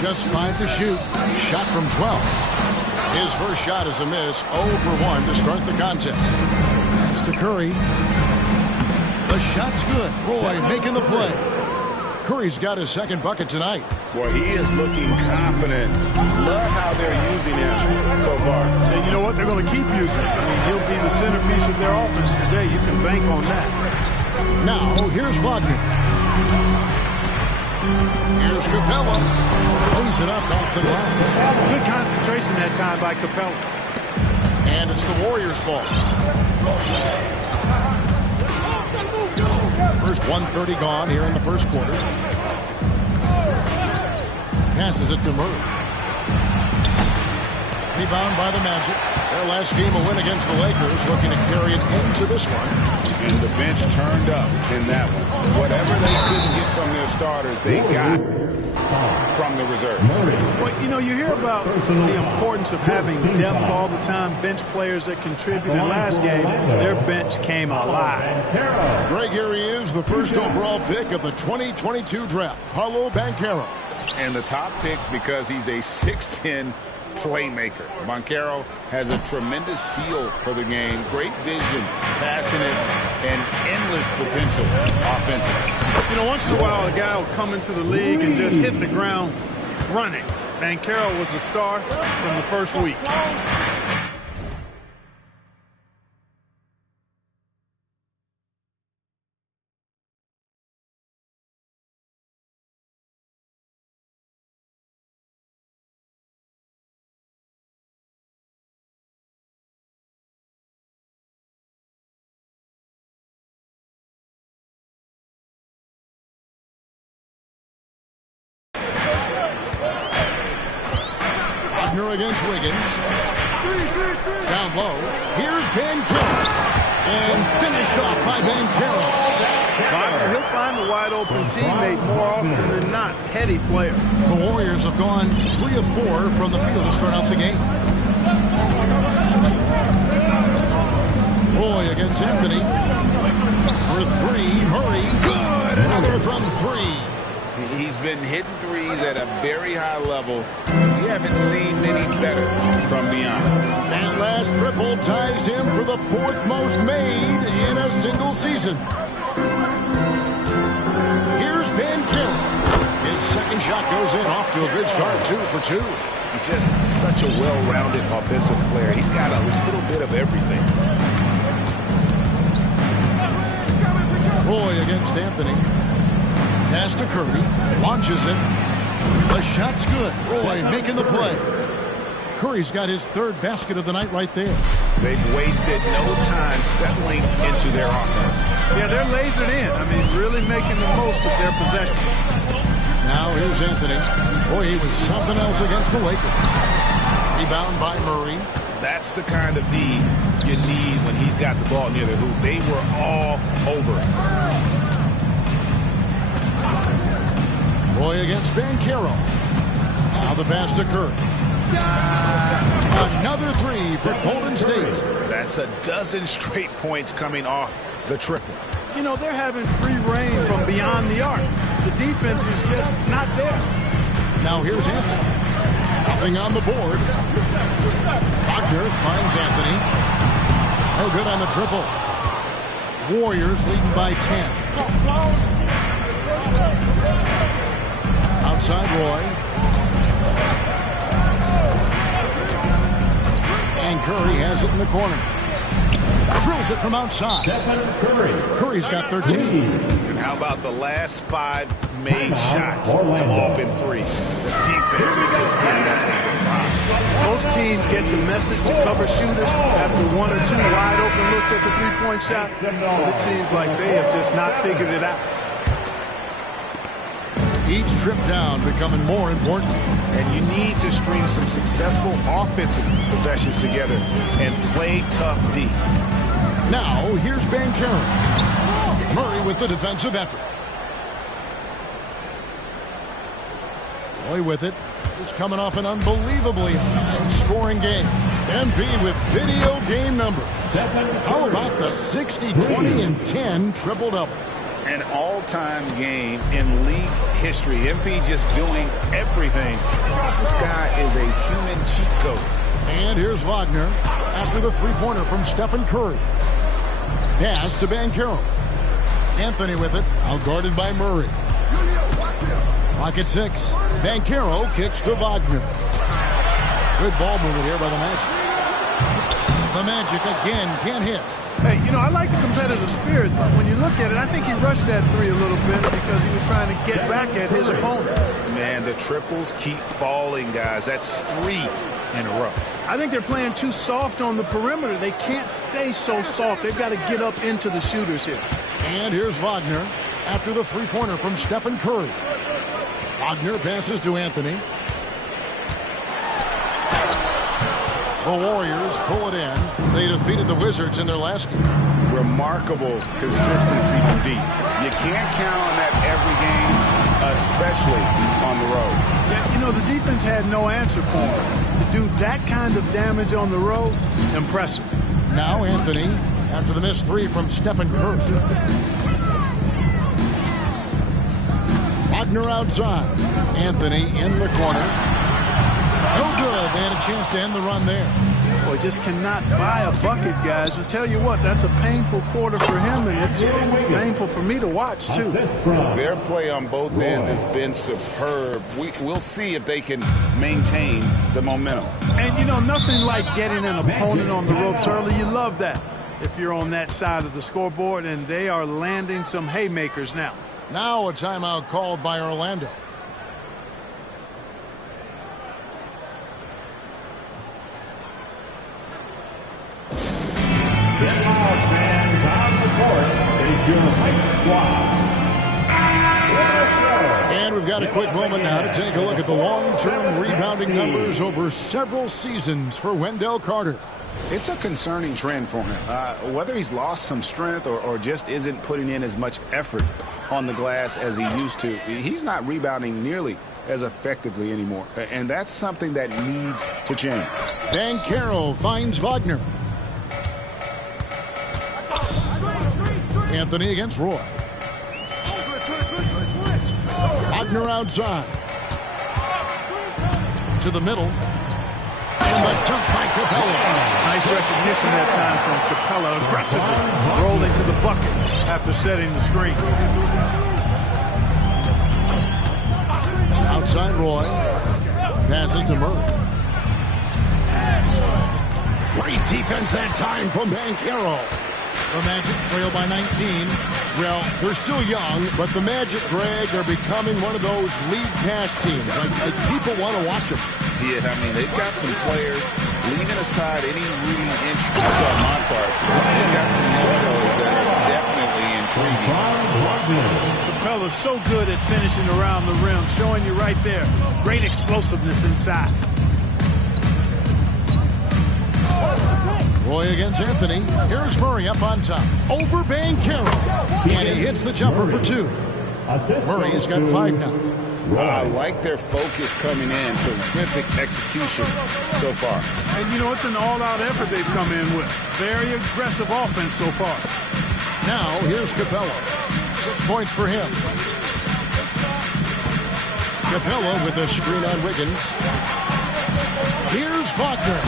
Just 5 to shoot. Shot from 12. His first shot is a miss. 0 for 1 to start the contest. That's to Curry. The shot's good. Roy making the play. Curry's got his second bucket tonight. Boy, he is looking confident. Love how they're using him so far. And you know what? They're going to keep using him. I mean, he'll be the centerpiece of their offense today. You can bank on that. Now, here's Wagner. Here's Capella. Lays it up off the glass. Good concentration that time by Capella. And it's the Warriors' ball. First 1:30 gone here in the first quarter. Passes it to Murray. Rebound by the Magic. Their last game a win against the Lakers, looking to carry it into this one. And the bench turned up in that one. Whatever they couldn't get from their starters, they got from the reserve. Well, you know, you hear about the importance of having depth all the time, bench players that contribute. In last game, their bench came alive. Greg, here he is, the first overall pick of the 2022 draft, Paolo Banchero. And the top pick because he's a 6'10" playmaker. Banchero has a tremendous feel for the game, great vision, passionate, and endless potential offensively. You know, once in a while, a guy will come into the league and just hit the ground running. Banchero was a star from the first week. Against Wiggins. Down low. Here's Banchero. And finished off by Banchero. He'll find the wide open teammate more often than not. Heady player. The Warriors have gone 3 of 4 from the field to start out the game. Roy against Anthony. For 3. Murray. Good. Another from 3. He's been hitting threes at a very high level. We haven't seen many better from beyond. That last triple ties him for the 4th most made in a single season. Here's Banchero. His second shot goes in, off to a good start, 2 for 2. He's just such a well-rounded offensive player. He's got a little bit of everything. Roy against Anthony. Pass to Curry. Launches it. The shot's good. Roy making the play. Curry's got his 3rd basket of the night right there. They've wasted no time settling into their offense. Yeah, they're lasered in. I mean, really making the most of their possessions. Now here's Anthony. Boy, he was something else against the Lakers. Rebound by Murray. That's the kind of D you need when he's got the ball near the hoop. They were all over it. Roy against Banchero. Now the pass to Curry. Another 3 for Golden State. That's a dozen straight points coming off the triple. You know, they're having free reign from beyond the arc. The defense is just not there. Now here's Anthony. Nothing on the board. Wagner finds Anthony. No good on the triple. Warriors leading by 10. Outside Roy. And Curry has it in the corner. Drills it from outside. Curry's got 13. And how about the last 5 made shots? Have all been threes. The defense is just getting that. Most teams get the message to cover shooters after 1 or 2 wide open looks at the three-point shot. But it seems like they have just not figured it out. Each trip down becoming more important. And you need to string some successful offensive possessions together and play tough D. Now, here's Banchero. Murray with the defensive effort. Roy with it. He's coming off an unbelievably high-scoring game. MP with video game numbers. How about the 60, 20, and 10 triple-double? An all-time game in league history. MP just doing everything. This guy is a human cheat code. And here's Wagner after the three-pointer from Stephen Curry. Pass to Banchero. Anthony with it, outguarded by Murray. Pocket 6. Banchero kicks to Wagner. Good ball movement here by the Magic. The Magic again can't hit. Hey, you know, I like the competitive spirit, but when you look at it, I think he rushed that three a little bit because he was trying to get back at his opponent. Man, the triples keep falling, guys. That's 3 in a row. I think they're playing too soft on the perimeter. They can't stay so soft. They've got to get up into the shooters here. And here's Wagner after the three-pointer from Stephen Curry. Wagner passes to Anthony. The Warriors pull it in. They defeated the Wizards in their last game. Remarkable consistency from deep. You can't count on that every game, especially on the road. Yeah, you know, the defense had no answer for him. To do that kind of damage on the road, impressive. Now Anthony after the missed three from Stephen Curry. Wagner outside. Anthony in the corner. No good. They had a chance to end the run there. Boy, just cannot buy a bucket, guys. I'll tell you what, that's a painful quarter for him, and it's painful for me to watch, too. Their play on both ends has been superb. We'll see if they can maintain the momentum. And, you know, nothing like getting an opponent on the ropes early. You love that if you're on that side of the scoreboard, and they are landing some haymakers now. Now a timeout called by Orlando. Fans on the court is your White Squad. And we've got a quick moment now to take a look at the long-term rebounding numbers over several seasons for Wendell Carter. It's a concerning trend for him. Whether he's lost some strength or just isn't putting in as much effort on the glass as he used to, he's not rebounding nearly as effectively anymore. And that's something that needs to change. Banchero finds Wagner. Anthony against Roy. Wagner outside. To the middle. And the jump by Capella. Nice recognition that time from Capella. Aggressively rolling to the bucket after setting the screen. Outside Roy. Passes to Murray. Great defense that time from Banchero. The Magic trail by 19. Well, they're still young, but the Magic, Greg, are becoming one of those league pass teams. Like people want to watch them. Yeah, I mean, they've got some players leaving aside any rooting interest on my part. They've got some young fellas that are definitely intriguing. Capella's so good at finishing around the rim, showing you right there. Great explosiveness inside. Roy against Anthony. Here's Murray up on top. Over Banchero. And he hits the jumper for 2. Murray's got 5 now. I like their focus coming in. Terrific execution so far. And, you know, it's an all-out effort they've come in with. Very aggressive offense so far. Now, here's Capella. 6 points for him. Capella with a screen on Wiggins. Here's Wagner.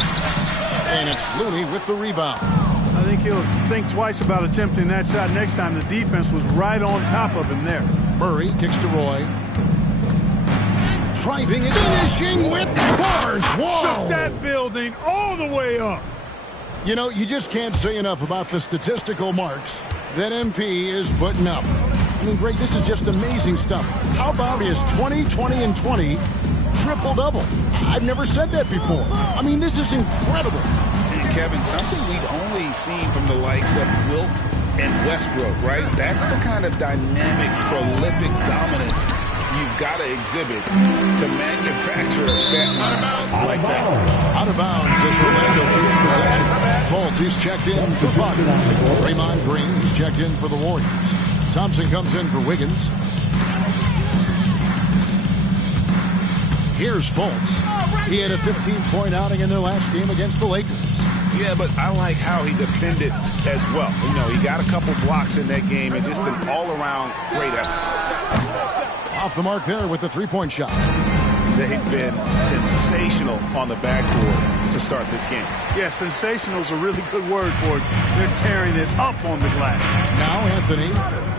And it's Looney with the rebound. I think he'll think twice about attempting that shot next time. The defense was right on top of him there. Murray kicks to Roy. Driving and finishing with force. Whoa! Shook that building all the way up. You know, you just can't say enough about the statistical marks that MP is putting up. I mean, Greg, this is just amazing stuff. How about his 20, 20, and 20 triple-double? I've never said that before. I mean, this is incredible. And Kevin, something we've only seen from the likes of Wilt and Westbrook, right? That's the kind of dynamic, prolific dominance you've got to exhibit to manufacture a stat line like that. Out of bounds as Orlando keeps possession. Fultz, he's checked in for Buck. Draymond Green, he's checked in for the Warriors. Thompson comes in for Wiggins. Here's Fultz. He had a 15-point outing in their last game against the Lakers. Yeah, but I like how he defended as well. You know, he got a couple blocks in that game and just an all-around great effort. Off the mark there with the three-point shot. They've been sensational on the backboard to start this game. Yeah, sensational is a really good word for it. They're tearing it up on the glass. Now Anthony,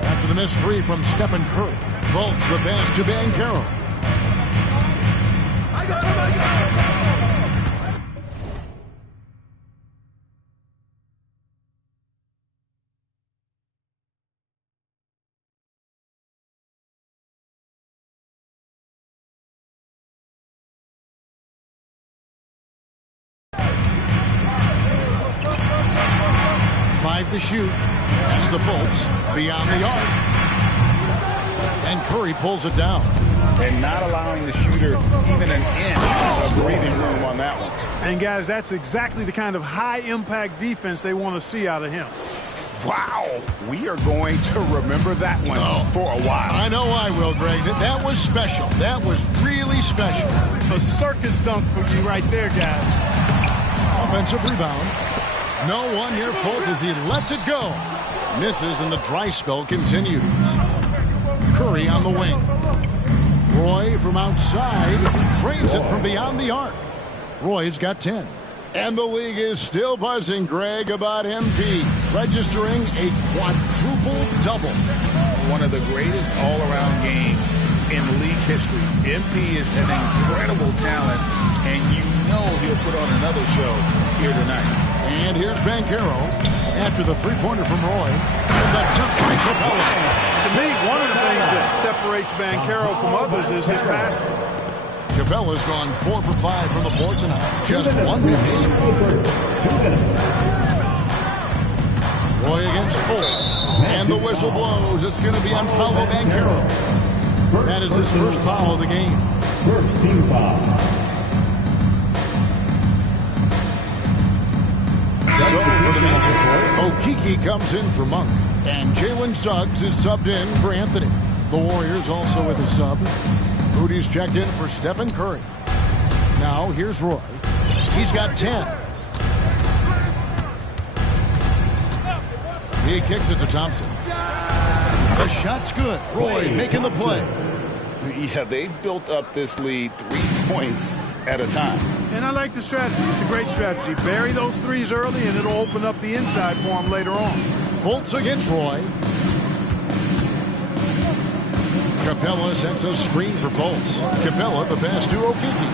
after the missed three from Stephen Curry. Fultz the pass to Banchero. To shoot. Pass to Fultz. Beyond the arc. And Curry pulls it down. And not allowing the shooter even an inch of breathing room on that one. And, guys, that's exactly the kind of high-impact defense they want to see out of him. Wow. We are going to remember that one for a while. I know I will, Greg. That was special. That was really special. A circus dunk for you right there, guys. Offensive rebound. No one near Fultz as he lets it go. Misses and the dry spell continues. Curry on the wing. Roy from outside drains it from beyond the arc. Roy's got 10. And the league is still buzzing, Greg, about MP registering a quadruple double. One of the greatest all-around games in league history. MP is an incredible talent, and you know he'll put on another show here tonight. And here's Banchero after the three-pointer from Roy. And the jump by Capella. To me, one of the things that separates Banchero from others is his passing. Capella's gone 4 for 5 from the floor tonight. Just one miss. Roy against Fultz. And the whistle blows. It's going to be on Paolo Banchero. That is his first foul of the game. First team foul. So for the Magic, Okeke comes in for Monk. And Jalen Suggs is subbed in for Anthony. The Warriors also with a sub. Moody's checked in for Stephen Curry. Now here's Roy. He's got 10. He kicks it to Thompson. The shot's good. Roy making the play. Yeah, they built up this lead 3 points at a time. And I like the strategy. It's a great strategy. Bury those threes early, and it'll open up the inside for him later on. Fultz against Roy. Capella sends a screen for Fultz. Capella the pass to Okeke.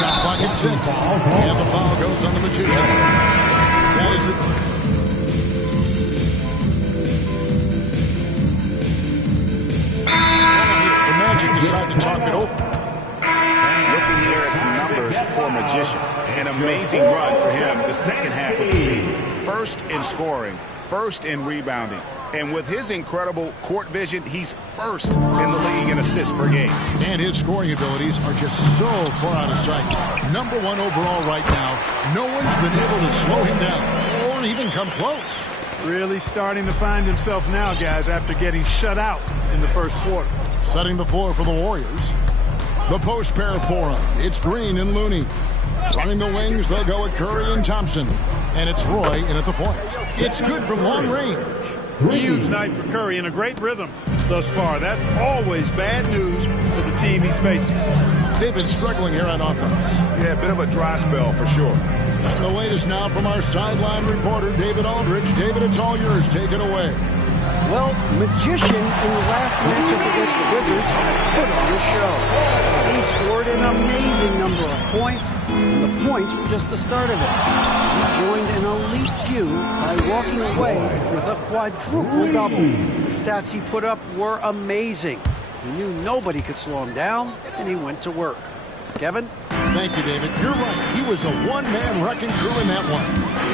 Shot clock at 6. And the foul goes on the Magician. That is it. The Magic decide to talk it over. Looking here at some numbers for Magician. An amazing run for him the second half of the season. First in scoring, first in rebounding. And with his incredible court vision, he's first in the league in assists per game. And his scoring abilities are just so far out of sight. #1 overall right now. No one's been able to slow him down or even come close. Really starting to find himself now, guys, after getting shut out in the first quarter. Setting the floor for the Warriors. The post pair for him. It's Green and Looney. Running the wings, they'll go at Curry and Thompson. And it's Roy in at the point. It's good from long range. Huge night for Curry and a great rhythm thus far. That's always bad news for the team he's facing. They've been struggling here on offense. Yeah, a bit of a dry spell for sure. And the latest now from our sideline reporter, David Aldridge. David, it's all yours. Take it away. Well, Magician in the last matchup against the Wizards put on a show. He scored an amazing number of points, and the points were just the start of it. He joined an elite few by walking away with a quadruple-double. The stats he put up were amazing. He knew nobody could slow him down, and he went to work. Kevin? Thank you, David. You're right. He was a one-man wrecking crew in that one.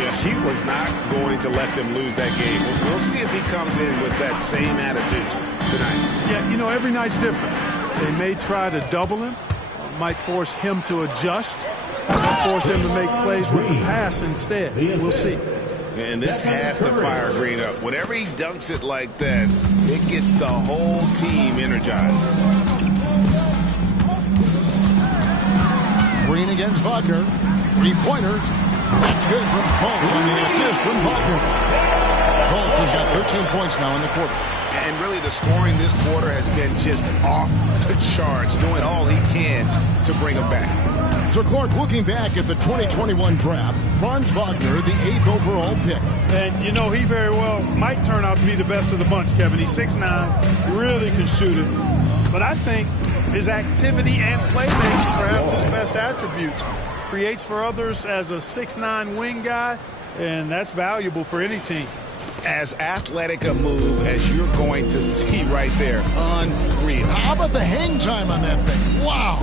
Yeah, he was not going to let them lose that game. We'll see if he comes in with that same attitude tonight. Yeah, you know, every night's different. They may try to double him, might force him to adjust, force him to make plays with the pass instead. We'll see. And this has to fire Green up. Whenever he dunks it like that, it gets the whole team energized. Green against Wagner. Three-pointer. That's good from Fultz on the assist from Wagner. Fultz has got 13 points now in the quarter. And really the scoring this quarter has been just off the charts, doing all he can to bring him back. So, Clark, looking back at the 2021 draft, Franz Wagner, the 8th overall pick. And, you know, he very well might turn out to be the best of the bunch, Kevin. He's 6'9", really can shoot it. But I think his activity and playmaking perhaps his best attributes. Creates for others as a 6'9" wing guy, and that's valuable for any team. As athletic a move as you're going to see right there. Unreal. How about the hang time on that thing? Wow.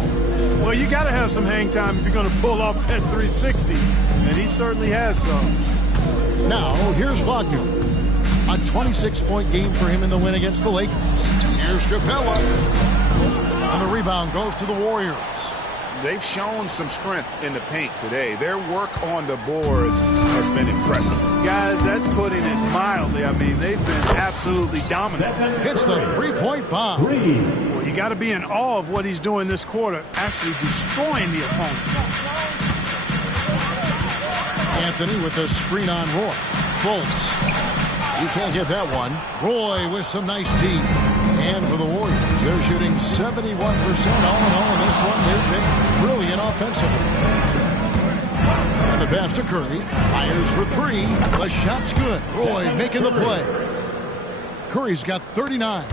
Well, you got to have some hang time if you're going to pull off that 360, and he certainly has some. Now, here's Wagner. A 26-point game for him in the win against the Lakers. Here's Capella. And the rebound goes to the Warriors. They've shown some strength in the paint today. Their work on the boards has been impressive. Guys, that's putting it mildly. I mean, they've been absolutely dominant. Hits the three-point bomb. Well, you got to be in awe of what he's doing this quarter, actually destroying the opponent. Anthony with the screen on Roy. Fultz. You can't get that one. Roy with some nice D. And for the Warriors, they're shooting 71% all in all in this one. They've been brilliant offensively. And the pass to Curry. Fires for three. The shot's good. Roy making the play. Curry's got 39.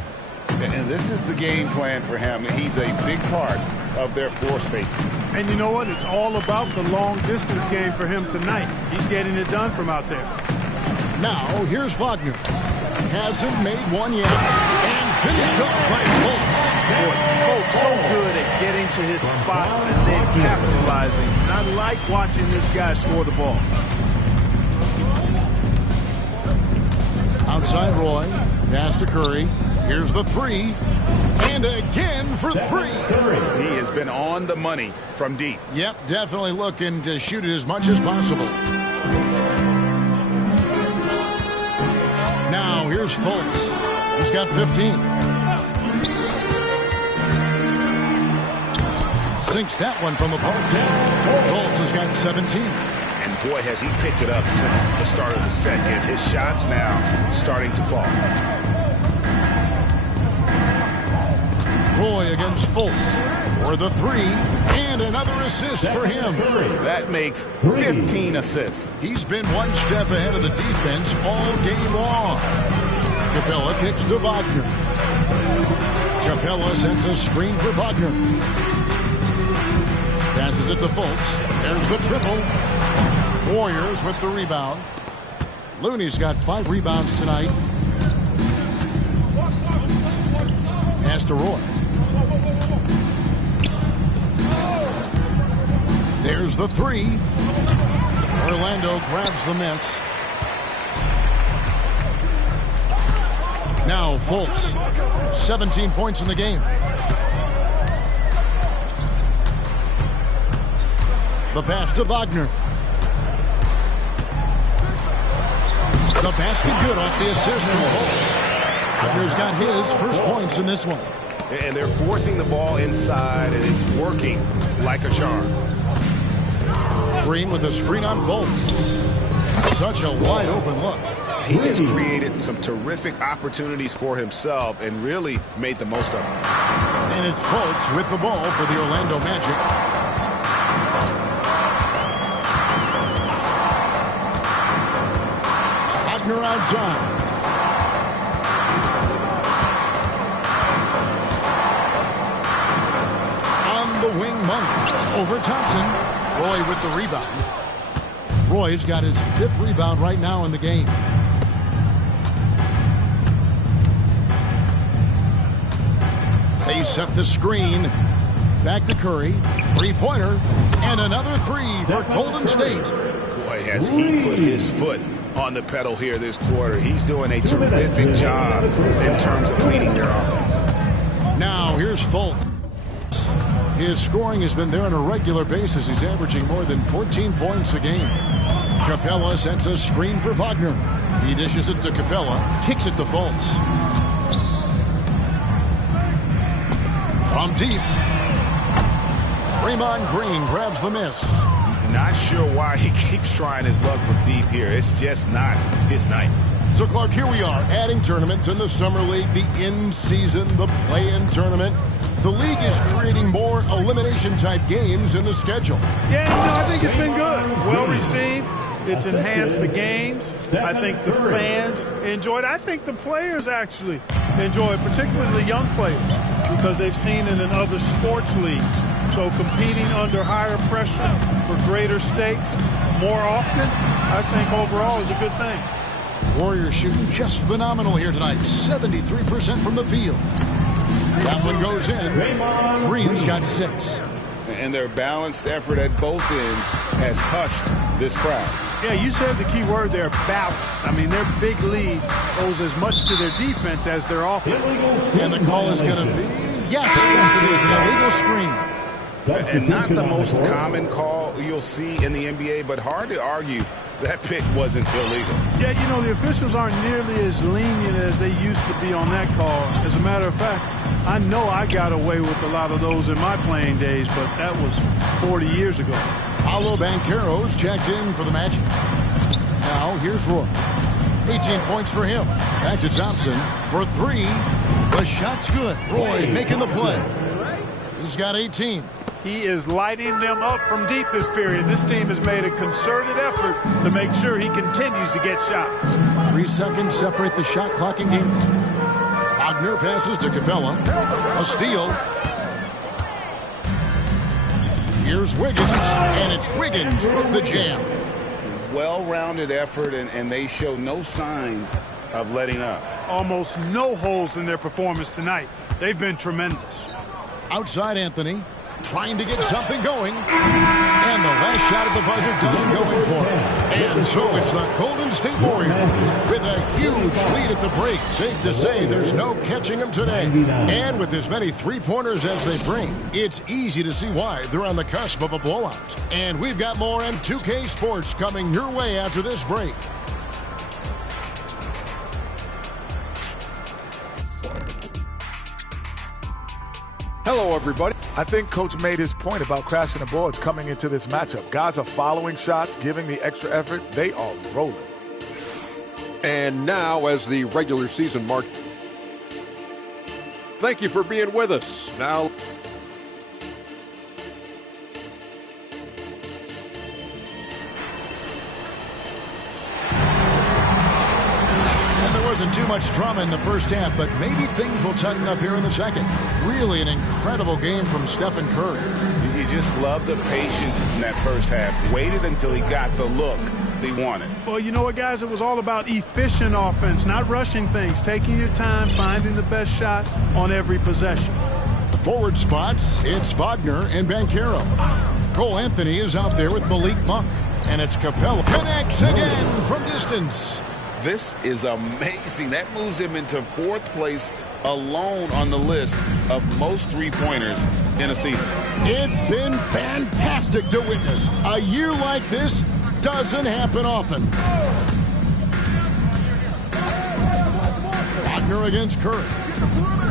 And this is the game plan for him. He's a big part of their floor spacing. And you know what? It's all about the long-distance game for him tonight. He's getting it done from out there. Now, here's Wagner. Hasn't made one yet. And finished off by Fultz. Fultz so good at getting to his spots and then capitalizing. And I like watching this guy score the ball. Outside Roy. Pass to Curry. Here's the three. And again for three. He has been on the money from deep. Yep, definitely looking to shoot it as much as possible. Now, here's Fultz. He's got 15. Sinks that one from the post. Fultz has got 17. And boy, has he picked it up since the start of the second. His shots now starting to fall. Roy against Fultz for the three. And another assist for him. That makes 15 assists. He's been one step ahead of the defense all game long. Capella kicks to Wagner. Capella sends a screen for Wagner. Passes it to Fultz. There's the triple. Warriors with the rebound. Looney's got 5 rebounds tonight. Pass to Roy. There's the three. Orlando grabs the miss. Now Fultz. 17 points in the game. The pass to Wagner. The basket good off the assist from Fultz. Wagner's got his first points in this one. And they're forcing the ball inside, and it's working like a charm. Green with a screen on Fultz. Such a wide open look. He has created some terrific opportunities for himself and really made the most of them. And it's Fultz with the ball for the Orlando Magic. Wagner outside. On the wing, Monk. Over Thompson. Roy with the rebound. Roy's got his 5th rebound right now in the game. They set the screen. Back to Curry. Three-pointer. And another three for Golden State. Boy, has he put his foot on the pedal here this quarter. He's doing a terrific job in terms of leading their offense. Now, here's Fultz. His scoring has been there on a regular basis. He's averaging more than 14 points a game. Capella sends a screen for Wagner. He dishes it to Capella. Kicks it to Fultz. From deep. Draymond Green grabs the miss. Not sure why he keeps trying his luck from deep here. It's just not his night. So, Clark, here we are adding tournaments in the Summer League, the in-season, the play-in tournament. The league is creating more elimination-type games in the schedule. Yeah, I think it's been good. Well received. It's enhanced the games. I think the fans enjoy it. I think the players actually enjoy it, particularly the young players, because they've seen it in other sports leagues. So competing under higher pressure for greater stakes more often, I think overall is a good thing. Warriors shooting just phenomenal here tonight. 73% from the field. That one goes in. Green's got 6. And their balanced effort at both ends has hushed this crowd. Yeah, you said the key word there, balanced. I mean, their big lead owes as much to their defense as their offense. And the call is going to be, yes, it is, an illegal screen. And not the most common call you'll see in the NBA, but hard to argue that pick wasn't illegal. Yeah, the officials aren't nearly as lenient as they used to be on that call. As a matter of fact, I know I got away with a lot of those in my playing days, but that was 40 years ago. Paolo Banchero's checked in for the Magic. Now, here's Roy. 18 points for him. Back to Thompson for 3. The shot's good. Roy making the play. He's got 18. He is lighting them up from deep this period. This team has made a concerted effort to make sure he continues to get shots. 3 seconds separate the shot clock and game clock. Wagner passes to Capella. A steal. Here's Wiggins, and it's Wiggins with the jam. Well-rounded effort, and they show no signs of letting up. Almost no holes in their performance tonight. They've been tremendous. Outside Anthony, trying to get something going. And the last shot at the buzzer doesn't go in for him. And so it's the Golden State Warriors with a huge lead at the break. Safe to say there's no catching them today. And with as many three-pointers as they bring, it's easy to see why they're on the cusp of a blowout. And we've got more M2K Sports coming your way after this break. Hello, everybody. I think Coach made his point about crashing the boards coming into this matchup. Guys are following shots, giving the extra effort. They are rolling. And now, as the regular season mark, thank you for being with us. Now, wasn't too much drama in the first half, but maybe things will tighten up here in the second. Really an incredible game from Stephen Curry. You just love the patience in that first half. Waited until he got the look he wanted. Well, you know what, guys? It was all about efficient offense, not rushing things, taking your time, finding the best shot on every possession. Forward spots, it's Wagner and Banchero. Cole Anthony is out there with Malik Monk, and it's Capella. Connects again from distance. This is amazing. That moves him into 4th place alone on the list of most three-pointers in a season. It's been fantastic to witness. A year like this doesn't happen often. Wagner against Curry.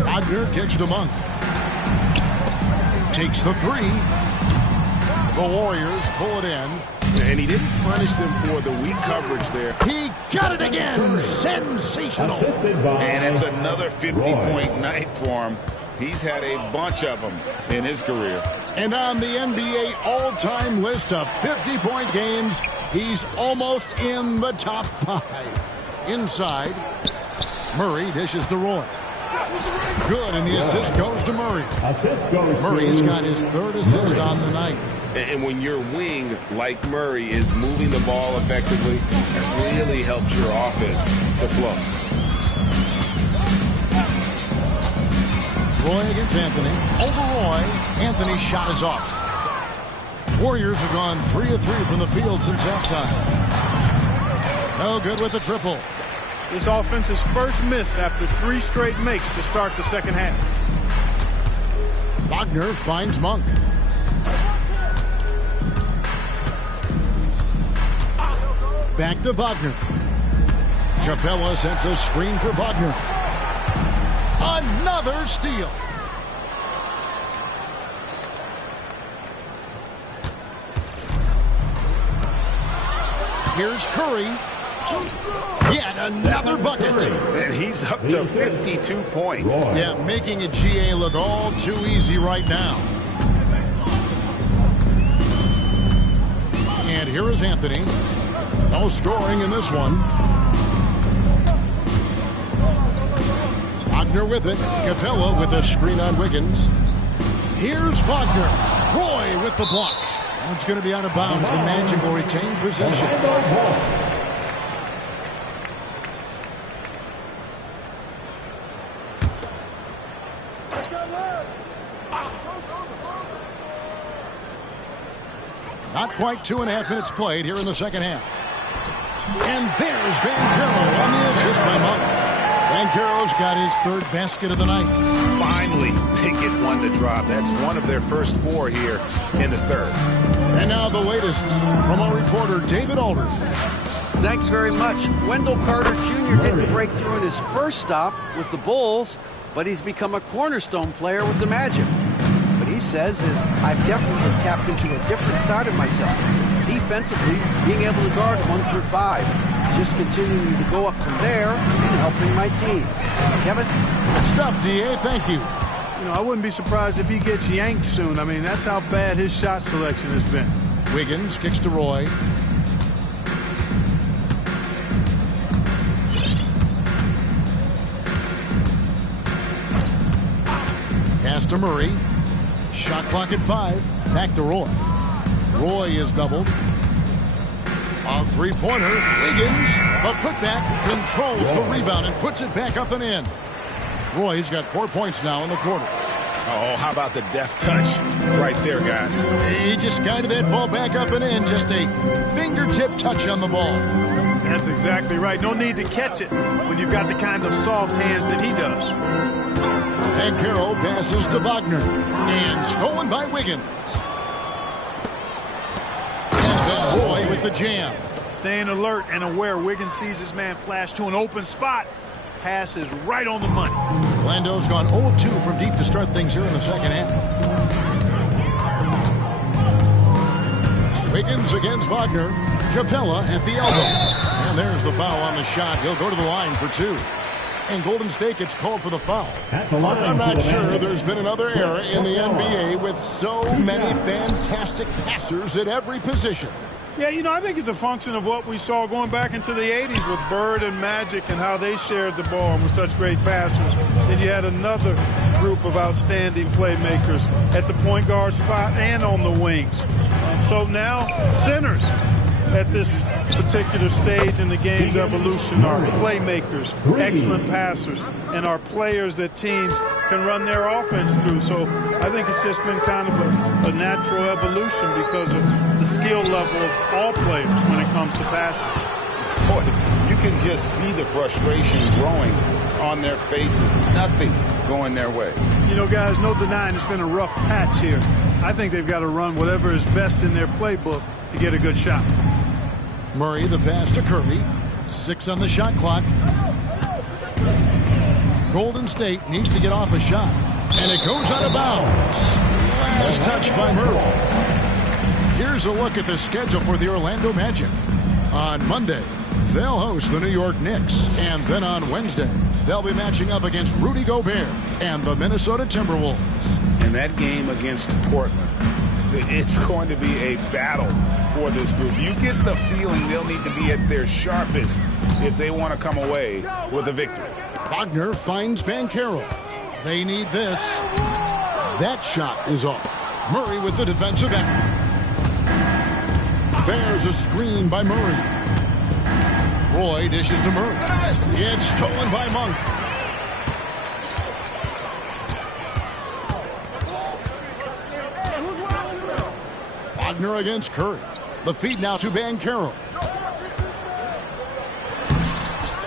Wagner kicks to Monk. Takes the 3. The Warriors pull it in. And he didn't punish them for the weak coverage there. He got it again. Sensational. And it's another 50-point night for him. He's had a bunch of them in his career. And on the NBA all-time list of 50-point games, he's almost in the top 5. Inside, Murray dishes to Roy. Good, and the assist goes to Murray. Murray's got his 3rd assist on the night. And when your wing, like Murray, is moving the ball effectively, it really helps your offense to flow. Roy against Anthony. Over Roy. Anthony's shot is off. Warriors have gone 3 of 3 from the field since halftime. No good with the triple. This offense's first miss after 3 straight makes to start the second half. Wagner finds Monk. Back to Wagner. Capella sends a screen for Wagner. Another steal. Here's Curry. Yet another bucket. And he's up to 52 points. Yeah, making a GA look all too easy right now. And here is Anthony. No scoring in this one. Wagner with it. Capella with a screen on Wiggins. Here's Wagner. Roy with the block. That's going to be out of bounds. The Magic will retain possession. Not quite 2.5 minutes played here in the second half. And there's Banchero on the assist by Monk. Banchero's got his third basket of the night. Finally, they get one to drop. That's one of their first 4 here in the third. And now the latest from our reporter, David Alder. Thanks very much. Wendell Carter Jr. didn't break through in his first stop with the Bulls, but he's become a cornerstone player with the Magic. What he says is, I've definitely tapped into a different side of myself. Defensively, being able to guard 1 through 5. Just continuing to go up from there and helping my team. Kevin? Good stuff, D.A. Thank you. You know, I wouldn't be surprised if he gets yanked soon. I mean, that's how bad his shot selection has been. Wiggins kicks to Roy. Pass to Murray. Shot clock at 5. Back to Roy. Roy is doubled. A three-pointer. Wiggins, the putback, controls the rebound and puts it back up and in. Roy's got 4 points now in the quarter. Oh, how about the deft touch right there, guys? He just guided that ball back up and in. Just a fingertip touch on the ball. That's exactly right. No need to catch it when you've got the kind of soft hands that he does. Banchero passes to Wagner. And stolen by Wiggins. And then Roy with the jam. Staying alert and aware. Wiggins sees his man flash to an open spot. Pass is right on the money. Orlando's gone 0 of 2 from deep to start things here in the second half. Wiggins against Wagner. Capella at the elbow. And there's the foul on the shot. He'll go to the line for 2. And Golden State gets called for the foul. I'm not sure there's been another era in the NBA with so many fantastic passers at every position. Yeah, you know, I think it's a function of what we saw going back into the 80s with Bird and Magic and how they shared the ball and were such great passers. Then you had another group of outstanding playmakers at the point guard spot and on the wings. So now centers at this particular stage in the game's evolution are playmakers, excellent passers, and are players that teams can run their offense through. So I think it's just been kind of a natural evolution because of the skill level of all players when it comes to passing. Boy, you can just see the frustration growing on their faces. Nothing going their way. You know, guys, no denying it's been a rough patch here. I think they've got to run whatever is best in their playbook to get a good shot. Murray, the pass to Curry. 6 on the shot clock. Golden State needs to get off a shot. And it goes out of bounds. Last touch by Murray. Here's a look at the schedule for the Orlando Magic. On Monday, they'll host the New York Knicks. And then on Wednesday, they'll be matching up against Rudy Gobert and the Minnesota Timberwolves. And that game against Portland, it's going to be a battle for this group. You get the feeling they'll need to be at their sharpest if they want to come away with a victory. Wagner finds Banchero. They need this. That shot is off. Murray with the defensive effort. There's a screen by Murray. Roy dishes to Murray. It's stolen by Monk. Wagner against Curry. The feed now to Banchero.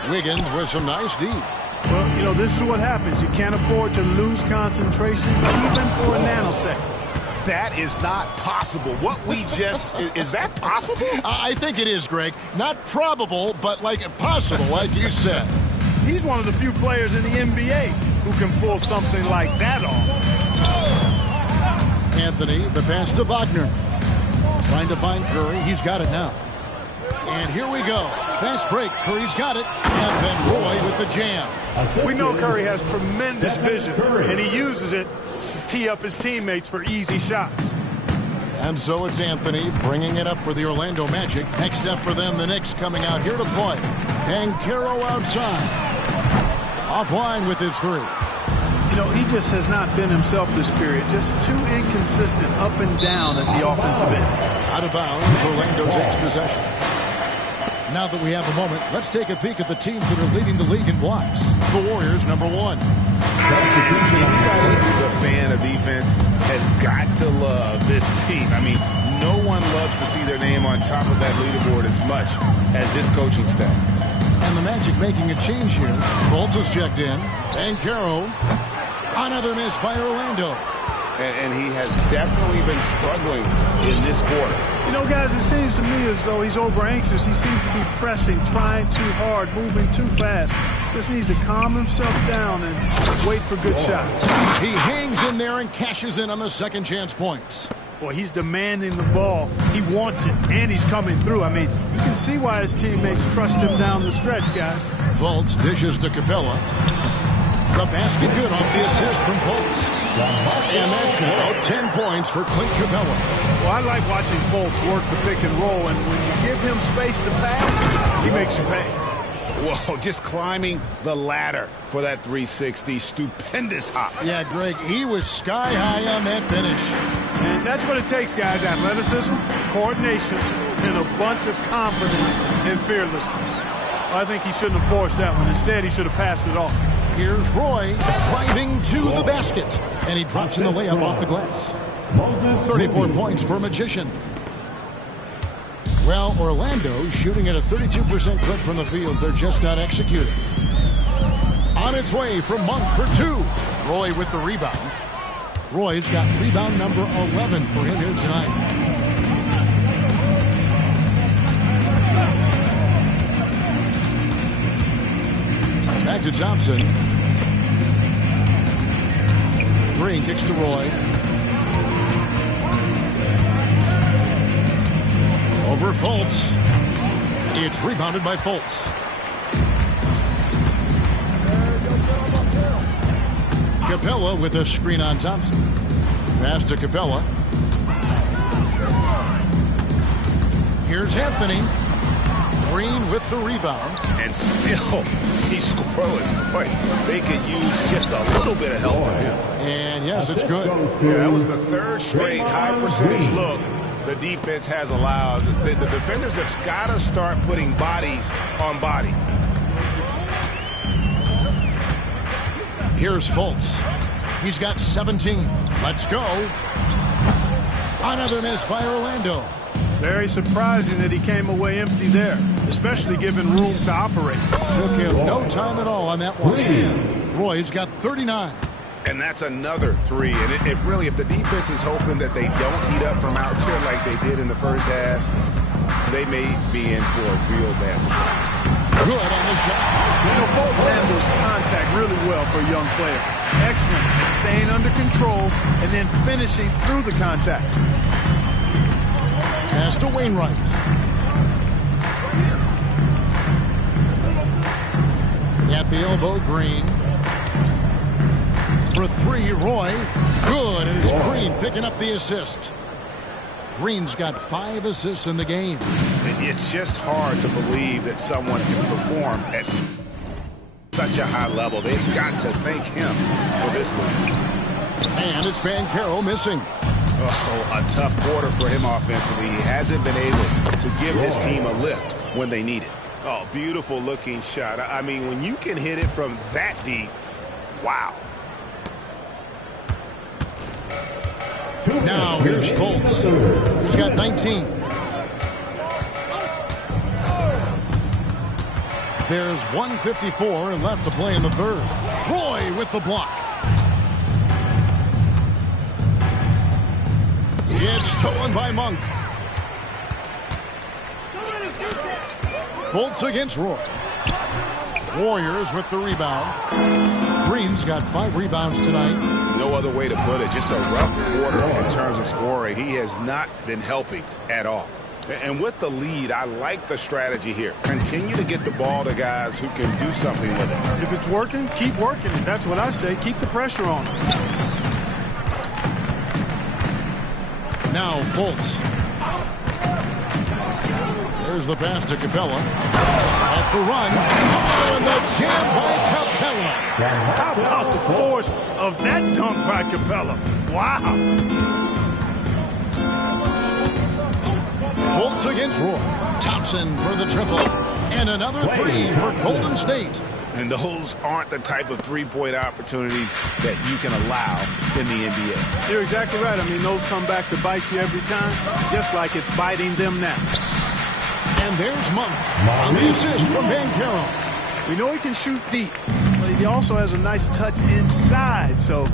Wiggins with some nice D. Well, you know, this is what happens. You can't afford to lose concentration even for a nanosecond. That is not possible. What we just... is that possible? I think it is, Greg. Not probable, but possible, like you said. He's one of the few players in the NBA who can pull something like that off. Anthony, the pass to Wagner. Trying to find Curry. He's got it now. And here we go. Fast break. Curry's got it. And then Roy with the jam. We know Curry has tremendous vision, and he uses it to tee up his teammates for easy shots. And so it's Anthony bringing it up for the Orlando Magic. Next up for them, the Knicks coming out here to play. Banchero outside. Offline with his three. You know, he just has not been himself this period. Just too inconsistent up and down at the offensive end. Out of bounds, Orlando takes possession. Now that we have a moment, let's take a peek at the teams that are leading the league in blocks. The Warriors, #1. Anybody who's a fan of defense has got to love this team. I mean, no one loves to see their name on top of that leaderboard as much as this coaching staff. And the Magic making a change here. Fultz is checked in. Banchero. Another miss by Orlando. And he has definitely been struggling in this quarter. You know, guys, it seems to me as though he's over-anxious. He seems to be pressing, trying too hard, moving too fast. Just needs to calm himself down and wait for good shots. He hangs in there and cashes in on the second chance points. Boy, he's demanding the ball. He wants it, and he's coming through. I mean, you can see why his teammates trust him down the stretch, guys. Fultz dishes to Capella. The basket good off the assist from Fultz. And that's now 10 points for Clint Capella. Well, I like watching Fultz work the pick and roll, and when you give him space to pass, he makes you pay. Whoa, just climbing the ladder for that 360. Stupendous hop. Yeah, Greg, he was sky high on that finish. And that's what it takes, guys. Athleticism, coordination, and a bunch of confidence and fearlessness. I think he shouldn't have forced that one. Instead, he should have passed it off. Here's Roy driving to the basket. And he drops in the layup off the glass. 34 points for Magician. Well, Orlando shooting at a 32% clip from the field. They're just not executing. On its way from Monk for two. Roy with the rebound. Roy's got rebound number 11 for him here tonight. Back to Thompson. Green kicks to Roy. Over Fultz. It's rebounded by Fultz. Capella with a screen on Thompson. Pass to Capella. Here's Anthony. Green with the rebound. And still, he's scoreless. Boy, they could use just a little bit of help from him. And yes, it's good. Yeah, that was the third straight high percentage look the defense has allowed. The defenders have got to start putting bodies on bodies. Here's Fultz. He's got 17. Let's go. Another miss by Orlando. Very surprising that he came away empty there, especially given room to operate. Took him no time at all on that one. Roy's got 39. And that's another three. And if the defense is hoping that they don't heat up from out there like they did in the first half, they may be in for a real bad surprise. Good on the shot. You know, Fultz handles contact really well for a young player. Excellent at staying under control and then finishing through the contact. Pass to Wainwright. At the elbow, Green. For three, Roy. Good, and it's Green picking up the assist. Green's got 5 assists in the game. It's just hard to believe that someone can perform at such a high level. They've got to thank him for this one. And it's Banchero missing. Oh, a tough quarter for him offensively. He hasn't been able to give his team a lift when they need it. Oh, beautiful looking shot. I mean, when you can hit it from that deep, wow. Now here's Fultz. He's got 19. There's 1:54 left to play in the third. Roy with the block. It's stolen by Monk. Fultz against Roy. Warriors with the rebound. Green's got 5 rebounds tonight. No other way to put it. Just a rough quarter in terms of scoring. He has not been helping at all. And with the lead, I like the strategy here. Continue to get the ball to guys who can do something with it. If it's working, keep working it. That's what I say. Keep the pressure on him. Now Fultz. There's the pass to Capella. At the run. Oh, and the jam by Capella. How about the force of that dunk by Capella? Wow. Fultz against Roy. Thompson for the triple. And another three for Golden State. And those aren't the type of three-point opportunities that you can allow in the NBA. You're exactly right. I mean, those come back to bite you every time, just like it's biting them now. And there's Monk on the assist from Banchero. We know he can shoot deep, but he also has a nice touch inside. So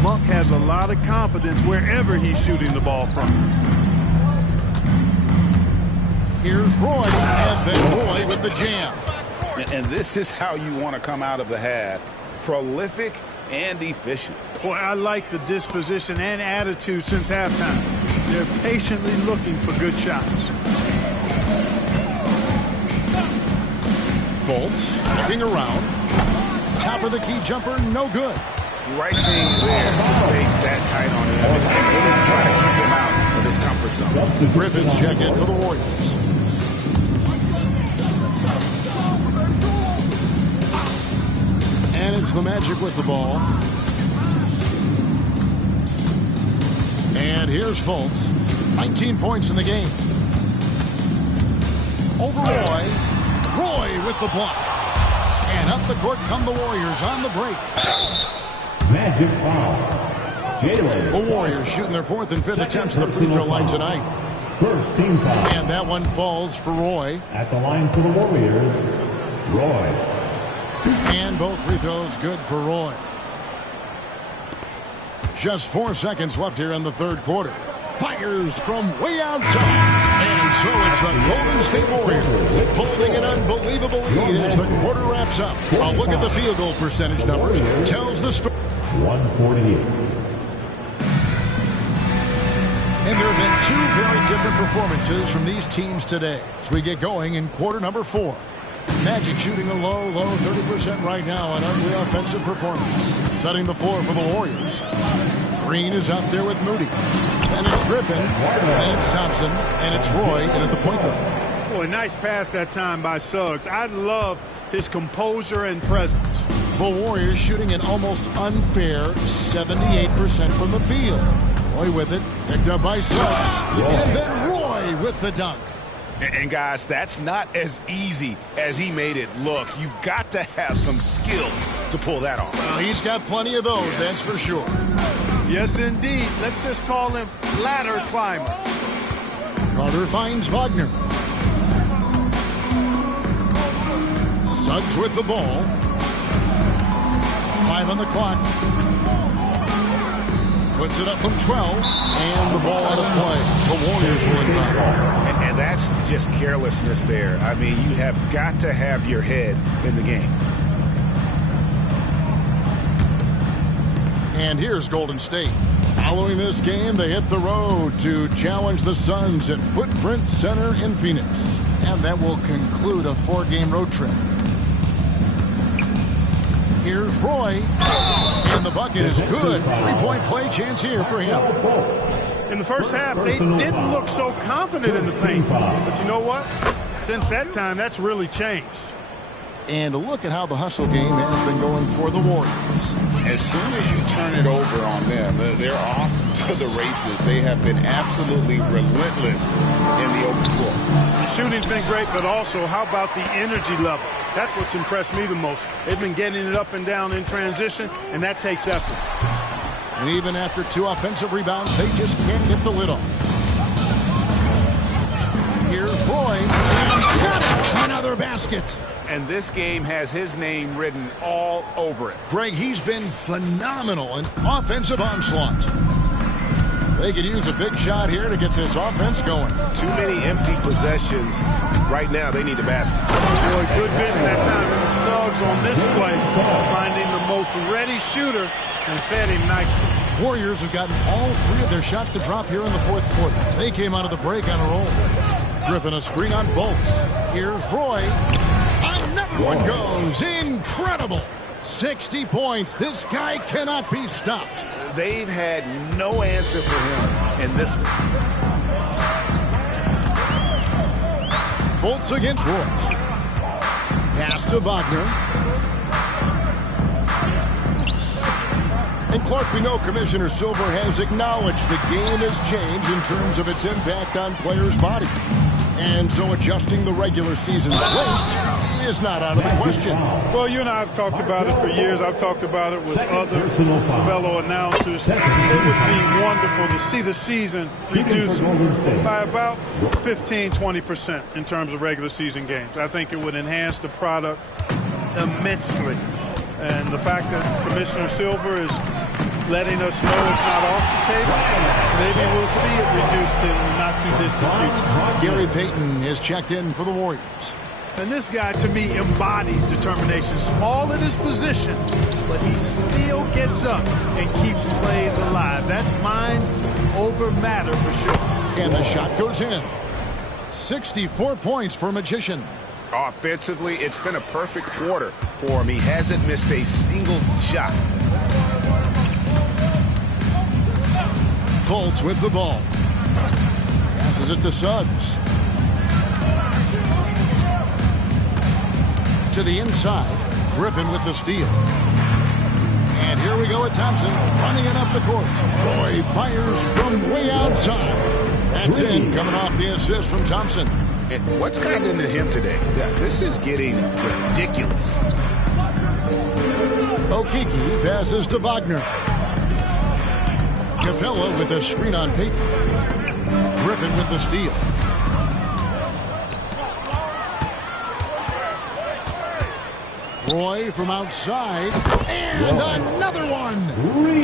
Monk has a lot of confidence wherever he's shooting the ball from. Here's Roy, and then Roy with the jam. And this is how you want to come out of the half. Prolific and efficient. Boy, I like the disposition and attitude since halftime. They're patiently looking for good shots. Fultz looking around. Top of the key jumper, no good. Right thing there to stay that tight on him and really try to keep him out of his comfort zone. Griffiths check in for the Warriors. And it's the Magic with the ball. And here's Fultz. 19 points in the game. Over Roy. Roy with the block. And up the court come the Warriors on the break. Magic foul. Jalen. The Warriors shooting their fourth and fifth attempts at the free throw line tonight. First team foul. And that one falls for Roy. At the line for the Warriors, Roy. And both free throws good for Roy. Just 4 seconds left here in the third quarter. Fires from way outside. And so it's the Golden State Warriors holding an unbelievable lead as the quarter wraps up. A look at the field goal percentage numbers tells the story. 148. And there have been two very different performances from these teams today as we get going in quarter number 4. Magic shooting a low 30% right now, an ugly offensive performance. Setting the floor for the Warriors. Green is out there with Moody. And it's Griffin, and it's Thompson, and it's Roy in at the point guard. Boy, nice pass that time by Suggs. I love his composure and presence. The Warriors shooting an almost unfair 78% from the field. Roy with it, picked up by Suggs. And then Roy with the dunk. And guys, that's not as easy as he made it look. You've got to have some skill to pull that off. Well, he's got plenty of those, that's for sure. Yes, indeed. Let's just call him ladder climber. Carter finds Wagner. Suggs with the ball. 5 on the clock. Puts it up from 12. And the ball out of play. The Warriors will inbound. And that's just carelessness there. I mean, you have got to have your head in the game. And here's Golden State. Following this game, they hit the road to challenge the Suns at Footprint Center in Phoenix. And that will conclude a 4-game road trip. Here's Roy. And the bucket is good. 3-point play chance here for him. In the first half, they didn't look so confident in the paint. But you know what? Since that time, that's really changed. And look at how the hustle game has been going for the Warriors. As soon as you turn it over on them, they're off to the races. They have been absolutely relentless in the open floor. The shooting's been great, but also how about the energy level? That's what's impressed me the most. They've been getting it up and down in transition, and that takes effort. And even after 2 offensive rebounds, they just can't get the lid off. Here's Roy. Got it! Another basket. And this game has his name written all over it. Greg, he's been phenomenal in offensive onslaught. They could use a big shot here to get this offense going. Too many empty possessions. Right now, they need a basket. Boy, good vision that time from Suggs on this play. Finding the most ready shooter and fed him nicely. Warriors have gotten all 3 of their shots to drop here in the fourth quarter. They came out of the break on a roll. Griffin a screen on Fultz. Here's Roy. Another one goes. Incredible. 60 points. This guy cannot be stopped. They've had no answer for him in this one. Fultz against Roy. Pass to Wagner. And Clark, we know Commissioner Silver has acknowledged the game has changed in terms of its impact on players' bodies. And so adjusting the regular season's pace is not out of the question. Well, you and I have talked about it for years. I've talked about it with other fellow announcers. It would be wonderful to see the season reduced by about 15-20% in terms of regular season games. I think it would enhance the product immensely. And the fact that Commissioner Silver is letting us know it's not off the table, maybe we'll see it reduced in the not-too-distant future. Gary Payton is checked in for the Warriors. And this guy, to me, embodies determination. Small in his position, but he still gets up and keeps plays alive. That's mind over matter for sure. And the shot goes in. 64 points for Magician. Offensively, it's been a perfect quarter for him. He hasn't missed a single shot. Fultz with the ball. Passes it to Suggs. To the inside. Griffin with the steal. And here we go with Thompson running it up the court. Roy fires from way outside. That's in, coming off the assist from Thompson. And what's gotten into him today? Yeah, this is getting ridiculous. Okeke passes to Wagner. Capella with a screen on Payton. Griffin with the steal. Roy from outside. And another one.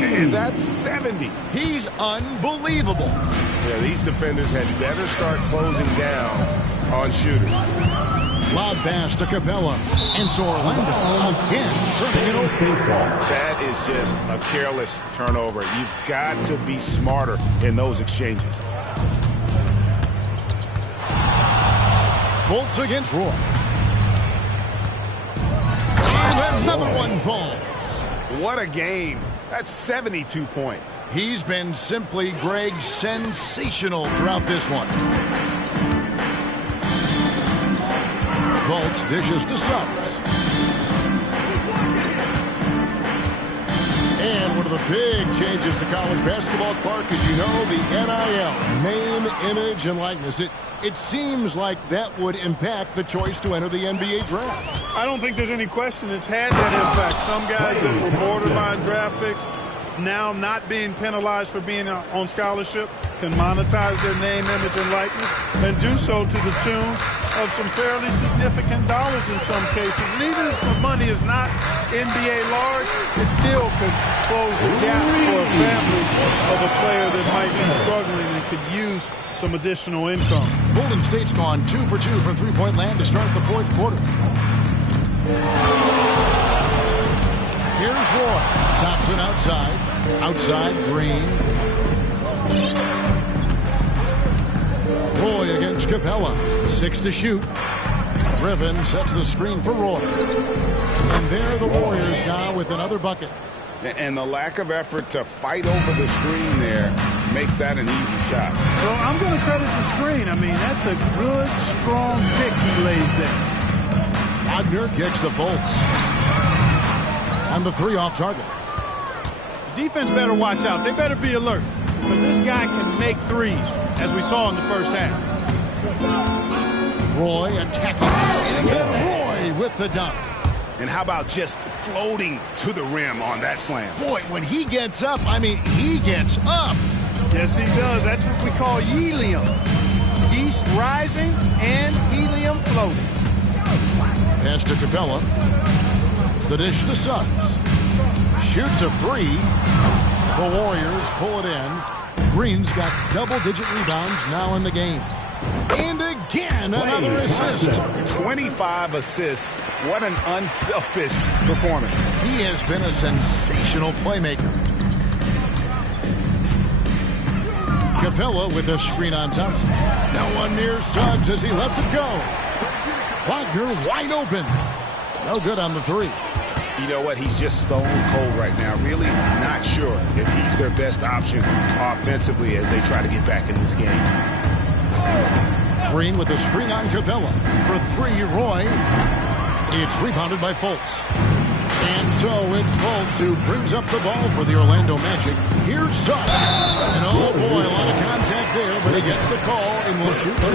And that's 70. He's unbelievable. Yeah, these defenders had better start closing down on shooters. Lob pass to Capella. And so Orlando again turning it over. That is just a careless turnover. You've got to be smarter in those exchanges. Fultz against Roy. And another one falls. What a game. That's 72 points. He's been simply, Greg, sensational throughout this one. Fultz dishes to Suggs. And one of the big changes to college basketball, Clark, as you know, the NIL, name, image, and likeness. It seems like that would impact the choice to enter the NBA draft. I don't think there's any question it's had that impact. Some guys that were borderline draft picks now not being penalized for being on scholarship can monetize their name, image, and likeness and do so to the tune of some fairly significant dollars in some cases. And even if the money is not NBA large, it still could close the gap for a family of a player that might be struggling and could use some additional income. Golden State's gone 2 for 2 from three-point land to start the fourth quarter. Here's Roy. Thompson outside. Outside, Green. Roy against Capella. 6 to shoot. Griffin sets the screen for Roy. And there are the Warriors now with another bucket. And the lack of effort to fight over the screen there makes that an easy shot. Well, I'm going to credit the screen. I mean, that's a good, strong pick he lays there. Wagner kicks to Fultz. And the three off target. Defense better watch out. They better be alert because this guy can make threes, as we saw in the first half. Roy attacking. And then Roy with the dunk. And how about just floating to the rim on that slam? Boy, when he gets up, I mean, he gets up. Yes, he does. That's what we call helium. Yeast rising and helium floating. Pass to Capella. The dish to Suggs. Shoots a three. The Warriors pull it in. Green's got double-digit rebounds now in the game. And again, another assist. 25 assists. What an unselfish performance. He has been a sensational playmaker. Capella with a screen on Thompson. Now one near Suggs as he lets it go. Wagner wide open. No good on the three. You know what? He's just stone cold right now. Really not sure if he's their best option offensively as they try to get back in this game. Green with a screen on Capella. For three, Roy. It's rebounded by Fultz. And so it's Fultz who brings up the ball for the Orlando Magic. Here's Suggs. And oh boy, a lot of contact there, but he gets the call and will shoot two.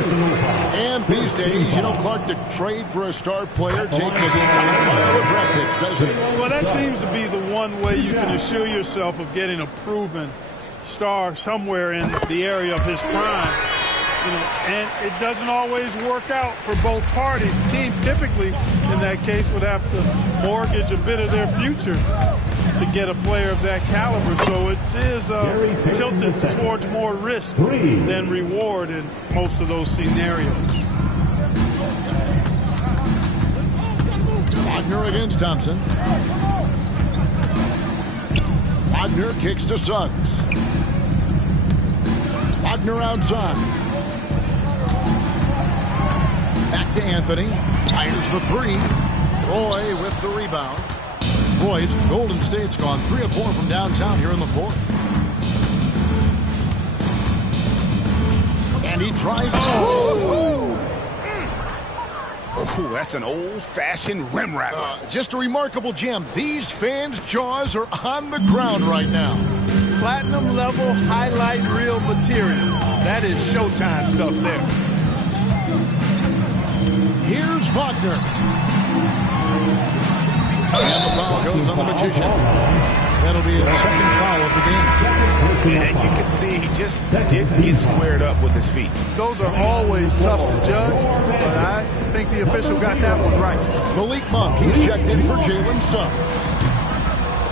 And these days, you know, Clark, the trade for a star player takes a stockpile of draft picks, doesn't it? Well, that seems to be the one way you can assure yourself of getting a proven star somewhere in the area of his prime. You know, and it doesn't always work out for both parties. Teams typically, in that case, would have to mortgage a bit of their future to get a player of that caliber. So it is tilted towards more risk than reward in most of those scenarios. Wagner against Thompson. Wagner kicks to Suggs. Wagner outside. Back to Anthony. Fires the three. Roy with the rebound. Roy's Golden State's gone 3 of 4 from downtown here in the fourth. And he tried. Oh, that's an old-fashioned rim wrapper. Just a remarkable jam. These fans' jaws are on the ground right now. Platinum level highlight reel material. That is Showtime stuff there. Here's Wagner. And the foul goes on the Magician. That'll be his second foul of the game. And you can see he just didn't get squared up with his feet. Those are always tough to judge, but I think the official got that one right. Malik Monk, he's checked in for Jalen Suggs.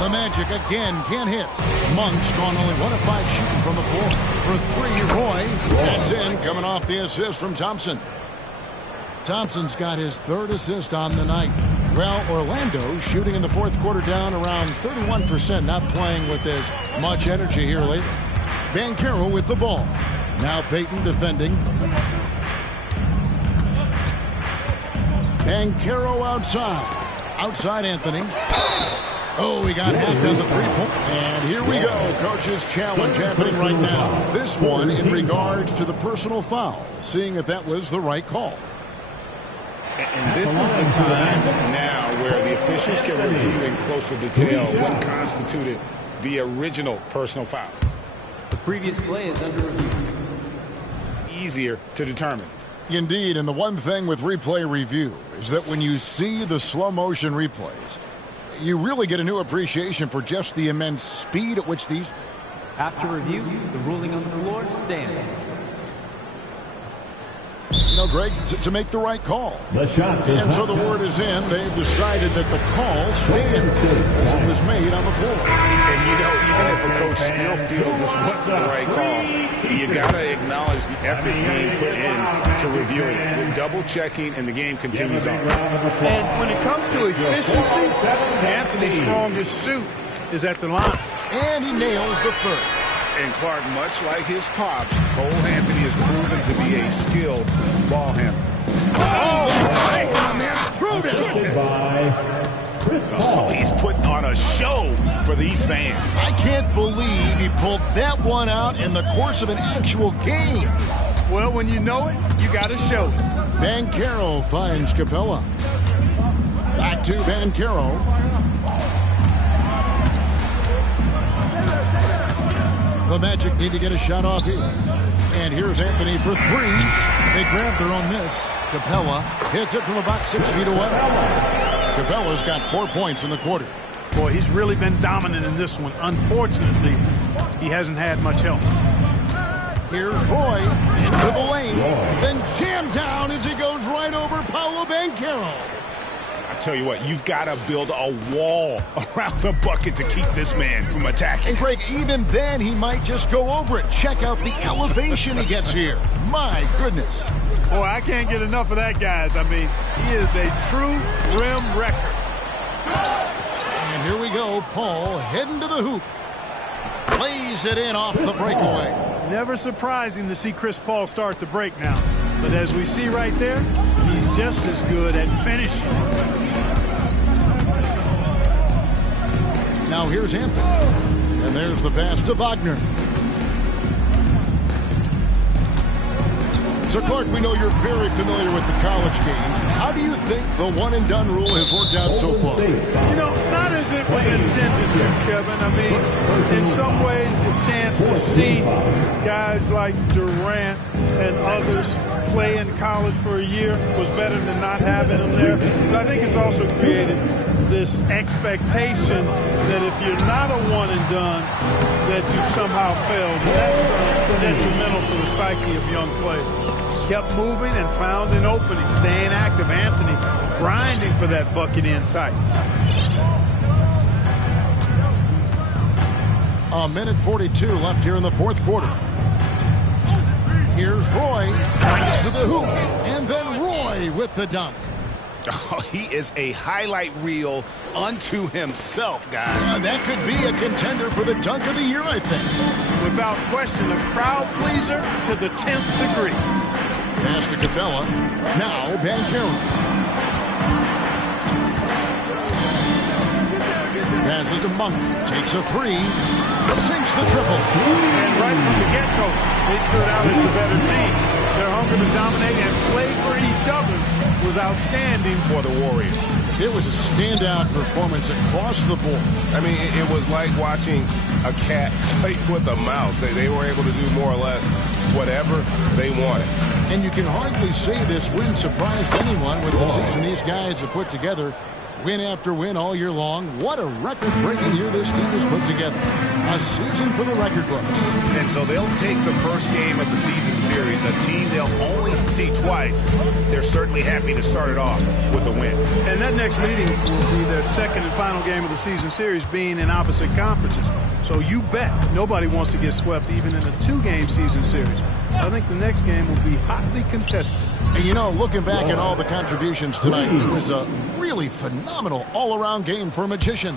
The Magic again can't hit. Monk's gone only 1 of 5 shooting from the floor. For three, Roy. That's in, coming off the assist from Thompson. Thompson's got his 3rd assist on the night. Well, Orlando shooting in the fourth quarter down around 31%, not playing with as much energy here lately. Banchero with the ball. Now Payton defending. Banchero outside. Outside Anthony. Oh, he got hacked on the three-point. And here we go. Coach's challenge happening right now. This one in regards to the personal foul. Seeing if that was the right call. And this is the time now where the officials can review in closer detail what constituted the original personal foul. The previous play is under review. Easier to determine. Indeed, and the one thing with replay review is that when you see the slow motion replays, you really get a new appreciation for just the immense speed at which these... After review, the ruling on the floor stands. You know, Greg, to make the right call. The shot and so the word is in. They've decided that the call stands as it was made on the floor. And, you know, even if a coach still feels this wasn't the right call, you got to acknowledge the effort being put in to reviewing it. With double-checking, and the game continues on. And when it comes to efficiency, Anthony's strongest suit is at the line. And he nails the third. And Clark, much like his pops, Cole Anthony has proven to be a skilled ball handler. Oh, man. Through Oh, he's putting on a show for these fans. I can't believe he pulled that one out in the course of an actual game. Well, when you know it, you got to show it. Banchero finds Capella. Back to Banchero. The Magic need to get a shot off here. And here's Anthony for three. They grab their own miss. Capella hits it from about 6 feet away. Capella's got 4 points in the quarter. Boy, he's really been dominant in this one. Unfortunately, he hasn't had much help. Here's Roy into the lane. Then jammed down as he goes right over Paolo Banchero. I tell you what, you've got to build a wall around the bucket to keep this man from attacking. And Greg, even then, he might just go over it. Check out the elevation he gets here. My goodness. Boy, I can't get enough of that, guys. I mean, he is a true rim wrecker. And here we go. Paul heading to the hoop. Plays it in off the breakaway. Never surprising to see Chris Paul start the break now. But as we see right there, he's just as good at finishing. Now here's Anthony. And there's the pass to Wagner. So, Clark, we know you're very familiar with the college game. How do you think the one-and-done rule has worked out so far? You know, not as it was intended to, Kevin. I mean, in some ways, the chance to see guys like Durant and others play in college for a year was better than not having them there. But I think it's also created this expectation that if you're not a one-and-done, that you somehow failed. And that's detrimental to the psyche of young players. Kept moving and found an opening, staying active. Anthony grinding for that bucket in tight. A minute 42 left here in the fourth quarter. Here's Roy, brings to the hoop, and then Roy with the dunk. Oh, he is a highlight reel unto himself, guys. That could be a contender for the dunk of the year, I think. Without question, a crowd pleaser to the 10th degree. Pass to Capella. Now Banchero. Passes to Monk. Takes a three. Sinks the triple. And right from the get-go, they stood out as the better team. Their hunger to dominate and play for each other was outstanding for the Warriors. It was a standout performance across the board. I mean, it was like watching a cat fight with a mouse. They were able to do more or less whatever they wanted. And you can hardly say this win surprised anyone with the season these guys have put together. Win after win all year long. What a record-breaking year this team has put together. A season for the record books. And so they'll take the first game of the season series, a team they'll only see twice. They're certainly happy to start it off with a win. And that next meeting will be their second and final game of the season series, being in opposite conferences. So you bet nobody wants to get swept even in a two-game season series. I think the next game will be hotly contested. And you know, looking back at all the contributions tonight, it was a really phenomenal all-around game for a magician.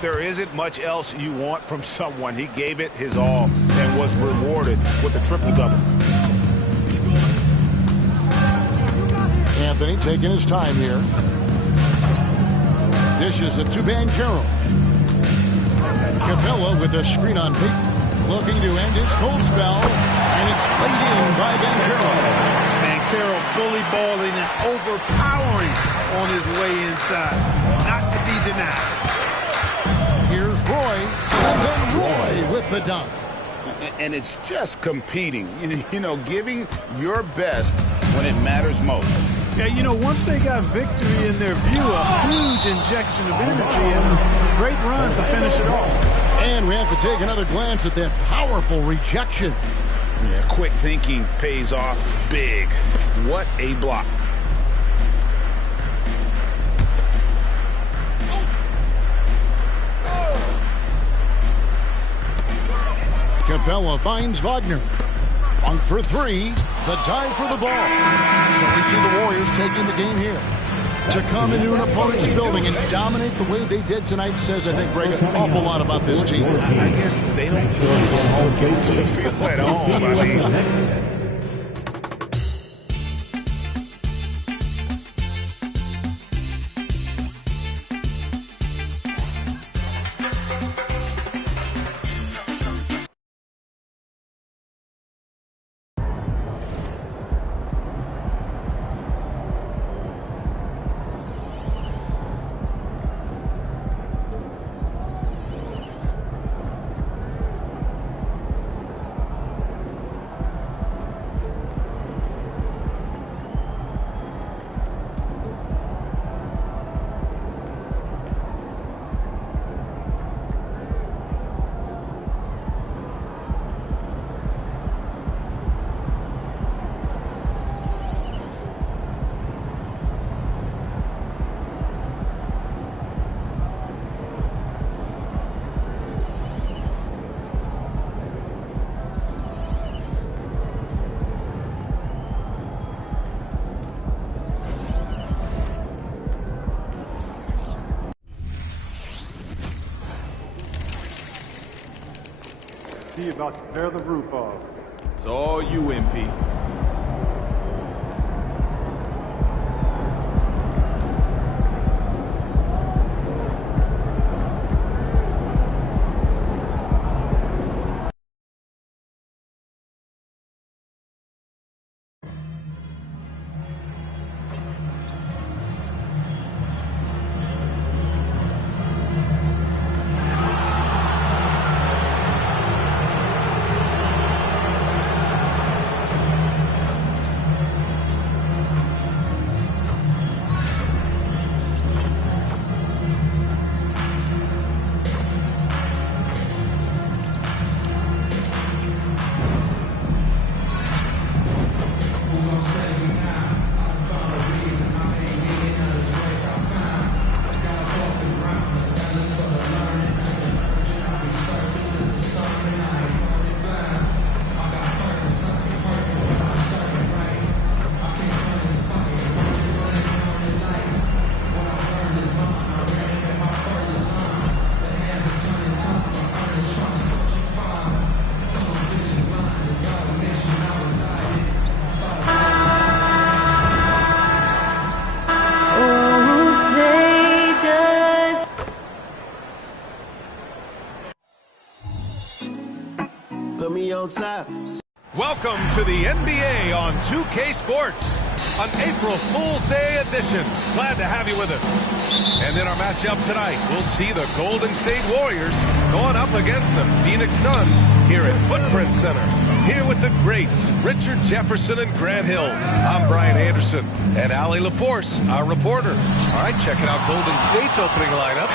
There isn't much else you want from someone. He gave it his all and was rewarded with a triple-double. Anthony taking his time here. Dishes it to Banchero. Capella with a screen on Peyton. Looking to end his cold spell. And it's played in by Banchero. Banchero bully balling and overpowering on his way inside. Not to be denied. Here's Roy. And then Roy with the dunk. And it's just competing. You know, giving your best when it matters most. Yeah, you know, once they got victory in their view, a huge injection of energy and a great run to finish it off. And we have to take another glance at that powerful rejection. Yeah, quick thinking pays off big. What a block. Capella finds Wagner. Monk for three. The dive for the ball. So we see the Warriors taking the game here. To come into an opponent's building and dominate the way they did tonight says, I think, Greg, an awful lot about this team. I guess they don't feel at home. I mean, MP about to tear the roof off. It's all you, MP. Welcome to the NBA on 2K Sports, an April Fool's Day edition. Glad to have you with us. And in our matchup tonight, we'll see the Golden State Warriors going up against the Phoenix Suns here at Footprint Center. Here with the greats, Richard Jefferson and Grant Hill. I'm Brian Anderson, and Allie LaForce, our reporter. All right, checking out Golden State's opening lineup.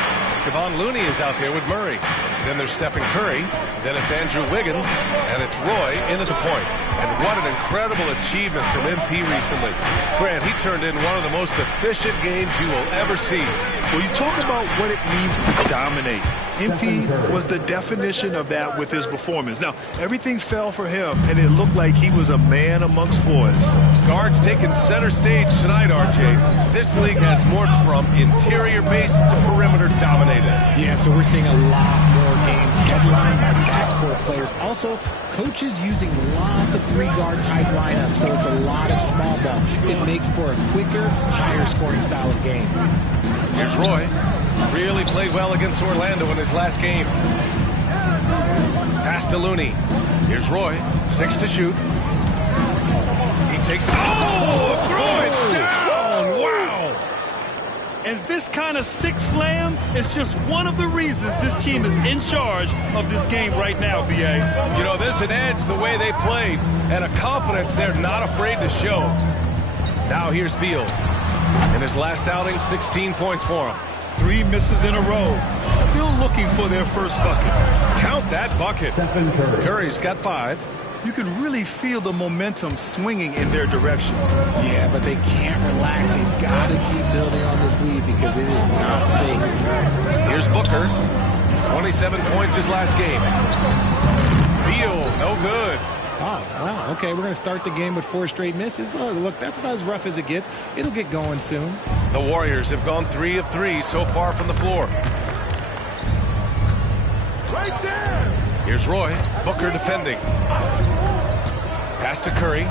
Kevon Looney is out there with Murray. Then there's Stephen Curry. Then it's Andrew Wiggins. And it's Roy in at the point. And what an incredible achievement from MP recently. Grant, he turned in one of the most efficient games you will ever see. Well, you talk about what it means to dominate. MP was the definition of that with his performance. Now, everything fell for him, and it looked like he was a man amongst boys. Guards taking center stage tonight, RJ. This league has morphed from interior base to perimeter dominated. Yeah, so we're seeing a lot more games headlined by backcourt players. Also, coaches using lots of three-guard type lineups, so it's a lot of small ball. It makes for a quicker, higher-scoring style of game. Here's Roy. Really played well against Orlando in his last game. Pass to Looney. Here's Roy. 6 to shoot. He takes... Oh! Throw it down! Wow! And this kind of six slam is just one of the reasons this team is in charge of this game right now, B.A. You know, there's an edge the way they played and a confidence they're not afraid to show. Now here's Beal. In his last outing, 16 points for him. 3 misses in a row. Still looking for their first bucket. Count that bucket. Curry's got 5. You can really feel the momentum swinging in their direction. Yeah, but they can't relax. They've got to keep building on this lead because it is not safe. Here's Booker. 27 points his last game. Beal, no good. Oh, wow. Okay, we're going to start the game with 4 straight misses. Look, that's about as rough as it gets. It'll get going soon. The Warriors have gone 3 of 3 so far from the floor. Right there! Here's Roy. Booker defending. Pass to Curry.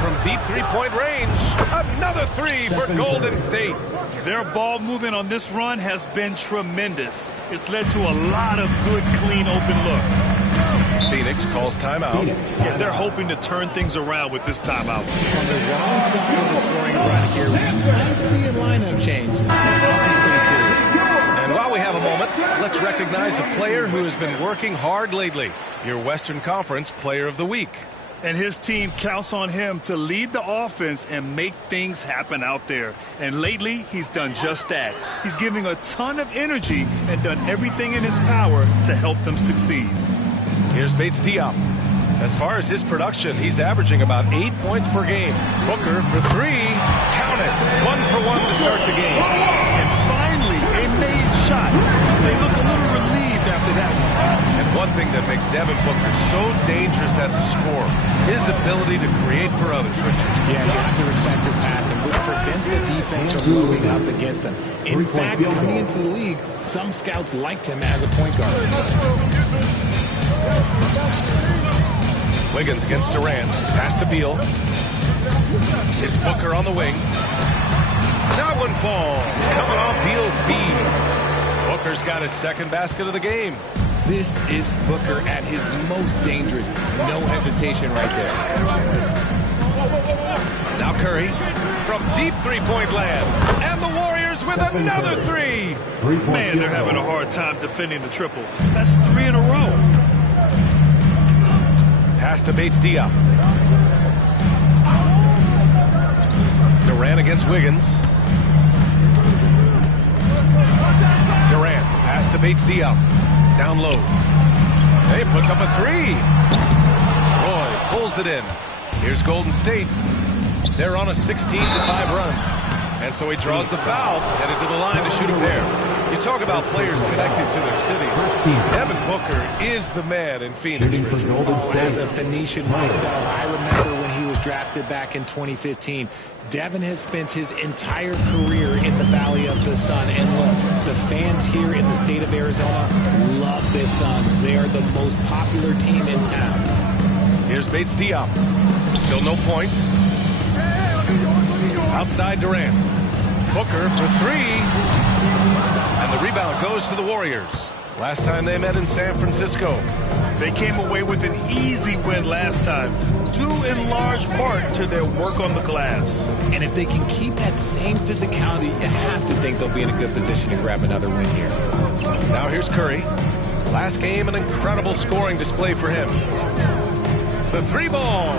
From deep three-point range. Another 3 for Golden State. Their ball movement on this run has been tremendous. It's led to a lot of good, clean, open looks. Phoenix calls timeout. Yeah, they're hoping to turn things around with this timeout. On the wrong side of the scoring run here, we might see a lineup change. And while we have a moment, let's recognize a player who has been working hard lately. Your Western Conference Player of the Week. And his team counts on him to lead the offense and make things happen out there. And lately, he's done just that. He's giving a ton of energy and done everything in his power to help them succeed. Here's Bates Diop. As far as his production, he's averaging about 8 points per game. Booker for 3. Count it. 1 for 1 to start the game. And finally, a made shot. They look a little relieved after that one. And one thing that makes Devin Booker so dangerous as a scorer, his ability to create for others, Richard. Yeah, you have to respect his passing, which prevents the defense from loading up against him. In fact, coming into the league, some scouts liked him as a point guard. Wiggins against Durant. Pass to Beal. It's Booker on the wing. That one falls. Coming off Beal's feed. Booker's got his second basket of the game. This is Booker at his most dangerous. No hesitation right there. Now Curry from deep three-point land. And the Warriors with another three. Man, they're having a hard time defending the triple. That's 3 in a row. Pass to Bates-Diop. Durant against Wiggins. Durant, pass to Bates-Diop. Down low. He puts up a three. Roy pulls it in. Here's Golden State. They're on a 16-5 run. And so he draws the foul, headed to the line to shoot a pair. You talk about players connected to their cities. Devin Booker is the man in Phoenix. As a Phoenician myself, I remember when he was drafted back in 2015. Devin has spent his entire career in the Valley of the Sun. And look, the fans here in the state of Arizona love the Suns. They are the most popular team in town. Here's Bates-Diop. Still no points. Outside Durant. Booker for three. And the rebound goes to the Warriors. Last time they met in San Francisco. They came away with an easy win last time, due in large part to their work on the glass. And if they can keep that same physicality, you have to think they'll be in a good position to grab another win here. Now here's Curry. Last game, an incredible scoring display for him. The three ball.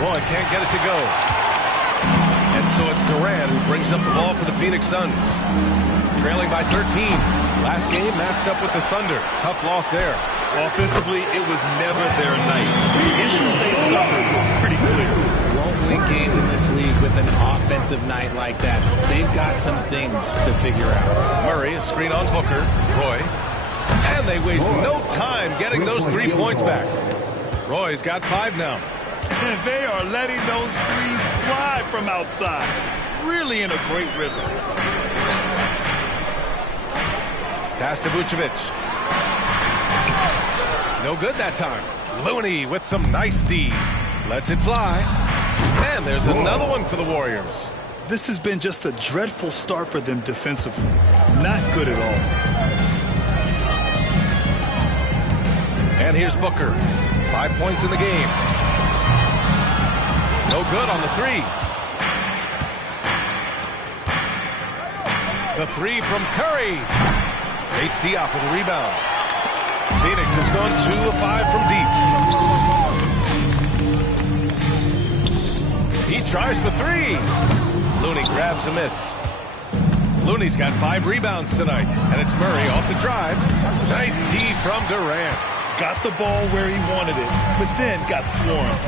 Roy can't get it to go. And so it's Durant who brings up the ball for the Phoenix Suns. Trailing by 13. Last game matched up with the Thunder. Tough loss there. Offensively, it was never their night. The issues they suffered were pretty clear. Won't win games in this league with an offensive night like that. They've got some things to figure out. Murray, a screen on Booker. Roy. And they waste no time getting those 3 points back. Roy's got 5 now. And they are letting those threes fly from outside. Really in a great rhythm. Pass to Vucevic. No good that time. Looney with some nice D. Lets it fly. And there's another one for the Warriors. This has been just a dreadful start for them defensively. Not good at all. And here's Booker. 5 points in the game. No good on the three. The three from Curry. Bates-Diop with a rebound. Phoenix has gone 2 of 5 from deep. He tries for 3. Looney grabs a miss. Looney's got 5 rebounds tonight. And it's Murray off the drive. Nice D from Durant. Got the ball where he wanted it, but then got swarmed.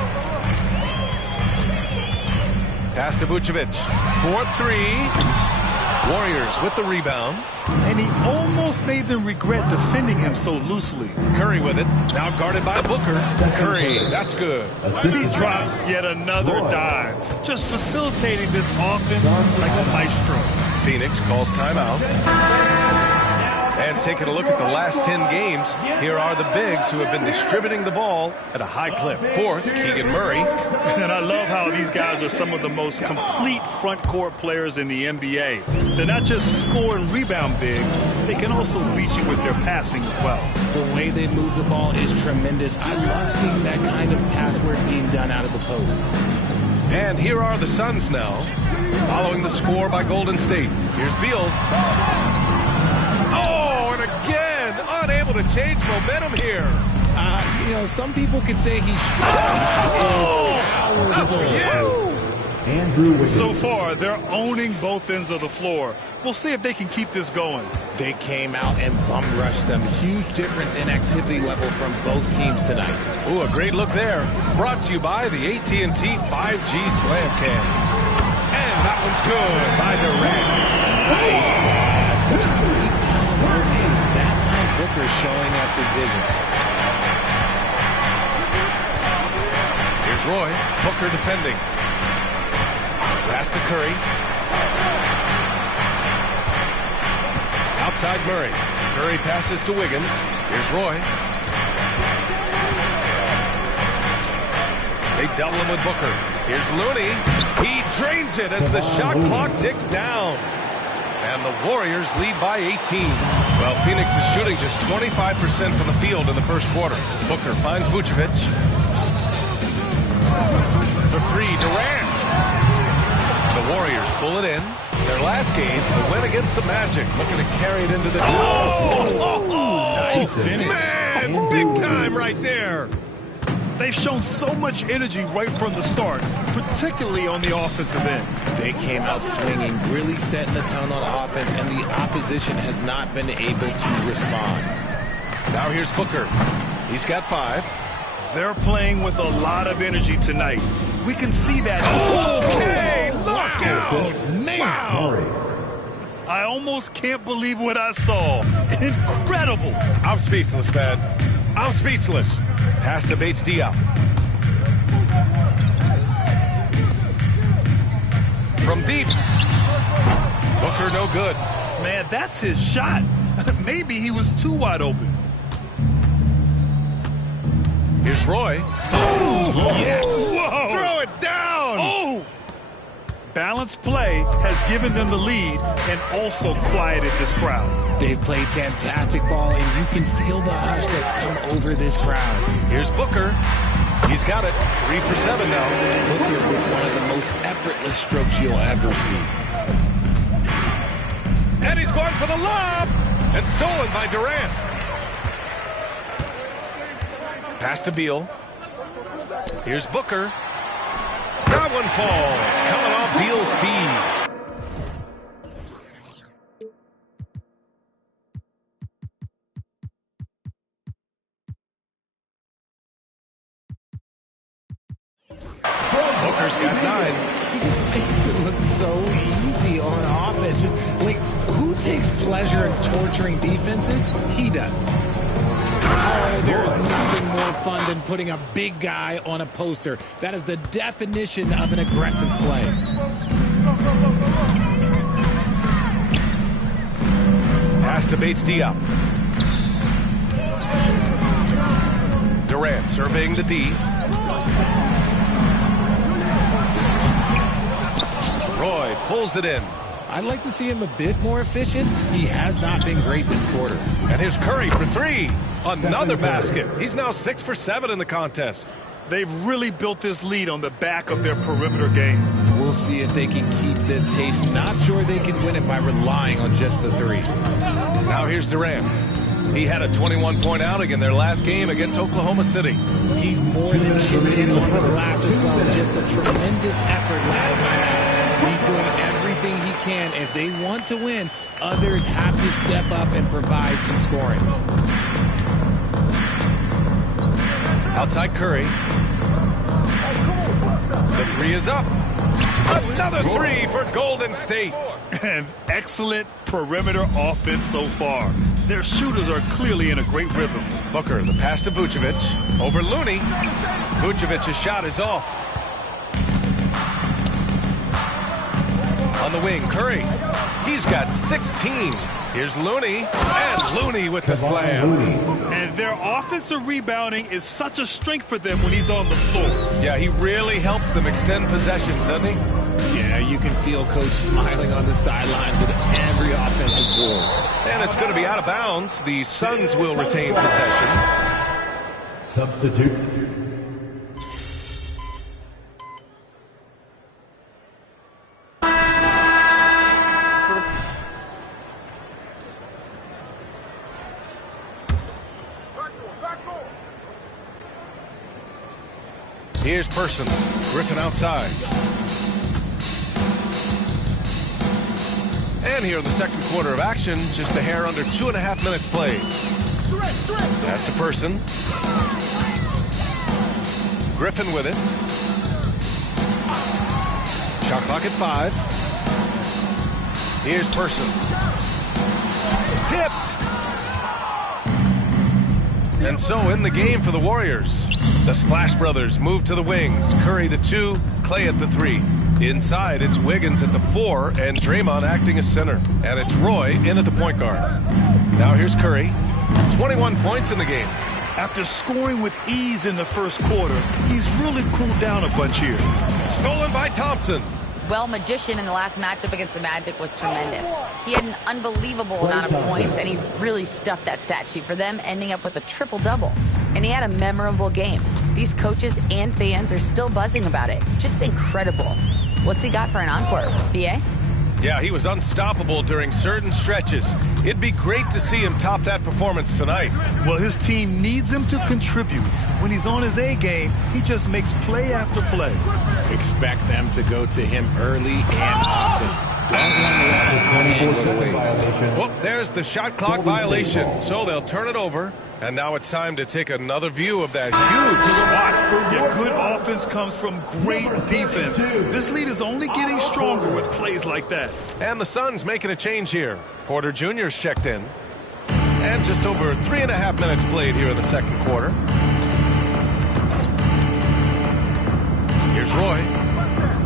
Pass to Vucevic. 4-3. Warriors with the rebound. And he almost made them regret defending him so loosely. Curry with it. Now guarded by Booker. Curry, that's good. He drops yet another dive. Just facilitating this offense like a maestro. Phoenix calls timeout. And taking a look at the last 10 games, here are the bigs who have been distributing the ball at a high clip. Fourth, Keegan Murray. And I love how these guys are some of the most complete front court players in the NBA. They're not just score and rebound bigs, they can also beat you with their passing as well. The way they move the ball is tremendous. I love seeing that kind of pass work being done out of the post. And here are the Suns now, following the score by Golden State. Here's Beal. Oh, and again, unable to change momentum here. You know, some people could say he's So far, they're owning both ends of the floor. We'll see if they can keep this going. They came out and bum rushed them. Huge difference in activity level from both teams tonight. Ooh, a great look there. Brought to you by the AT&T 5G Slam Cam. And that one's good by Durant. Nice pass. Such a great time move. It's that time Booker showing us his vision. Here's Roy. Booker defending. Pass to Curry. Outside Murray. Curry passes to Wiggins. Here's Roy. doubling with Booker. Here's Looney. He drains it as the shot clock ticks down. And the Warriors lead by 18. Well, Phoenix is shooting just 25% from the field in the first quarter. Booker finds Vucevic. For three, Durant. The Warriors pull it in. Their last game, the win against the Magic, looking to carry it into the... Nice finish. Man, big time right there. They've shown so much energy right from the start, particularly on the offensive end. They came out swinging, really setting the tone on offense, and the opposition has not been able to respond. Now here's Booker. He's got 5. They're playing with a lot of energy tonight. We can see that. Okay, look out! Man. Wow! I almost can't believe what I saw. Incredible. I'm speechless, man. I'm speechless. Pass to Bates-Diop. From deep. Booker no good. Man, that's his shot. Maybe he was too wide open. Here's Roy. Oh, yes. Whoa. Throw it down. Oh. Balanced play has given them the lead and also quieted this crowd. They've played fantastic ball, and you can feel the hush that's come over this crowd. Here's Booker. He's got it. 3 for 7 now. Booker with one of the most effortless strokes you'll ever see. And he's going for the lob. And stolen by Durant. Pass to Beal. Here's Booker. That one falls. Coming off Beal's feed. Booker's got 9. He just makes it look so easy on offense. Like, who takes pleasure in torturing defenses? He does. Oh, there's nothing more fun than putting a big guy on a poster. That is the definition of an aggressive play. Pass to Bates-Diop. Durant surveying the D. Roy pulls it in. I'd like to see him a bit more efficient. He has not been great this quarter. And here's Curry for 3. Another basket. He's now 6 for 7 in the contest. They've really built this lead on the back of their perimeter game. We'll see if they can keep this pace. Not sure they can win it by relying on just the 3. Now here's Durant. He had a 21-point outing in their last game against Oklahoma City. He's more than chipped in on the glass as well. Just a tremendous effort last time out. He's doing everything he can. If they want to win, others have to step up and provide some scoring. Outside Curry. The 3 is up. Another 3 for Golden State. And excellent perimeter offense so far. Their shooters are clearly in a great rhythm. Booker, the pass to Vucevic. Over Looney. Vucevic's shot is off. On the wing, Curry. He's got 16. Here's Looney. And Looney with the slam. And their offensive rebounding is such a strength for them when he's on the floor. Yeah, he really helps them extend possessions, doesn't he? Yeah, you can feel Coach smiling on the sideline with every offensive board. And it's going to be out of bounds. The Suns will retain possession. Substitute. Here's Person. Griffin outside. And here in the second quarter of action, just a hair under 2.5 minutes played. Pass to Person. Griffin with it. Shot clock at 5. Here's Person. Tipped. And so in the game for the Warriors. The Splash Brothers move to the wings. Curry the 2, Clay at the 3. Inside, it's Wiggins at the 4, and Draymond acting as center. And it's Roy in at the point guard. Now here's Curry. 21 points in the game. After scoring with ease in the first quarter, he's really cooled down a bunch here. Stolen by Thompson. Well, Magician in the last matchup against the Magic was tremendous. He had an unbelievable amount of points, and he really stuffed that stat sheet for them, ending up with a triple-double. And he had a memorable game. These coaches and fans are still buzzing about it. Just incredible. What's he got for an encore, B.A.? Yeah, he was unstoppable during certain stretches. It'd be great to see him top that performance tonight. Well, his team needs him to contribute. When he's on his A game, he just makes play after play. Expect them to go to him early and often. Don't want to let him waste. Well, there's the shot clock violation, so they'll turn it over. And now it's time to take another view of that huge swat. Yeah, good offense comes from great defense. This lead is only getting stronger with plays like that. And the Suns making a change here. Porter Jr.'s checked in. And just over 3.5 minutes played here in the second quarter. Here's Roy.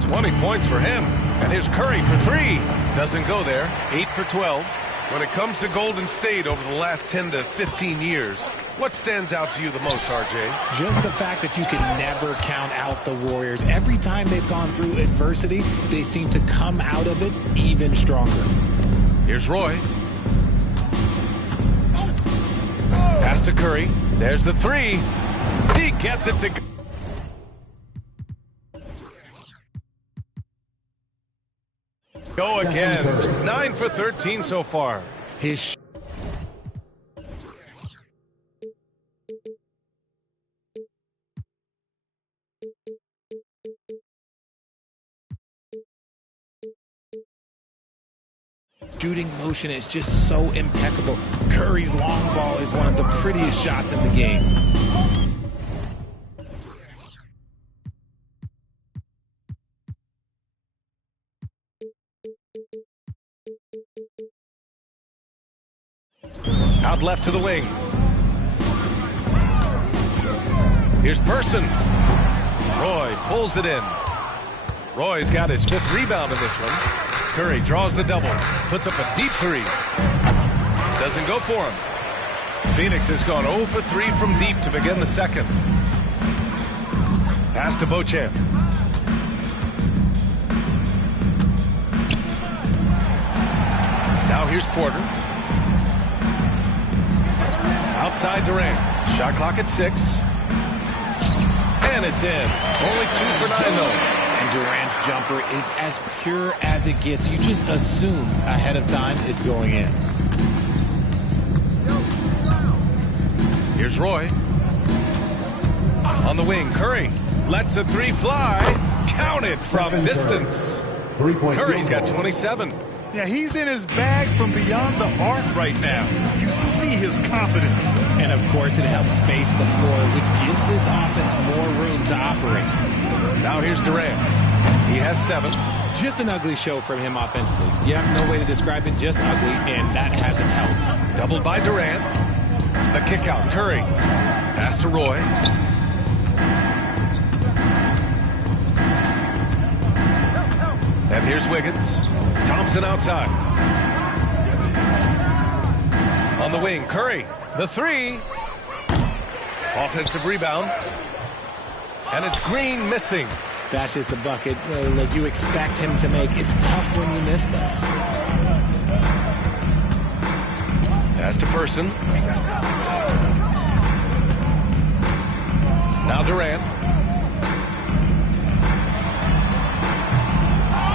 20 points for him. And here's Curry for 3. Doesn't go there. 8 for 12. When it comes to Golden State over the last 10 to 15 years, what stands out to you the most, RJ? Just the fact that you can never count out the Warriors. Every time they've gone through adversity, they seem to come out of it even stronger. Here's Roy. Pass to Curry. There's the 3. He gets it to... Go again. 9 for 13 so far. His shooting motion is just so impeccable. Curry's long ball is one of the prettiest shots in the game. Out left to the wing. Here's Person. Roy pulls it in. Roy's got his 5th rebound in this one. Curry draws the double. Puts up a deep 3. Doesn't go for him. Phoenix has gone 0 for 3 from deep to begin the second. Pass to Beauchamp. Now here's Porter. Outside Durant. Shot clock at 6. And it's in. Only 2 for 9, though. And Durant's jumper is as pure as it gets. You just assume ahead of time it's going in. Here's Roy. On the wing, Curry lets the 3 fly. Counted from distance. Curry's got 27. Yeah, he's in his bag from beyond the arc right now. You see his confidence. And, of course, it helps space the floor, which gives this offense more room to operate. Now here's Durant. He has 7. Just an ugly show from him offensively. You have no way to describe it, just ugly, and that hasn't helped. Doubled by Durant. The kick out, Curry. Pass to Roy. And here's Wiggins. Thompson outside. On the wing, Curry. The 3. Offensive rebound. And it's Green missing. That's just the bucket that you expect him to make. It's tough when you miss those. Pass to Person. Now Durant.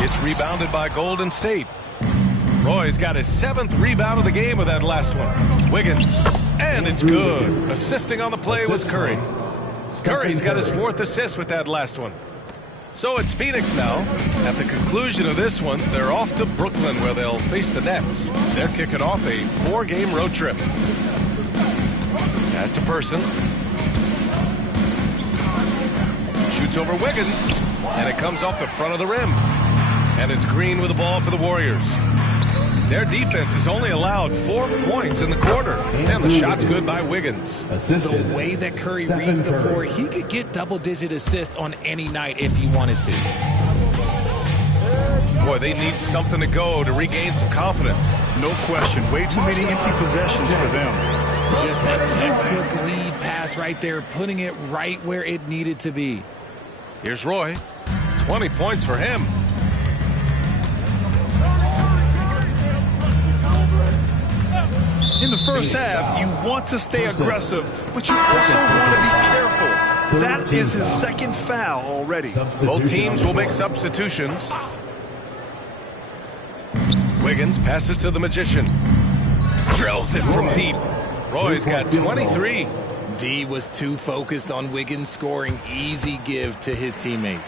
It's rebounded by Golden State. Roy's got his 7th rebound of the game with that last one. Wiggins. And it's good. Assisting on the play was Curry. Curry's got his 4th assist with that last one. So it's Phoenix now. At the conclusion of this one, they're off to Brooklyn where they'll face the Nets. They're kicking off a 4-game road trip. Pass to Person. Shoots over Wiggins. And it comes off the front of the rim. And it's Green with the ball for the Warriors. Their defense has only allowed 4 points in the quarter. And the shot's good by Wiggins. The way that Curry reads the floor, he could get double-digit assists on any night if he wanted to. Boy, they need something to go to regain some confidence. No question. Way too many empty possessions for them. Just a textbook lead pass pass right there, putting it right where it needed to be. Here's Roy. 20 points for him. In the first half, you want to stay aggressive, but you also want to be careful. That is his second foul already. Both teams will make substitutions. Wiggins passes to the Magician. Drills it from deep. Roy's got 23. D was too focused on Wiggins scoring. Easy give to his teammate.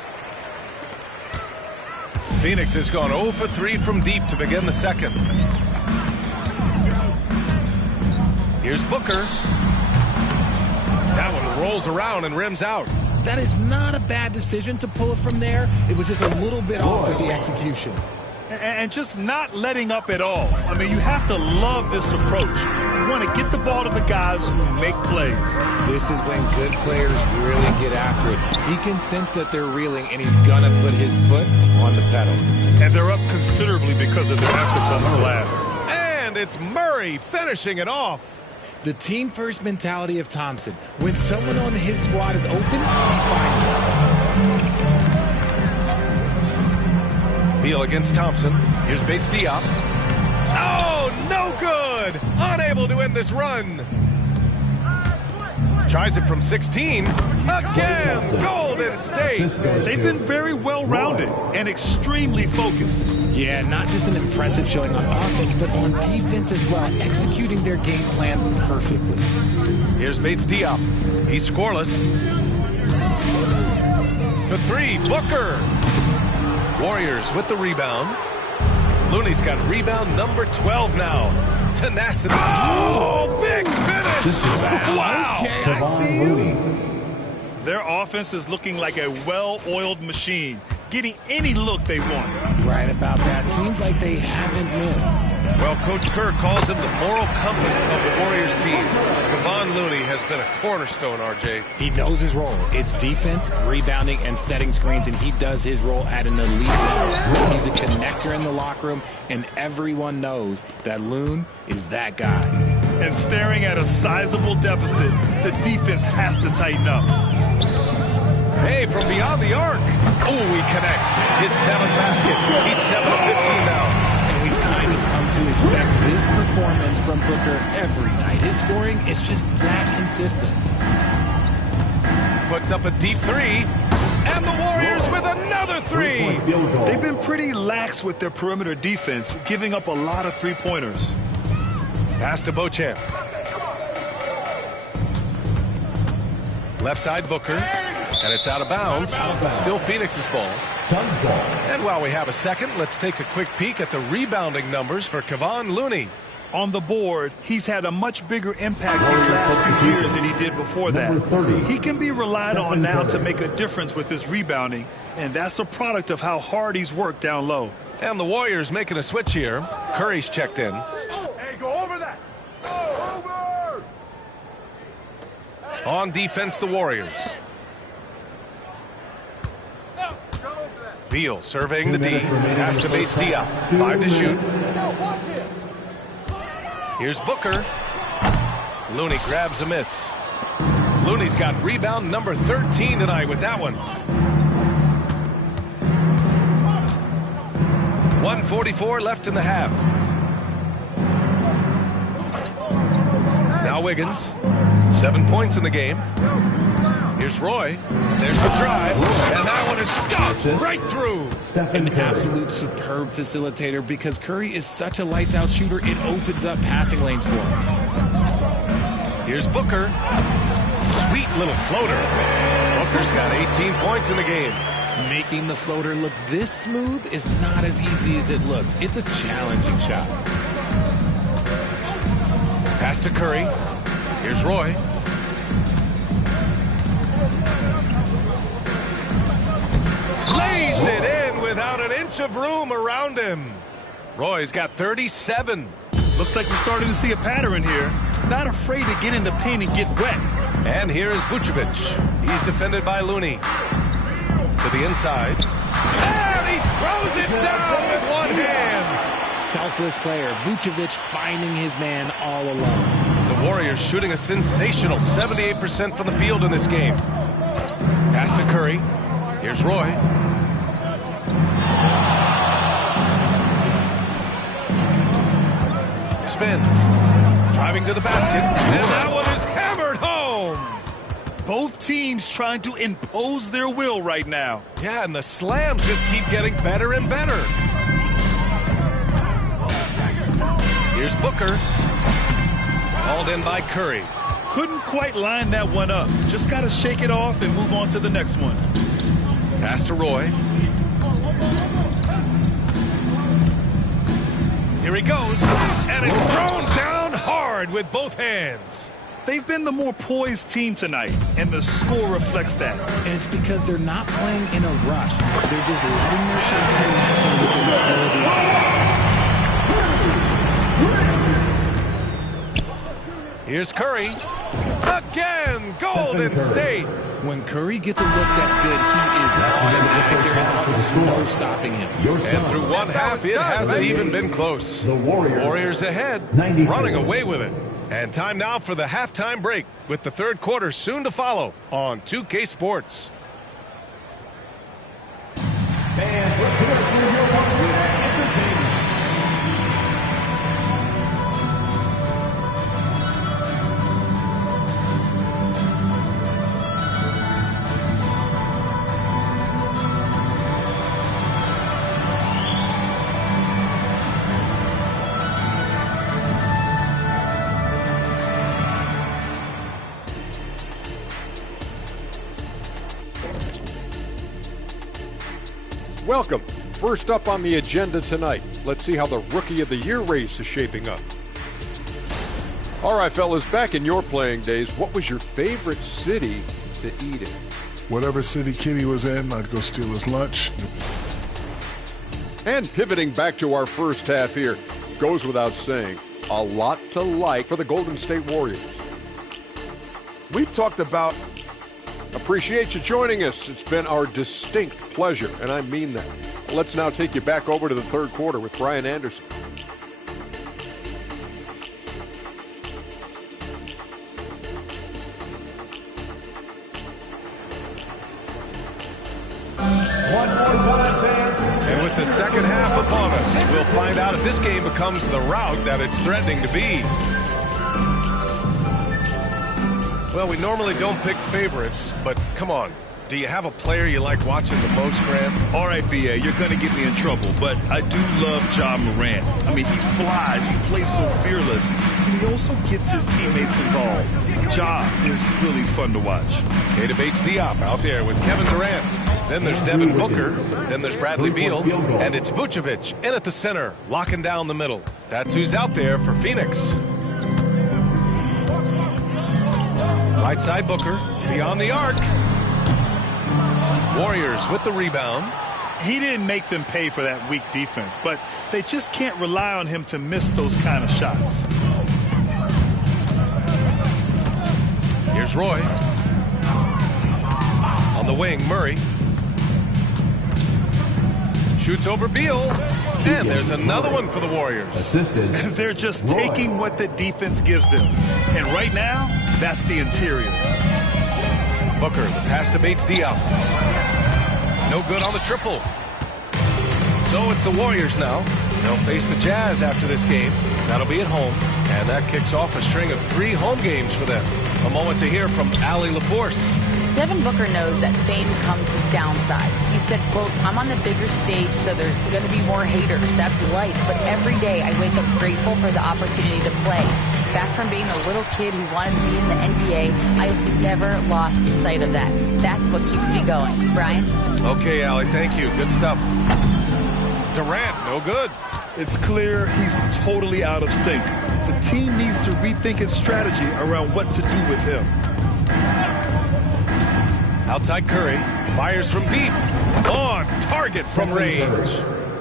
Phoenix has gone 0 for 3 from deep to begin the second. Here's Booker. That one rolls around and rims out. That is not a bad decision to pull it from there. It was just a little bit off with the execution. And just not letting up at all. I mean, you have to love this approach. You want to get the ball to the guys who make plays. This is when good players really get after it. He can sense that they're reeling, and he's going to put his foot on the pedal. And they're up considerably because of their efforts on the glass. And it's Murray finishing it off. The team-first mentality of Thompson. When someone on his squad is open, he finds it. Beal against Thompson. Here's Bates Diop. Oh, no good! Unable to end this run. Tries it from 16. Again, Golden State. They've been very well-rounded and extremely focused. Yeah, not just an impressive showing on offense, but on defense as well, executing their game plan perfectly. Here's Bates Diop. He's scoreless. For 3, Booker. Warriors with the rebound. Looney's got rebound number 12 now. Tenacity. Oh, big finish. Wow. Okay, I see you. Their offense is looking like a well-oiled machine, getting any look they want. Right about that. Seems like they haven't missed. Well, Coach Kerr calls him the moral compass of the Warriors team. Kevon Looney has been a cornerstone, RJ. He knows his role. It's defense, rebounding, and setting screens, and he does his role at an elite level. He's a connector in the locker room, and everyone knows that Loon is that guy. And staring at a sizable deficit, the defense has to tighten up. Hey, from beyond the arc. Oh, he connects. His 7th basket. He's 7 of 15 now. And we've kind of come to expect this performance from Booker every night. His scoring is just that consistent. Puts up a deep 3. And the Warriors with another 3. They've been pretty lax with their perimeter defense, giving up a lot of three-pointers. Pass to Beauchamp. Left side Booker. And it's out of bounds. Still Phoenix's ball. Suns ball. And while we have a second, let's take a quick peek at the rebounding numbers for Kevon Looney. On the board, he's had a much bigger impact these last few years than he did before that. He can be relied on now to make a difference with his rebounding, and that's a product of how hard he's worked down low. And the Warriors making a switch here. Curry's checked in. Hey, go over that. Go over. On defense, the Warriors. Beal surveying the D. Pass to Bates Diop. 5 to shoot. Here's Booker. Looney grabs a miss. Looney's got rebound number 13 tonight with that one. 1:44 left in the half. Now Wiggins. 7 points in the game. Here's Roy. There's the drive. And that one is stuffed right through. An absolute superb facilitator because Curry is such a lights-out shooter, it opens up passing lanes for him. Here's Booker. Sweet little floater. Booker's got 18 points in the game. Making the floater look this smooth is not as easy as it looked. It's a challenging shot. Pass to Curry. Here's Roy. Lays it in without an inch of room around him. Roy's got 37. Looks like we're starting to see a pattern here. Not afraid to get in the paint and get wet. And here's Vucevic. He's defended by Looney. To the inside. And he throws it down with one hand. Selfless player. Vucevic finding his man all alone. The Warriors shooting a sensational 78% from the field in this game. Pass to Curry. Here's Roy. Spins. Driving to the basket. And that one is hammered home. Both teams trying to impose their will right now. Yeah, and the slams just keep getting better and better. Here's Booker. Called in by Curry. Couldn't quite line that one up. Just got to shake it off and move on to the next one. Pass to Roy. Here he goes. And it's thrown down hard with both hands. They've been the more poised team tonight, and the score reflects that. And it's because they're not playing in a rush. They're just letting their shots come naturally within the flow of the offense. Here's Curry. Again, Golden State. When Curry gets a look that's good, he is automatic. There is almost no stopping him. And through one half, it hasn't even been close. The Warriors ahead, running away with it. And time now for the halftime break, with the third quarter soon to follow on 2K Sports. Fans, let's hear it for your entertainment. Welcome. First up on the agenda tonight, let's see how the Rookie of the Year race is shaping up. All right, fellas, back in your playing days, what was your favorite city to eat in? Whatever city Kenny was in, I'd go steal his lunch. And pivoting back to our first half here, goes without saying, a lot to like for the Golden State Warriors. We've talked about... Appreciate you joining us. It's been our distinct pleasure, and I mean that. Let's now take you back over to the third quarter with Brian Anderson. And with the second half upon us, we'll find out if this game becomes the rout that it's threatening to be. Well, we normally don't pick favorites, but come on. Do you have a player you like watching the most, Grant? All right, B.A., you're going to get me in trouble, but I do love Ja Morant. I mean, he flies, he plays so fearless, and he also gets his teammates involved. Ja is really fun to watch. Keita Bates-Diop out there with Kevin Durant. Then there's Devin Booker. Then there's Bradley Beal. And it's Vucevic in at the center, locking down the middle. That's who's out there for Phoenix. Right side Booker, beyond the arc. Warriors with the rebound. He didn't make them pay for that weak defense, but they just can't rely on him to miss those kind of shots. Here's Roy. On the wing, Murray. Shoots over Beal. And there's another one for the Warriors. Assisted. They're just taking what the defense gives them. And right now, that's the interior. Booker, the pass to Bates-Diop. No good on the triple. So it's the Warriors now. They'll face the Jazz after this game. That'll be at home. And that kicks off a string of 3 home games for them. A moment to hear from Allie LaForce. Devin Booker knows that fame comes with downsides. He said, quote, I'm on the bigger stage, so there's going to be more haters. That's life. But every day I wake up grateful for the opportunity to play. Back from being a little kid who wanted to be in the NBA, I've never lost sight of that. That's what keeps me going. Brian? Okay, Allie, thank you. Good stuff. Durant, no good. It's clear he's totally out of sync. The team needs to rethink its strategy around what to do with him. Outside Curry, fires from deep. On target from range.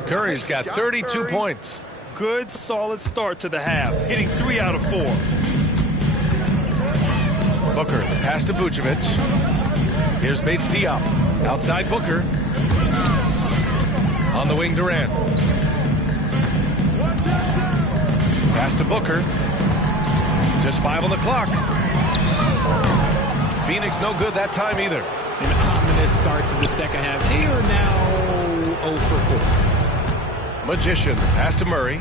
Curry's got 32 points. Good, solid start to the half, hitting 3 out of 4. Booker, the pass to Vucevic. Here's Bates-Diop. Outside Booker. On the wing, Durant. Pass to Booker. Just 5 on the clock. Phoenix no good that time either. An ominous start to the second half. They are now 0 for 4. Magician, pass to Murray.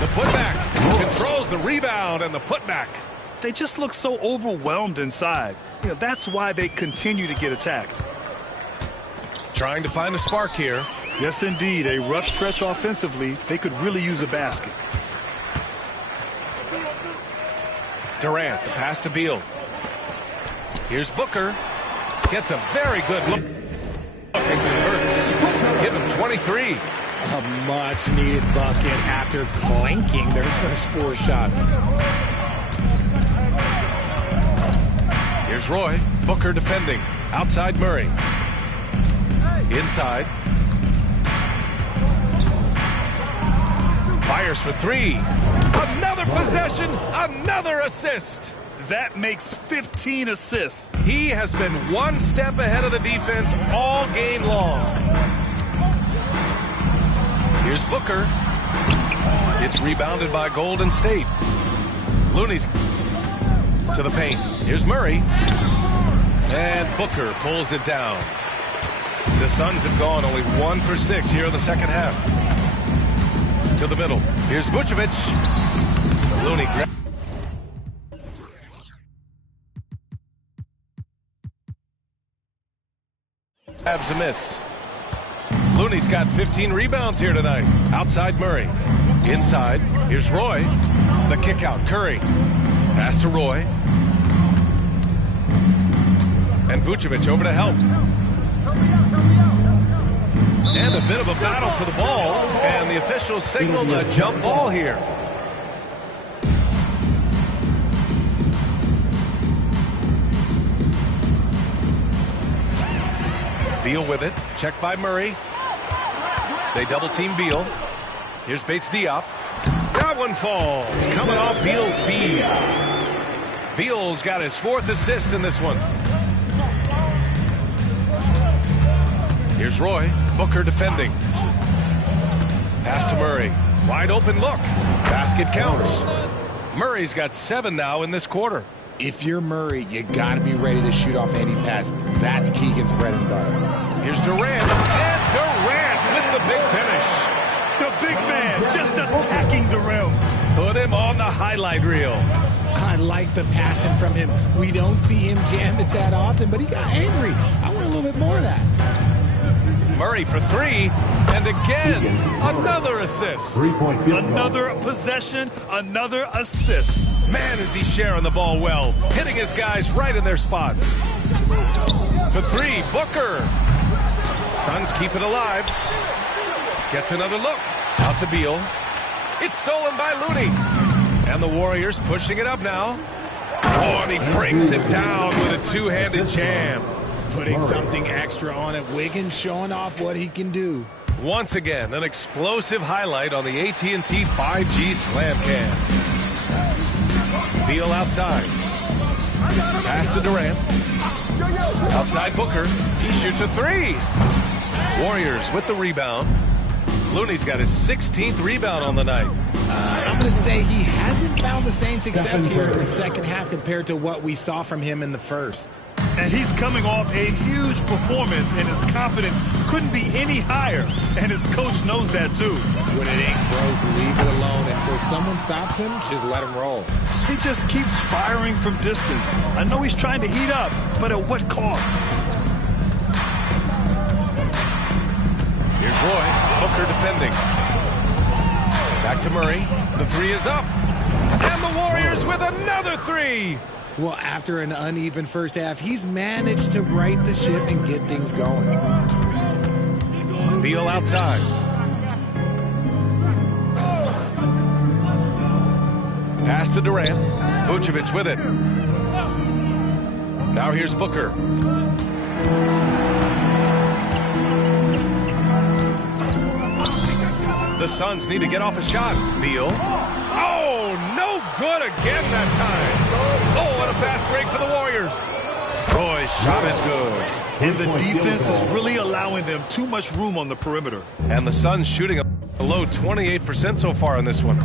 The putback. Controls the rebound and the putback. They just look so overwhelmed inside. That's why they continue to get attacked. Trying to find a spark here. Yes, indeed. A rough stretch offensively. They could really use a basket. Durant, the pass to Beal. Here's Booker. Gets a very good look. And converts. Give him 23. A much-needed bucket after clanking their first 4 shots. Here's Roy. Booker defending. Outside Murray. Inside. Fires for 3. Another possession. Another assist. That makes 15 assists. He has been one step ahead of the defense all game long. Here's Booker. It's rebounded by Golden State. Looney's to the paint. Here's Murray. And Booker pulls it down. The Suns have gone only 1 for 6 here in the second half. To the middle. Here's Vucevic. Looney grabs a miss. Looney's got 15 rebounds here tonight. Outside Murray. Inside. Here's Roy. The kick out. Curry. Pass to Roy. And Vucevic over to help. And a bit of a battle for the ball. And the officials signaled a jump ball here. Beal with it. Checked by Murray. They double team Beal. Here's Bates Diop. That one falls. Coming off Beal's feed. Beal's got his 4th assist in this one. Here's Roy. Booker defending. Pass to Murray. Wide open look. Basket counts. Murray's got 7 now in this quarter. If you're Murray, you got to be ready to shoot off any pass. That's Keegan's bread and butter. Here's Durant. And Durant with the big finish. The big man just attacking the rim. Put him on the highlight reel. I like the passion from him. We don't see him jam it that often, but he got angry. I want a little bit more of that. Murray for 3, and again, another assist. Another possession, another assist. Man, is he sharing the ball well, hitting his guys right in their spots. For 3, Booker. Suns keep it alive. Gets another look. Out to Beal. It's stolen by Looney. And the Warriors pushing it up now. Oh, and he brings it down with a two-handed jam. Putting something extra on it. Wiggins showing off what he can do. Once again, an explosive highlight on the AT&T 5G Slam Cam. Beal outside. Pass to Durant. Outside Booker. He shoots a 3. Warriors with the rebound. Looney's got his 16th rebound on the night. I'm going to say he hasn't found the same success here in the second half compared to what we saw from him in the first. And he's coming off a huge performance, and his confidence couldn't be any higher. And his coach knows that, too. When it ain't broke, leave it alone. Until someone stops him, just let him roll. He just keeps firing from distance. I know he's trying to heat up, but at what cost? Here's Roy. Booker defending. Back to Murray. The 3 is up. And the Warriors with another 3. Well, after an uneven first half, he's managed to right the ship and get things going. Beal outside. Pass to Durant. Vucevic with it. Now here's Booker. The Suns need to get off a shot. Beal. Oh, no good again that time. Oh, what a fast break for the Warriors. Roy's shot is good. And the defense is really allowing them too much room on the perimeter. And the Suns shooting a low 28% so far in this one.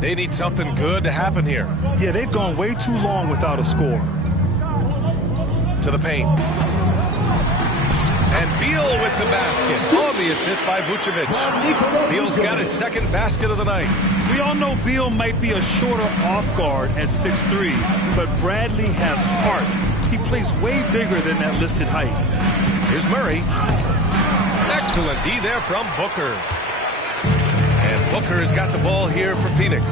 They need something good to happen here. Yeah, they've gone way too long without a score. To the paint. And Beal with the basket on the assist by Vucevic. Beal's got his second basket of the night. We all know Beal might be a shorter off guard at 6'3", but Bradley has heart. He plays way bigger than that listed height. Here's Murray. Excellent D there from Booker. And Booker has got the ball here for Phoenix.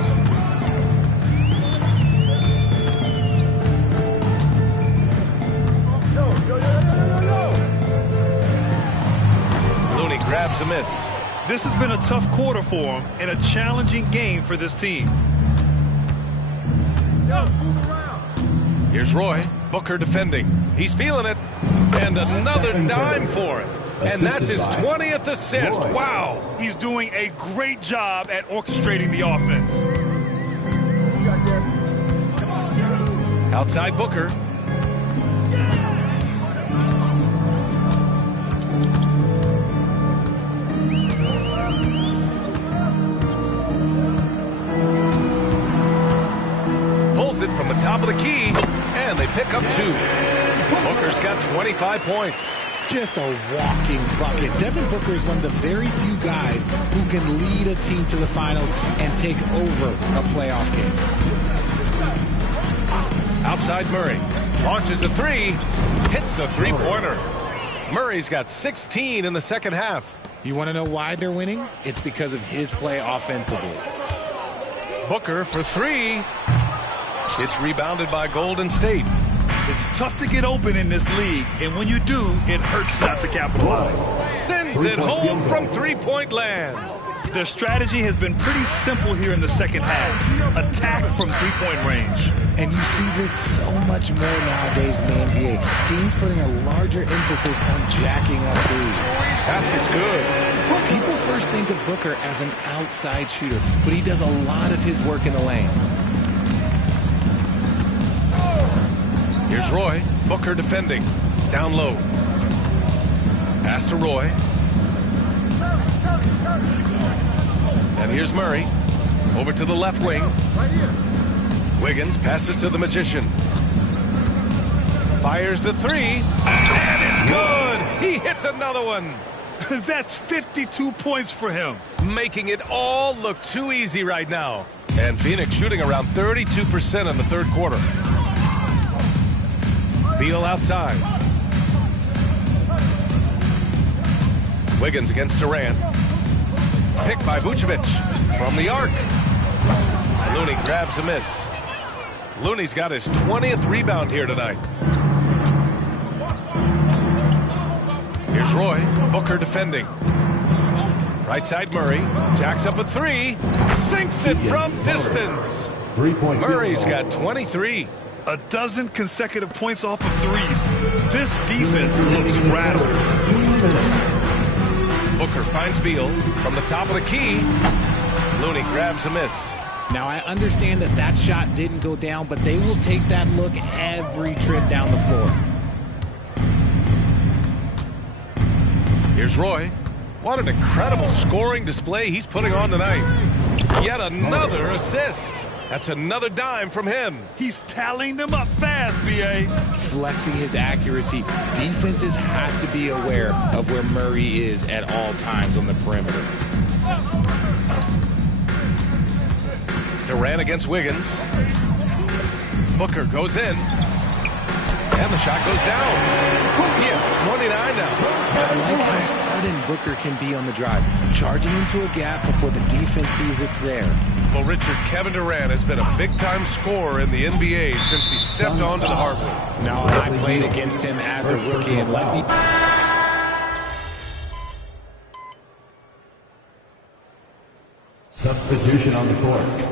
Looney grabs a miss. This has been a tough quarter for him and a challenging game for this team. Here's Roy. Booker defending. He's feeling it. And another dime for him. And that's his 20th assist. Wow. He's doing a great job at orchestrating the offense. Outside Booker. Pulls it from the top of the key. And they pick up 2. Booker's got 25 points. Just a walking bucket. Devin Booker is one of the very few guys who can lead a team to the finals and take over a playoff game. Outside Murray. Launches a 3. Hits a three-pointer. Murray's got 16 in the second half. You want to know why they're winning? It's because of his play offensively. Booker for 3. It's rebounded by Golden State. It's tough to get open in this league, and when you do, it hurts not to capitalize. Sends it home from three-point land. Their strategy has been pretty simple here in the second half. Attack from three-point range. And you see this so much more nowadays in the NBA. Teams putting a larger emphasis on jacking up threes. Basket's good. People first think of Booker as an outside shooter, but he does a lot of his work in the lane. Here's Roy. Booker defending. Down low. Pass to Roy. And here's Murray. Over to the left wing. Wiggins passes to the Magician. Fires the 3. And it's good. He hits another one. That's 52 points for him. Making it all look too easy right now. And Phoenix shooting around 32% in the third quarter. Beal outside. Wiggins against Durant. Picked by Vucevic from the arc. Looney grabs a miss. Looney's got his 20th rebound here tonight. Here's Roy. Booker defending. Right side Murray. Jacks up a 3. Sinks it from distance. Murray's got 23. A dozen consecutive points off of threes. This defense looks rattled. Booker finds Beal from the top of the key. Looney grabs a miss. Now, I understand that that shot didn't go down, but they will take that look every trip down the floor. Here's Roy. What an incredible scoring display he's putting on tonight. Yet another assist. That's another dime from him. He's tallying them up fast, B.A. Flexing his accuracy. Defenses have to be aware of where Murray is at all times on the perimeter. Durant against Wiggins. Booker goes in. And the shot goes down. He has 29 now. I like how sudden Booker can be on the drive. Charging into a gap before the defense sees it's there. Well, Richard, Kevin Durant has been a big-time scorer in the NBA since he stepped onto the hardwood. No, I played against him as a rookie, and let me... Substitution on the court.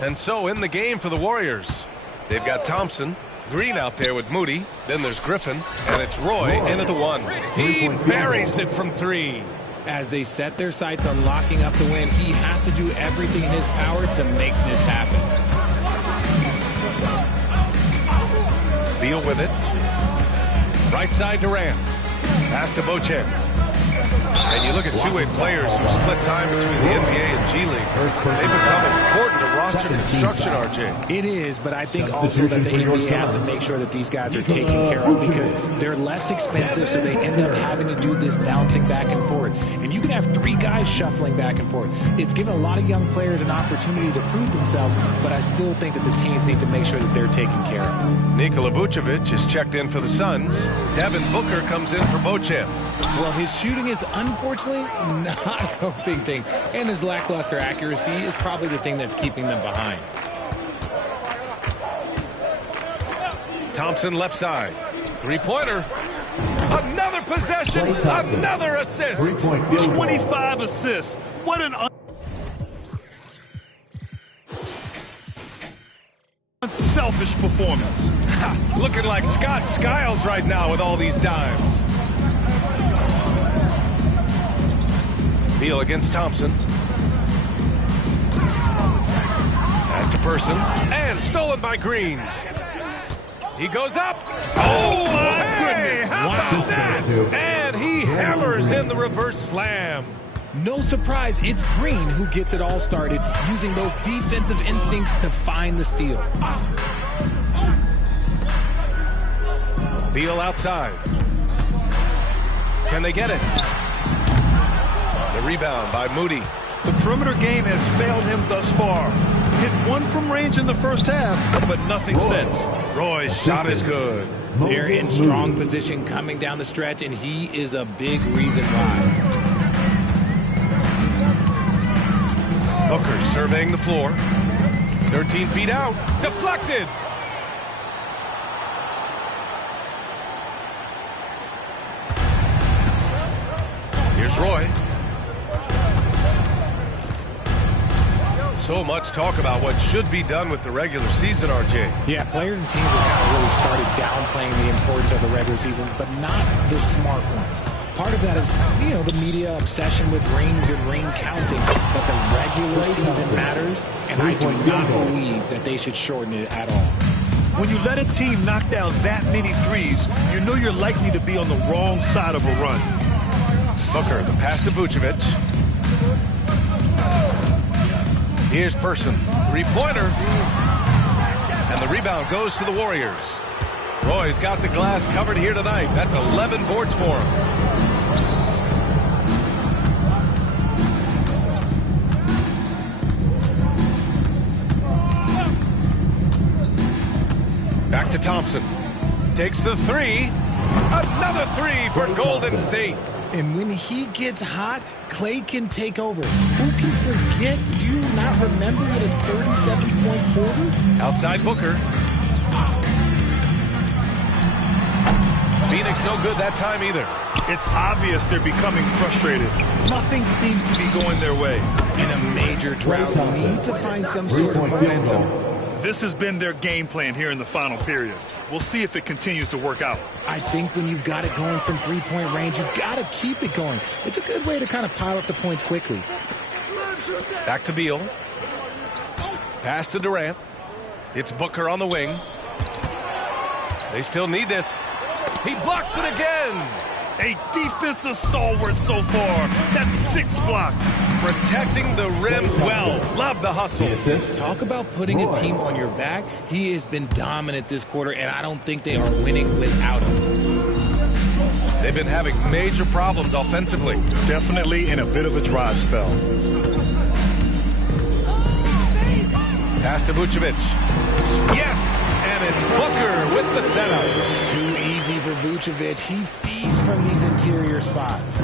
And so in the game for the Warriors, they've got Thompson, Green out there with Moody. Then there's Griffin, and it's Roy in at the 1. He buries it from 3. As they set their sights on locking up the win, he has to do everything in his power to make this happen. Beal with it. Right side Durant. Pass to Beauchamp. And you look at two-way players who split time between the NBA and G League. They become important to roster construction, RJ. It is, but I think also that the NBA has to make sure that these guys are taken care of because they're less expensive, so they end up having to do this bouncing back and forth. And you can have 3 guys shuffling back and forth. It's given a lot of young players an opportunity to prove themselves, but I still think that the teams need to make sure that they're taken care of. Nikola Vucevic is checked in for the Suns. Devin Booker comes in for Beauchamp. Well, his shooting is unfortunately not a big thing, and his lackluster accuracy is probably the thing that's keeping them behind. Thompson left side. Three-pointer. Another possession. Another assist. 25 assists. What an unselfish performance. Looking like Scott Skiles right now with all these dimes. Beal against Thompson. Pass to Person. And stolen by Green. He goes up. Oh, my goodness. How about that? And he hammers in the reverse slam. No surprise, it's Green who gets it all started, using those defensive instincts to find the steal. Beal outside. Can they get it? The rebound by Moody. The perimeter game has failed him thus far. Hit one from range in the first half, but nothing since. Roy's shot is good. They're in strong position coming down the stretch, and he is a big reason why. Booker surveying the floor. 13 feet out. Deflected. Here's Roy. So much talk about what should be done with the regular season, RJ. Yeah, players and teams have kind of really started downplaying the importance of the regular season, but not the smart ones. Part of that is, you know, the media obsession with rings and ring counting, but the regular season matters, and I do not believe that they should shorten it at all. When you let a team knock down that many threes, you know you're likely to be on the wrong side of a run. Booker, the pass to Vucevic. Here's Person. Three-pointer. And the rebound goes to the Warriors. Roy's got the glass covered here tonight. That's 11 boards for him. Back to Thompson. Takes the 3. Another 3 for Golden State. And when he gets hot, Klay can take over. Who can forget? You not remember at a 37-point quarter? Outside Booker. Phoenix no good that time either. It's obvious they're becoming frustrated. Nothing seems to be going their way. In a major drought, we need to find some sort of momentum. This has been their game plan here in the final period. We'll see if it continues to work out. I think when you've got it going from three-point range, you've got to keep it going. It's a good way to kind of pile up the points quickly. Back to Beal. Pass to Durant. It's Booker on the wing. They still need this. He blocks it again. A defensive stalwart so far. That's 6 blocks. Protecting the rim well. Love the hustle. Talk about putting a team on your back. He has been dominant this quarter, and I don't think they are winning without him. They've been having major problems offensively. Definitely in a bit of a dry spell. Pass to Vucevic. Yes! And it's Booker with the setup. Too easy for Vucevic. He feasts from these interior spots.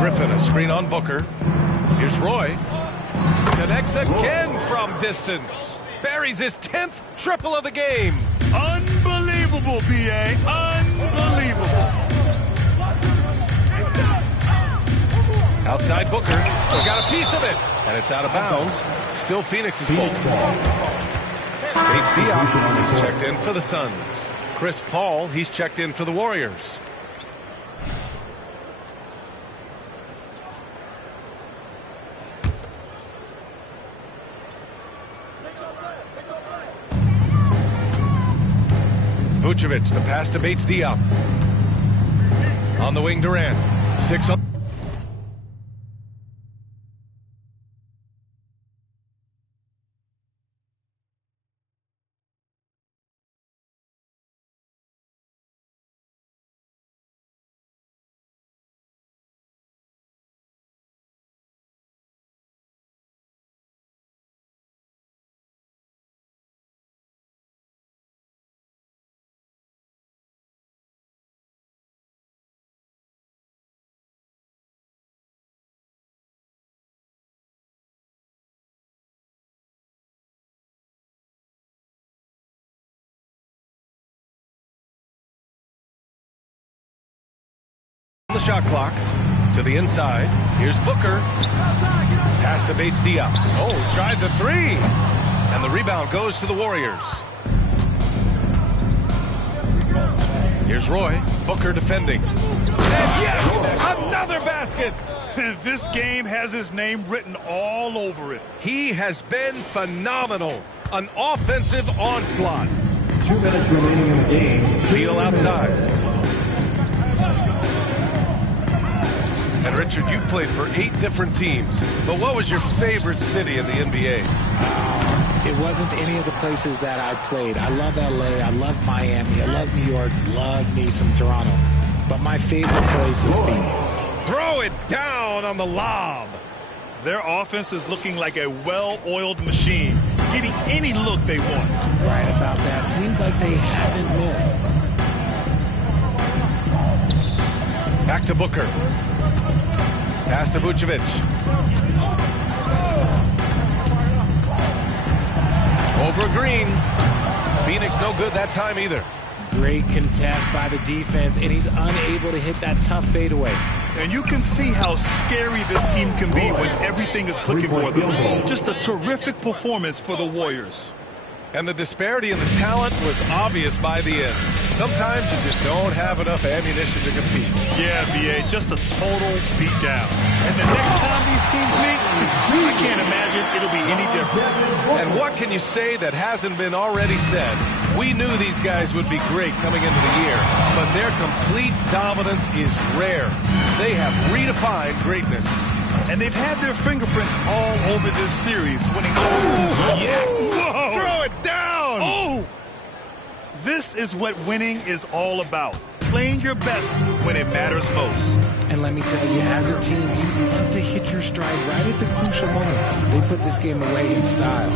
Griffin, a screen on Booker. Here's Roy. Connects again from distance. Buries his 10th triple of the game. Unbelievable, PA. Unbelievable. Outside Booker. He's got a piece of it. And it's out of bounds. Still Phoenix's ball. Bates Diop, he's checked in for the Suns. Chris Paul, he's checked in for the Warriors. Vucevic, the pass to Bates Diop. On the wing, Durant. 6 up. The shot clock to the inside. Here's Booker. Pass to Bates Diop. Oh, tries a three. And the rebound goes to the Warriors. Here's Roy. Booker defending. And yes! Another basket! This game has his name written all over it. He has been phenomenal. An offensive onslaught. 2 minutes remaining in the game. Beal outside. And Richard, you played for 8 different teams, but what was your favorite city in the NBA? It wasn't any of the places that I played. I love LA, I love Miami, I love New York, love me some Toronto. But my favorite place was Phoenix. Throw it down on the lob. Their offense is looking like a well-oiled machine, getting any look they want. Right about that. Seems like they haven't missed. Back to Booker. Pass to Vucevic. Over Green. Phoenix no good that time either. Great contest by the defense, and he's unable to hit that tough fadeaway. And you can see how scary this team can be when everything is clicking for them. Just a terrific performance for the Warriors. And the disparity in the talent was obvious by the end. Sometimes you just don't have enough ammunition to compete. Yeah, B.A., just a total beatdown. And the next time these teams meet, I can't imagine it'll be any different. And what can you say that hasn't been already said? We knew these guys would be great coming into the year, but their complete dominance is rare. They have redefined greatness. And they've had their fingerprints all over this series, winning. Yes! Whoa. Throw it down! Oh! This is what winning is all about. Playing your best when it matters most. And let me tell you, as a team, you love to hit your stride right at the crucial moments. They put this game away in style.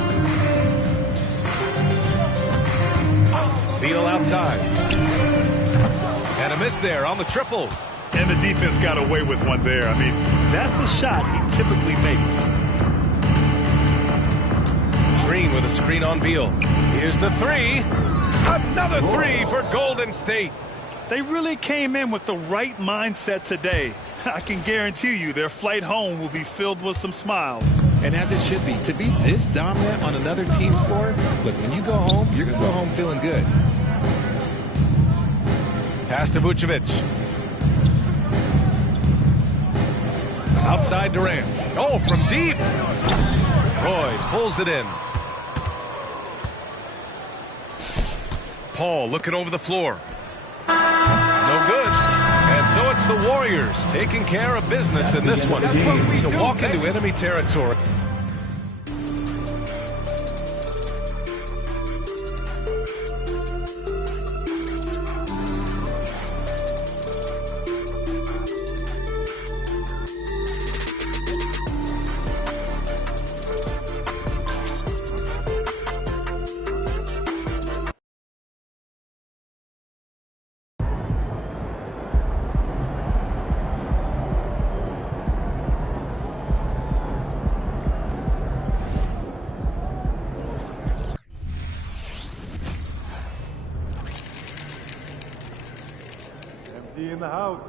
Beal outside. And a miss there on the triple. And the defense got away with one there. I mean, that's a shot he typically makes. Green with a screen on Beal. Here's the three. Another three for Golden State. They really came in with the right mindset today. I can guarantee you their flight home will be filled with some smiles. And as it should be, to be this dominant on another team's floor, look, when you go home, you're going to go home feeling good. Pass to Vucevic. Outside Durant. Oh, from deep. Roy pulls it in. Paul looking over the floor. No good. And so it's the Warriors taking care of business in this one to walk into enemy territory. In the house.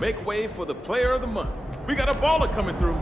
make way for the player of the month. We got a baller coming through.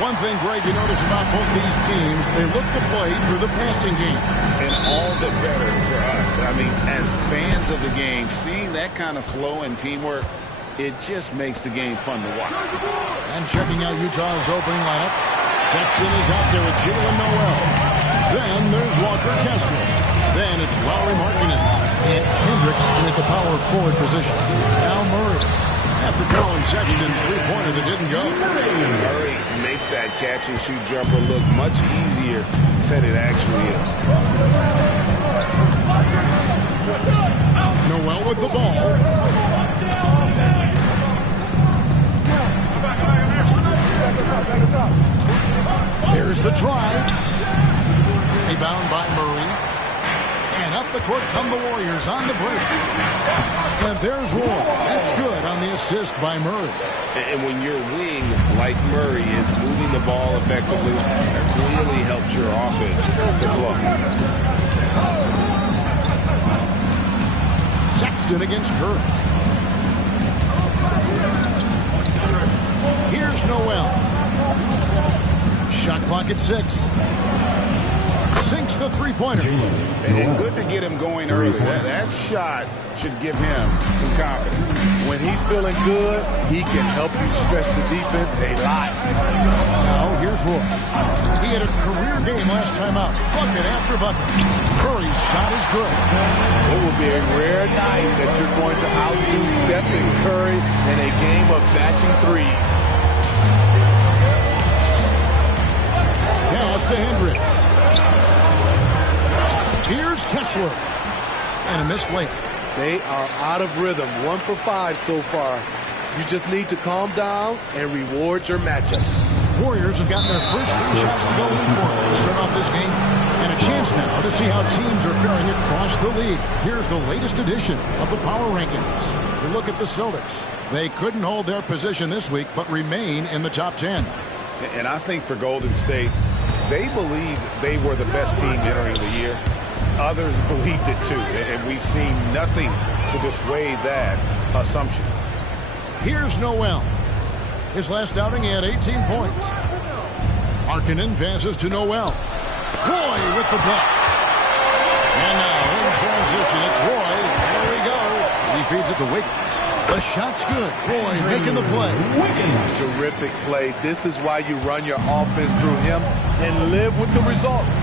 One thing, Greg, you notice about both these teams, they look to play through the passing game. And all the better for us. I mean, as fans of the game, seeing that kind of flow and teamwork, it just makes the game fun to watch. And checking out Utah's opening lineup, Sexton is out there with Jalen Noel. Then there's Walker Kessler. Then it's Lauri Markkanen and Hendricks in at the power forward position. Now Murray. After Colin Sexton's three-pointer that didn't go. Murray makes that catch-and-shoot jumper look much easier than it actually is. Noel with the ball. There's the drive. Rebound by Murray. And up the court come the Warriors on the break. And there's Roy. That's good on the assist by Murray. And when your wing, like Murray, is moving the ball effectively, it really helps your offense to flow. Sexton against Curry. Here's Noel. Shot clock at 6. Sinks the three-pointer. And good to get him going early. That shot should give him some confidence. When he's feeling good, he can help you stretch the defense a lot. Now, here's Roy. He had a career game last time out. Bucket after bucket. Curry's shot is good. It will be a rare night that you're going to outdo Stephen Curry in a game of matching threes. Pass to Hendricks. Here's Kessler. And a missed layup. They are out of rhythm. 1 for 5 so far. You just need to calm down and reward your matchups. Warriors have gotten their first 3 shots to go in for to start off this game. And a chance now to see how teams are faring across the league. Here's the latest edition of the Power Rankings. You look at the Celtics. They couldn't hold their position this week, but remain in the top 10. And I think for Golden State, they believed they were the best team entering the year. Others believed it too, and we've seen nothing to dissuade that assumption. Here's Noel. His last outing, he had 18 points. Markkanen passes to Noel. Roy with the block. And now in transition, it's Roy. There we go. He feeds it to Wiggins. The shot's good. Roy making the play. Terrific play. This is why you run your offense through him and live with the results.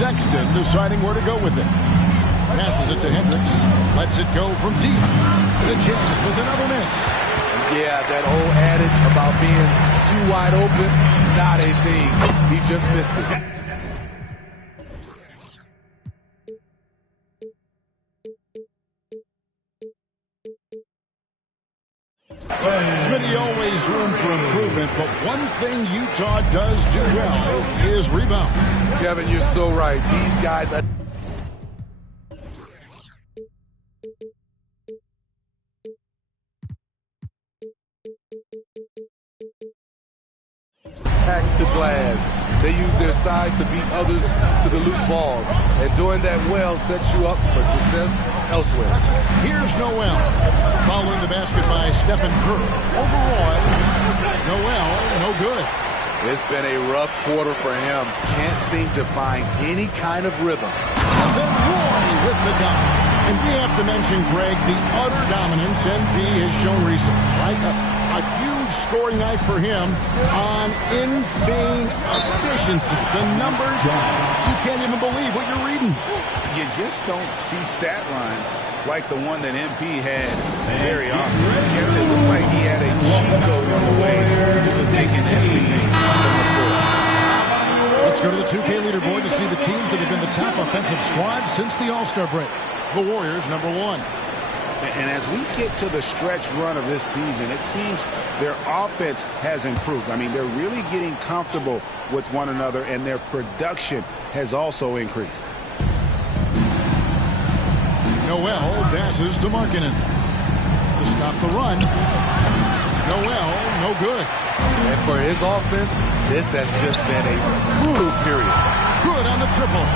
Sexton deciding where to go with it. Passes it to Hendricks. Lets it go from deep. The Jazz with another miss. Yeah, that old adage about being too wide open, not a thing. He just missed it. Smitty, always room for improvement, but one thing Utah does do well is rebound. Kevin, you're so right. These guys are... attack the glass. They use their size to beat others to the loose balls. And doing that well sets you up for success elsewhere. Here's Noel. Following the basket by Stephen Curry. Over Roy. Noel, no good. It's been a rough quarter for him. Can't seem to find any kind of rhythm. And then Roy with the dunk. And we have to mention, Greg, the utter dominance NP has shown recently, right? A huge scoring night for him on insane efficiency. The numbers, you can't even believe what you're reading. You just don't see stat lines like the one that MP had very often. Kevin, it looked like he had a cheat code on the way he was making MP on the floor. Let's go to the 2K leaderboard to see the teams that have been the top offensive squad since the All-Star break. The Warriors, number 1. And as we get to the stretch run of this season, it seems their offense has improved. I mean, they're really getting comfortable with one another, and their production has also increased. Noel passes to Markkanen to stop the run. Noel, no good. And for his offense, this has just been a brutal period. Good on the triple.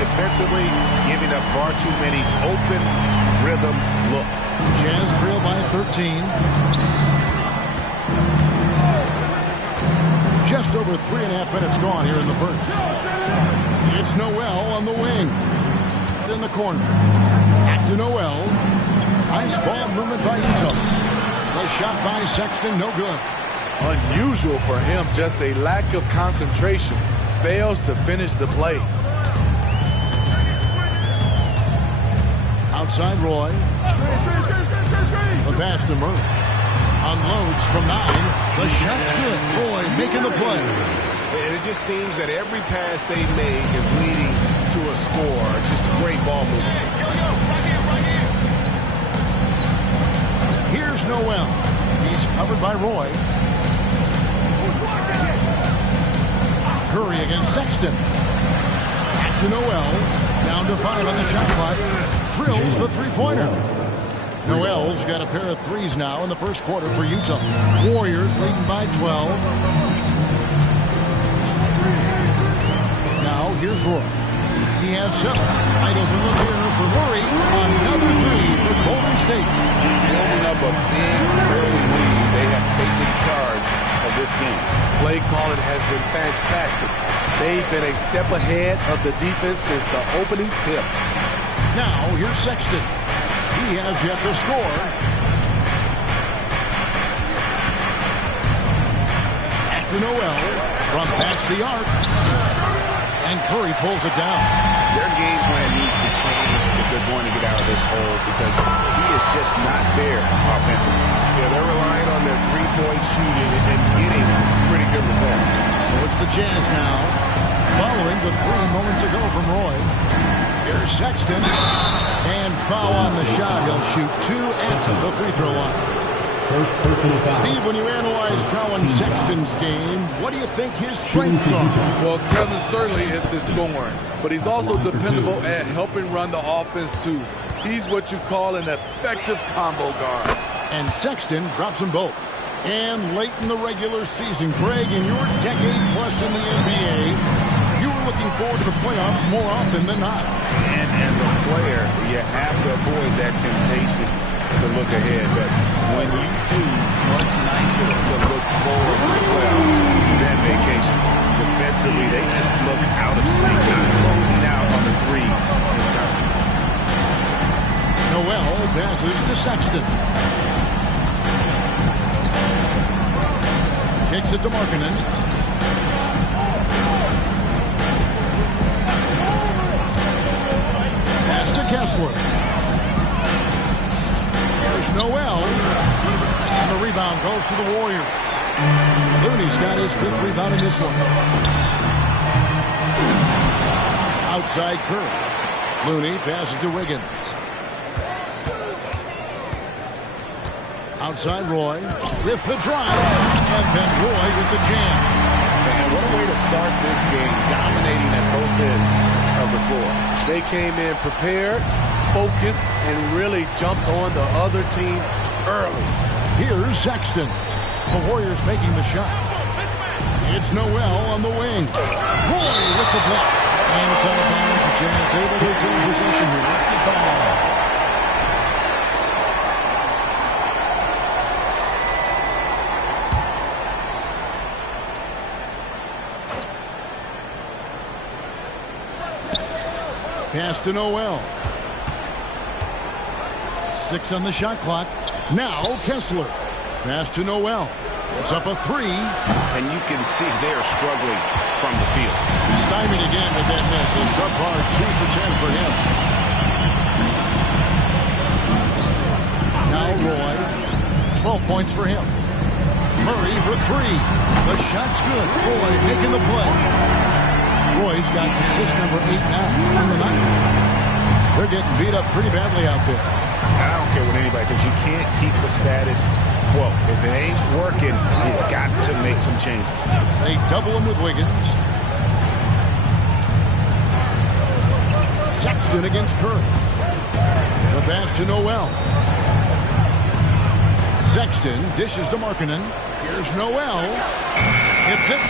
Defensively, giving up far too many open rhythm looks. Jazz trail by 13. Just over 3.5 minutes gone here in the first. It's Noel on the wing. In the corner. Back to Noel. Nice ball movement by Utah. The shot by Sexton, no good. Unusual for him, just a lack of concentration. Fails to finish the play. Outside Roy. The pass to Murray. Unloads from 9. The shot's good. Roy making the play. And it just seems that every pass they make is leading to a score. Just great ball movement. Here's Noel. He's covered by Roy. Curry against Sexton. Back to Noel. Down to 5 on the shot clock. Drills the three-pointer. Noel's got a pair of threes now in the first quarter for Utah. Warriors leading by 12. Now here's Roy. He has 7. Wide open look here for Murray. Another 3 for Golden State. Building up a big early lead. They have taken charge of this game. Play calling has been fantastic. They've been a step ahead of the defense since the opening tip. Now here's Sexton. He has yet to score. Back to Noel from past the arc. And Curry pulls it down. Their game plan needs to change if they're going to get out of this hole because he is just not there offensively. Yeah, they're relying on their three-point shooting and getting pretty good results. So it's the Jazz now, following the 3 moments ago from Roy. Here's Sexton. And foul on the shot. He'll shoot 2 at the free throw line. Steve, when you analyze Colin Sexton's game, what do you think his strengths are? Well, Kevin, certainly it's his scoring, but he's also dependable at helping run the offense, too. He's what you call an effective combo guard. And Sexton drops them both. And late in the regular season, Greg, in your decade plus in the NBA, you were looking forward to the playoffs more often than not. And as a player, you have to avoid that temptation to look ahead. But when you do, much nicer to look forward to the playoffs than vacation. Defensively, they just look out of sync, not closing out on the threes in time. Noel passes to Sexton. Kicks it to Markkanen. Pass to Kessler. There's Noel. And the rebound goes to the Warriors. Looney's got his 5th rebound in this one. Outside Curry. Looney passes to Wiggins. Outside Roy with the drive. And then Roy with the jam. And what a way to start this game, dominating at both ends of the floor. They came in prepared, focused, and really jumped on the other team early. Here's Sexton. The Warriors making the shot. It's Noel on the wing. Roy with the block. And it's out of bounds. The Jazz able to retain possession here. The ball. Pass to Noel. 6 on the shot clock. Now Kessler. Pass to Noel. It's up a 3. And you can see they're struggling from the field. Stymied again with that miss. A subpar 2 for 10 for him. Now Roy. 12 points for him. Murray for 3. The shot's good. Roy making the play. Roy's got assist number 8 now on the night. They're getting beat up pretty badly out there. I don't care what anybody says. You can't keep the status quo. If it ain't working, you got to make some changes. They double him with Wiggins. Sexton against Curry. The pass to Noel. Sexton dishes to Markkanen. Here's Noel. Hits it.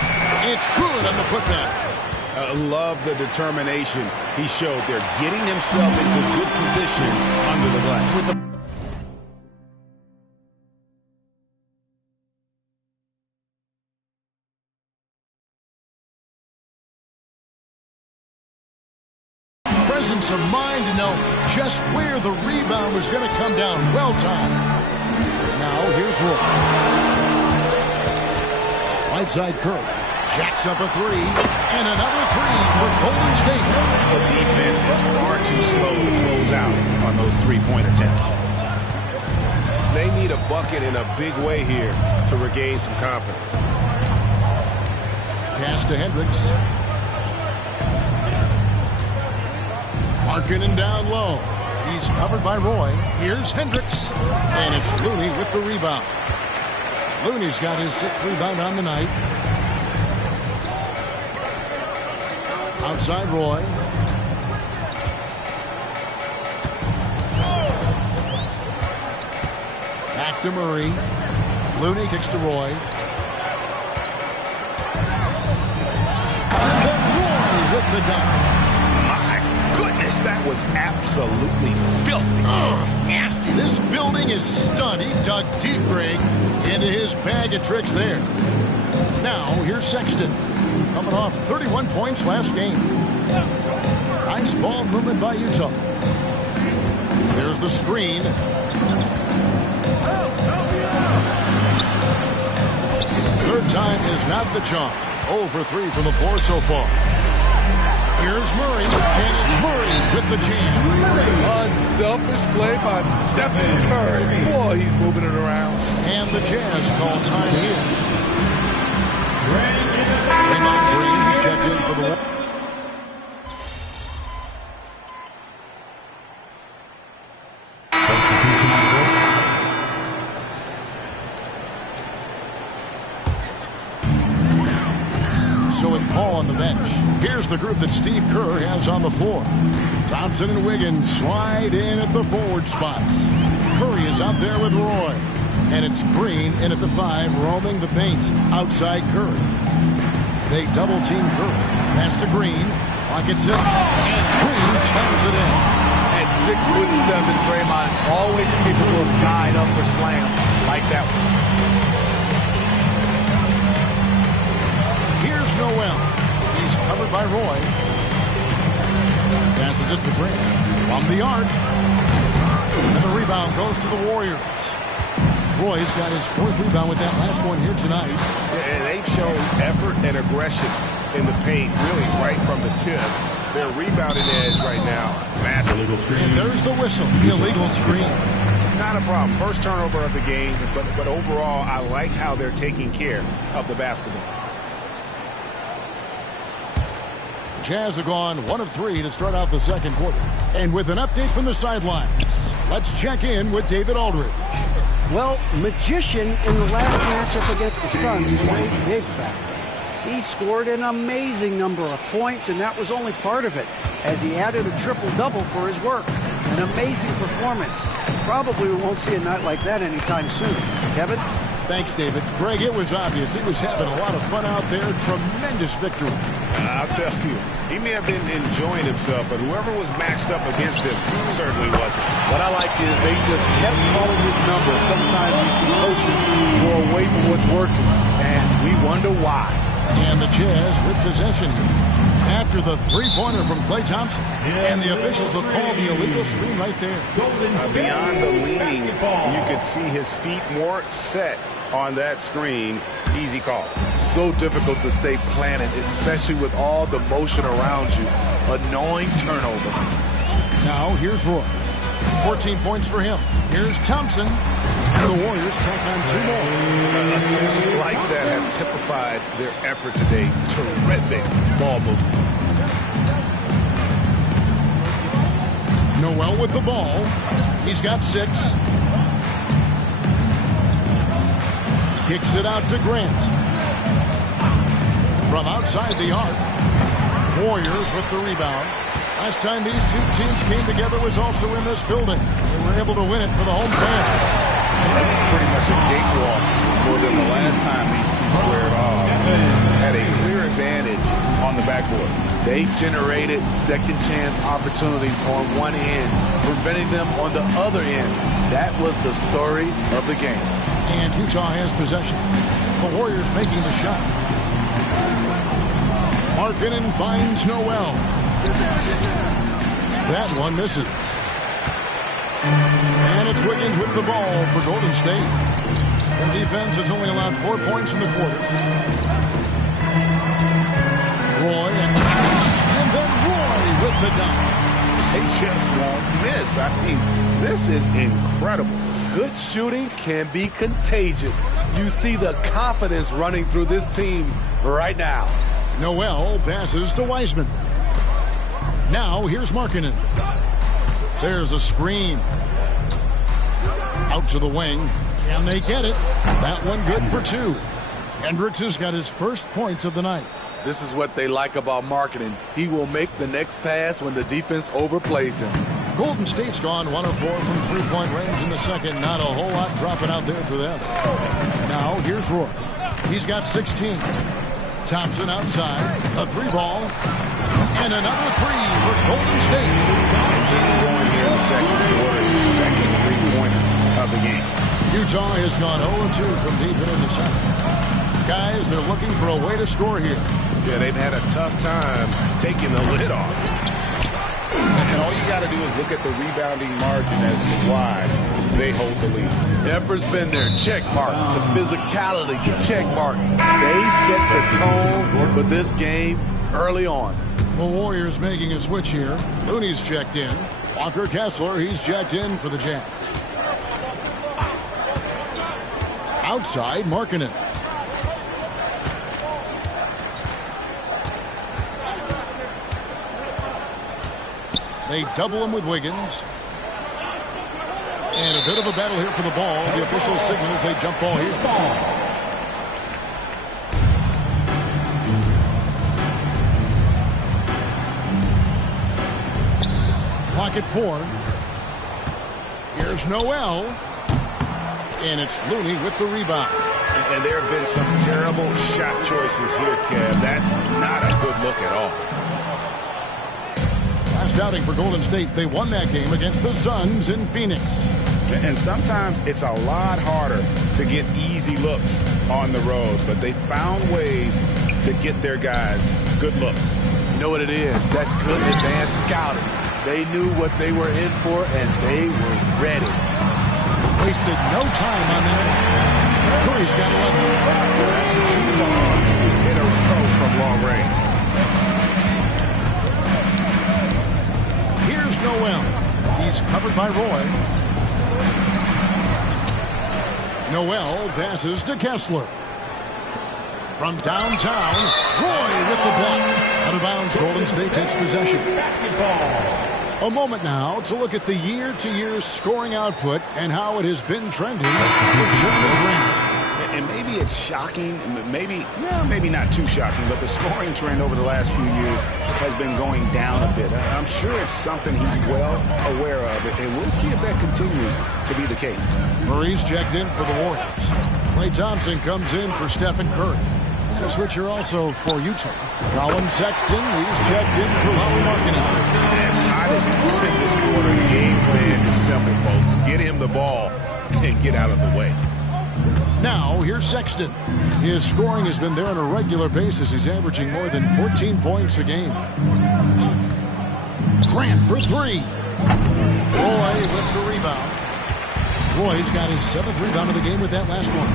It's good on the putback. I love the determination he showed there, getting himself into good position under the glass. With the presence of mind to know just where the rebound was going to come down. Well timed. Now here's Roy. Right side Curry. Jacks up a 3, and another 3 for Golden State. The defense is far too slow to close out on those three-point attempts. They need a bucket in a big way here to regain some confidence. Pass to Hendricks. Markkanen down low. He's covered by Roy. Here's Hendricks, and it's Looney with the rebound. Looney's got his 6th rebound on the night. Outside Roy. Back to Murray. Looney kicks to Roy. And then Roy with the dunk. My goodness, that was absolutely filthy. Oh, nasty. This building is stunned. He dug deep, Greg, into his bag of tricks there. Now, here's Sexton. Coming off 31 points last game. Nice ball movement by Utah. There's the screen. Third time is not the charm. 0 for 3 from the floor so far. Here's Murray, and it's Murray with the jam. Unselfish play by Stephen Curry. Boy, he's moving it around. And the Jazz call time here. Draymond Green, he's checked in for the... So with Paul on the bench, here's the group that Steve Kerr has on the floor. Thompson and Wiggins wide in at the forward spots. Curry is out there with Roy. And it's Green in at the 5, roaming the paint. Outside Curry. They double-team Curry. Pass to Green. Pocket 6. And Green slams it in. At 6'7", Draymond is always capable of skying up for slams like that one. Here's Noel. He's covered by Roy. Passes it to Grant. From the arc. And the rebound goes to the Warriors. Roy's got his 4th rebound with that last one here tonight. And they've shown effort and aggression in the paint, really right from the tip. Their rebounding edge right now, massive. And there's the whistle, the illegal screen. Not a problem. First turnover of the game, but overall, I like how they're taking care of the basketball. The Jazz have gone 1 of 3 to start out the second quarter. And with an update from the sidelines, let's check in with David Aldridge. Well, Magician in the last matchup against the Suns was a big factor. He scored an amazing number of points, and that was only part of it, as he added a triple-double for his work. An amazing performance. Probably we won't see a night like that anytime soon. Kevin? Thanks, David. Greg, it was obvious. He was having a lot of fun out there. Tremendous victory. I'll tell you, he may have been enjoying himself, but whoever was matched up against him certainly wasn't. What I like is they just kept calling his number. Sometimes we see coaches go away from what's working, and we wonder why. And the Jazz with possession after the three-pointer from Klay Thompson. And the officials will call the illegal screen right there. Beyond the leaning, you could see his feet more set on that screen. Easy call. So difficult to stay planted, especially with all the motion around you. Annoying turnover. Now here's Roy. 14 points for him. Here's Thompson. And the Warriors tack on 2 more. Assists like that have typified their effort today. Terrific ball movement. Noel with the ball. He's got 6. Kicks it out to Grant. From outside the arc. Warriors with the rebound. Last time these two teams came together was also in this building. They were able to win it for the home fans. That was pretty much a cakewalk for them the last time these two squared off. Had a clear advantage on the backboard. They generated second chance opportunities on one end, preventing them on the other end. That was the story of the game. And Utah has possession. The Warriors making the shot. Markkanen finds Noel. That one misses. And it's Wiggins with the ball for Golden State. Their defense has only allowed 4 points in the quarter. Roy and then Roy with the dunk. They just won't miss. I mean, this is incredible. Good shooting can be contagious. You see the confidence running through this team right now. Noel passes to Wiseman. Now here's Markkanen. There's a screen. Out to the wing. Can they get it? That one good for 2. Hendricks has got his first points of the night. This is what they like about Markkanen. He will make the next pass when the defense overplays him. Golden State's gone 1 of 4 from three-point range in the second. Not a whole lot dropping out there for them. Now here's Roy. He's got 16. Thompson outside. A 3-ball. And another 3 for Golden State. Going here in the second quarter. His second three-pointer of the game. Utah has gone 0-2 from deep into the second. Guys, they're looking for a way to score here. Yeah, they've had a tough time taking the lid off. And all you got to do is look at the rebounding margin as to why they hold the lead. Effort's been there. Check mark. The physicality. Check mark. They set the tone for this game early on. The Warriors making a switch here. Looney's checked in. Walker Kessler, he's checked in for the Jazz. Outside, Markkanen. They double him with Wiggins. And a bit of a battle here for the ball. The official signals a jump ball here. Clock at 4. Here's Noel. And it's Looney with the rebound. And there have been some terrible shot choices here, Kev. That's not a good look at all. Last outing for Golden State, they won that game against the Suns in Phoenix. And sometimes it's a lot harder to get easy looks on the road, but they found ways to get their guys good looks. You know what it is? That's good advanced scouting. They knew what they were in for, and they were ready. Wasted no time on that. Curry's got 11. That's 2 balls in a row from long range. Here's Noel. He's covered by Roy. Noel passes to Kessler. From downtown, Roy with the block. Out of bounds, Golden State takes possession. Basketball. A moment now to look at the year-to-year scoring output and how it has been trending for Jeremy Grant. And maybe it's shocking, maybe not too shocking, but the scoring trend over the last few years has been going down a bit. I'm sure it's something he's well aware of, and we'll see if that continues to be the case. Murray's checked in for the Warriors. Klay Thompson comes in for Stephen Curry. The switcher also for Utah. Colin Sexton, he's checked in for Lauri Markkanen. As hot as he's been this quarter, the game plan is simple, folks. Get him the ball and get out of the way. Now, here's Sexton. His scoring has been there on a regular basis. He's averaging more than 14 points a game. Grant for three. Roy with the rebound. Roy's got his 7th rebound of the game with that last one.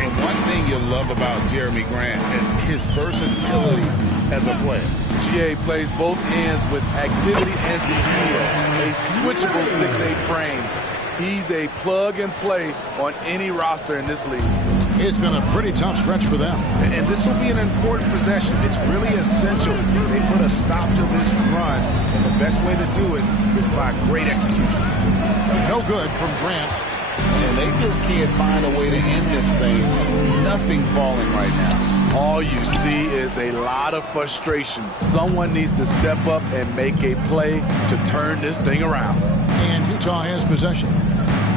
And one thing you love about Jeremy Grant is his versatility as a player. GA plays both ends with activity and skill. A switchable 6'8" frame. He's a plug-and-play on any roster in this league. It's been a pretty tough stretch for them. And this will be an important possession. It's really essential. They put a stop to this run, and the best way to do it is by great execution. No good from Grant. And they just can't find a way to end this thing. Nothing falling right now. All you see is a lot of frustration. Someone needs to step up and make a play to turn this thing around. And Utah has possession.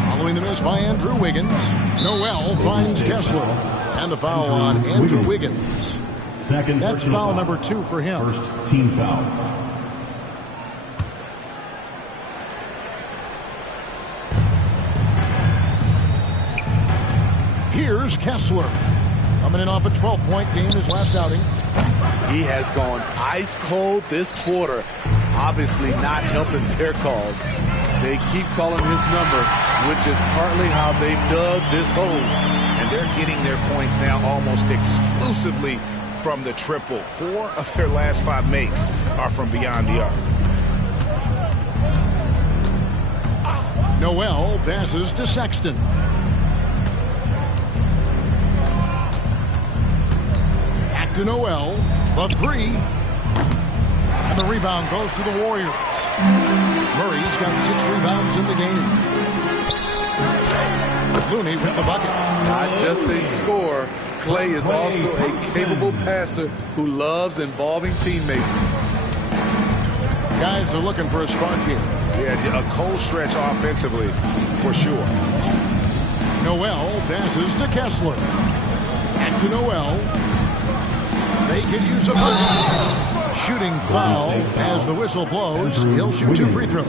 Following the miss by Andrew Wiggins, Noel finds Kessler. And the foul on Andrew Wiggins. That's foul number 2 for him. First team foul. Here's Kessler. Coming in off a 12-point game his last outing. He has gone ice cold this quarter. Obviously not helping their cause. They keep calling his number, which is partly how they dug this hole. And they're getting their points now almost exclusively from the triple. 4 of their last 5 makes are from beyond the arc. Noel passes to Sexton. Back to Noel. The 3. And the rebound goes to the Warriors. Murray's got 6 rebounds in the game. Looney with the bucket. Not just a scorer, Klay is also a capable passer who loves involving teammates. Guys are looking for a spark here. Yeah, a cold stretch offensively, for sure. Noel passes to Kessler. Back to Noel. They could use a bucket. Shooting foul as the whistle blows. He'll shoot 2 free throws.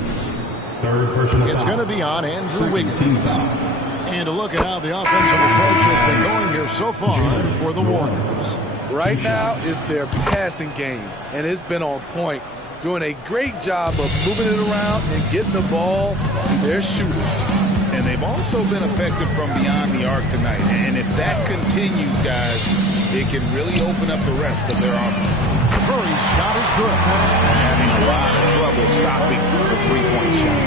It's going to be on Andrew Wiggins. And a look at how the offensive approach has been going here so far for the Warriors. Right now is their passing game, and it's been on point. Doing a great job of moving it around and getting the ball to their shooters. And they've also been effective from beyond the arc tonight. And if that continues, guys, it can really open up the rest of their offense. Curry's shot is good. Having a lot of trouble stopping the 3-point shot.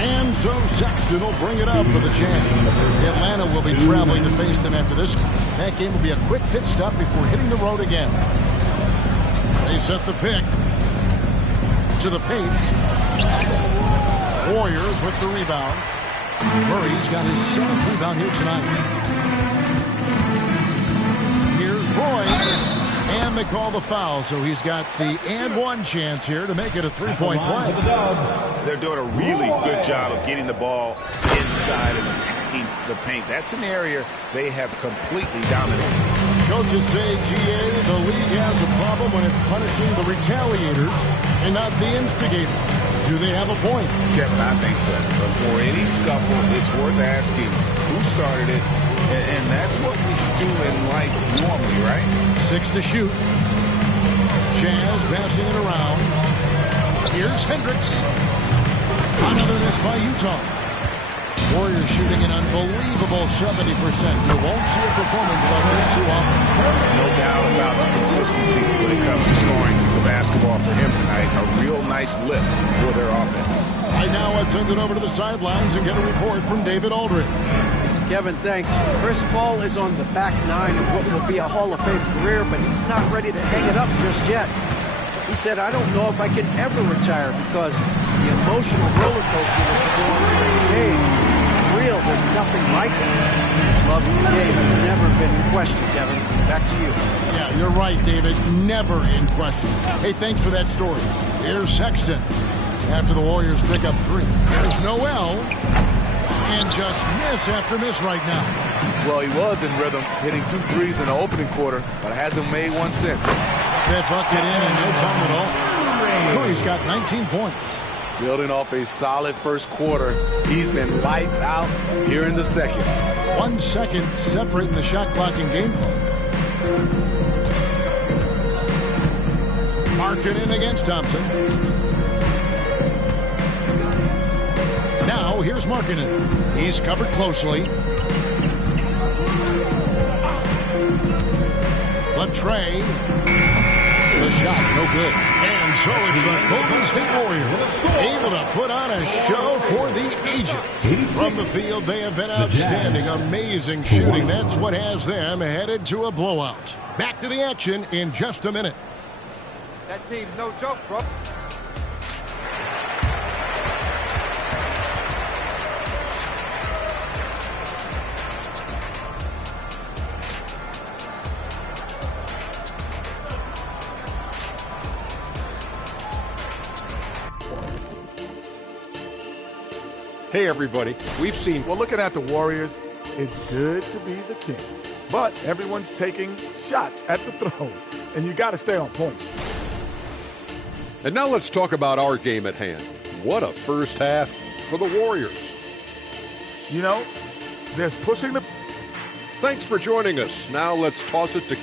And so Sexton will bring it up for the Jazz. Atlanta will be traveling to face them after this game. That game will be a quick pit stop before hitting the road again. They set the pick to the paint. Warriors with the rebound. Murray's got his 7th rebound here tonight. Here's Roy. And they call the foul, so he's got the and one chance here to make it a 3-point play. They're doing a really good job of getting the ball inside and attacking the paint. That's an area they have completely dominated. Coaches say, GA, the league has a problem when it's punishing the retaliators and not the instigators. Do they have a point? Kevin, I think so. But for any scuffle, it's worth asking who started it. And that's what we do in life normally, right? 6 to shoot. Jazz passing it around. Here's Hendricks. Another miss by Utah. Warriors shooting an unbelievable 70%. You won't see a performance like this too often. No doubt about the consistency when it comes to scoring the basketball for him tonight. A real nice lift for their offense. Right now, let's send it over to the sidelines and get a report from David Aldridge. Kevin, thanks. Chris Paul is on the back 9 of what will be a Hall of Fame career, but he's not ready to hang it up just yet. He said, I don't know if I can ever retire because the emotional roller coaster that you go on during the game is real. There's nothing like it. His love of the game has never been in question, Kevin. Back to you. Yeah, you're right, David. Never in question. Hey, thanks for that story. Here's Sexton after the Warriors pick up 3. There's Noel. And just miss after miss right now. Well, he was in rhythm, hitting 2 threes in the opening quarter, but hasn't made one since. That bucket in no time at all. Curry's got 19 points. Building off a solid first quarter, he's been lights out here in the second. 1 second separating the shot clock and game clock. Markkanen against Thompson. Now here's Markkanen. He's covered closely. Latrey. The shot, no good. And so it's the Golden State Warriors able to put on a show for the ages. From the field, they have been outstanding. Amazing shooting. That's what has them headed to a blowout. Back to the action in just a minute. That team's no joke, bro. Hey, everybody. We've seen... Well, looking at the Warriors, it's good to be the king. But everyone's taking shots at the throne, and you got to stay on points. And now let's talk about our game at hand. What a first half for the Warriors. You know, there's pushing the... Thanks for joining us. Now let's toss it to...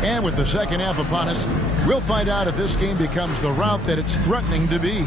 And with the second half upon us, we'll find out if this game becomes the rout that it's threatening to be.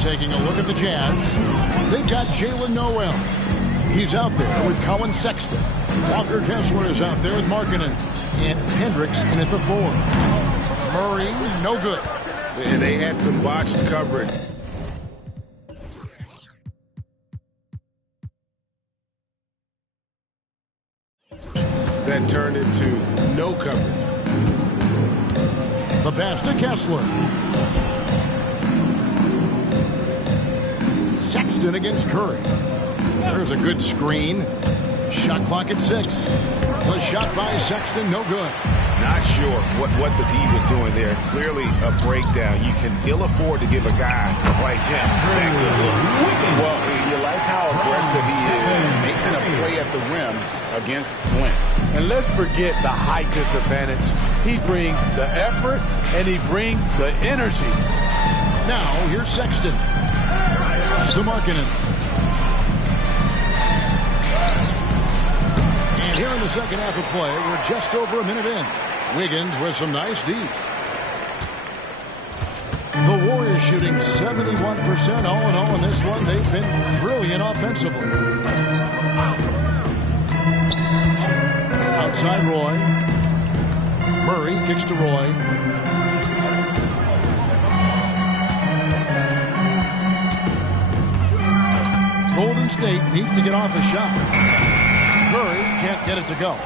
Taking a look at the Jazz. They've got Jalen Noel. He's out there with Colin Sexton. Walker Kessler is out there with Markkanen. And Hendricks in at the 4. Murray, no good. And they had some botched coverage. That turned into no coverage. The pass to Kessler. Sexton against Curry. There's a good screen. Shot clock at 6. The shot by Sexton, no good. Not sure what the D was doing there. Clearly a breakdown. You can ill afford to give a guy like him that good look. Well, you like how aggressive he is, making a play at the rim against Flint. And let's forget the height disadvantage. He brings the effort and he brings the energy. Now, here's Sexton. Pass to Markkanen. And here in the second half of play, we're just over a minute in. Wiggins with some nice D. The Warriors shooting 71% all in all in this one. They've been brilliant offensively. Outside Roy. Murray kicks to Roy. Golden State needs to get off a shot. Curry can't get it to go.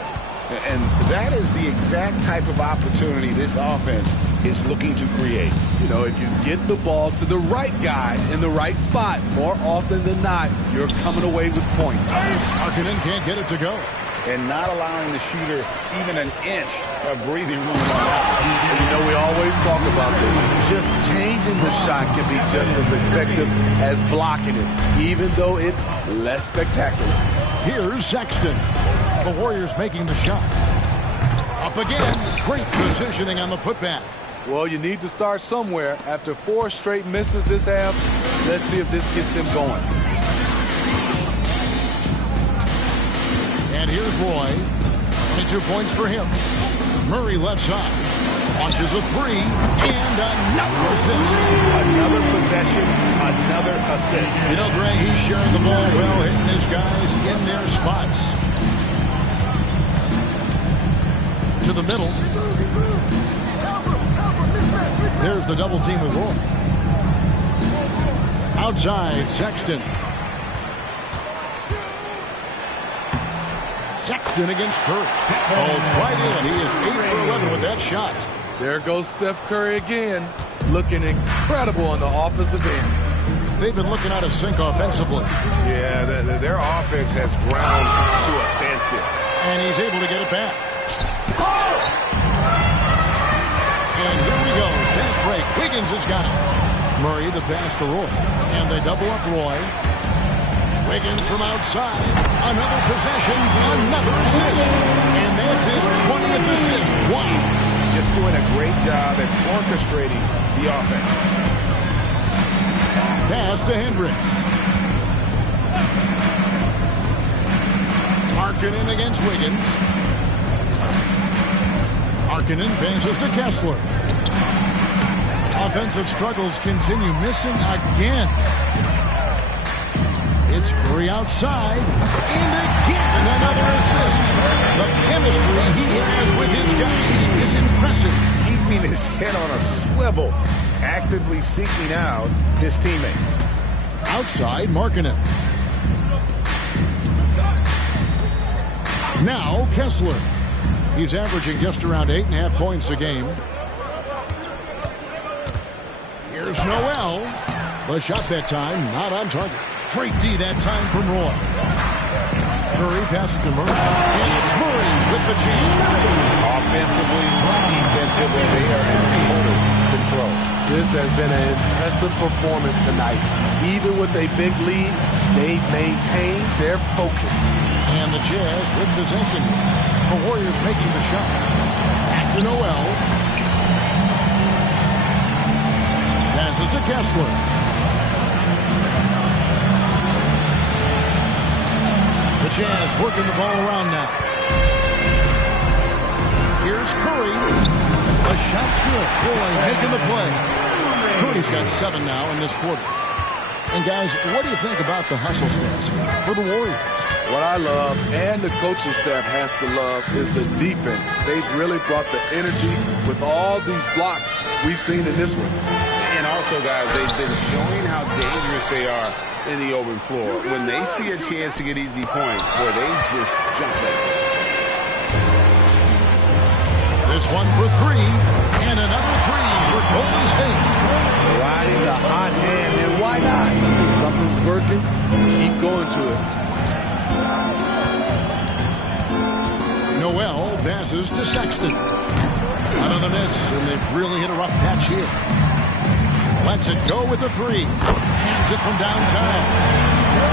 And that is the exact type of opportunity this offense is looking to create. You know, if you get the ball to the right guy in the right spot, more often than not, you're coming away with points. Markkanen can't get it to go. And not allowing the shooter even an inch of breathing room. And you know, we always talk about this. Just changing the shot can be just as effective as blocking it, even though it's less spectacular. Here's Sexton. The Warriors making the shot. Up again. Great positioning on the putback. Well, you need to start somewhere. After 4 straight misses this half, let's see if this gets them going. And here's Roy. 22 points for him. Murray left side. Launches a 3 and another assist. Another possession, another assist. You know, Greg, he's sharing the ball well, hitting his guys in their spots. To the middle. There's the double team with Roy. Outside, Sexton. Sexton against Curry. Falls right in. He is 8 for 11 with that shot. There goes Steph Curry again, looking incredible on the offensive end. They've been looking out of sync offensively. Yeah, their offense has ground to a standstill. And he's able to get it back. And here we go. Fast break. Wiggins has got it. Murray the pass to Roy. And they double up Roy. Wiggins from outside. Another possession. Another assist. And that's his 20th assist. Wow. Just doing a great job at orchestrating the offense. Pass to Hendricks. Markkanen against Wiggins. Markkanen passes to Kessler. Offensive struggles continue. Missing again. It's Curry outside. And again, another assist. The chemistry he has with his guys is impressive. Keeping his head on a swivel. Actively seeking out his teammate. Outside, Markkanen. Now, Kessler. He's averaging just around 8.5 points a game. Here's Noel. The shot that time, not on target. Great D that time from Roy. Curry passes to Murray. And it's Murray with the jam. Offensively, defensively, they are in total control. This has been an impressive performance tonight. Even with a big lead, they've maintained their focus. And the Jazz with possession. The Warriors making the shot. Back to Noel. Passes to Kessler. The Jazz working the ball around now. Here's Curry. The shot's good. Boy, making the play. Curry's got 7 now in this quarter. And, guys, what do you think about the hustle stance here for the Warriors? What I love, and the coaching staff has to love, is the defense. They've really brought the energy with all these blocks we've seen in this one. And also, guys, they've been showing how dangerous they are in the open floor. When they see a chance to get easy points, boy, they just jump at it. This one for three, and another three for Golden State. Riding the hot hand, and why not? If something's working, keep going to it. Noel passes to Sexton. Another miss, and they've really hit a rough patch here. Lets it go with the three. Hands it from downtown.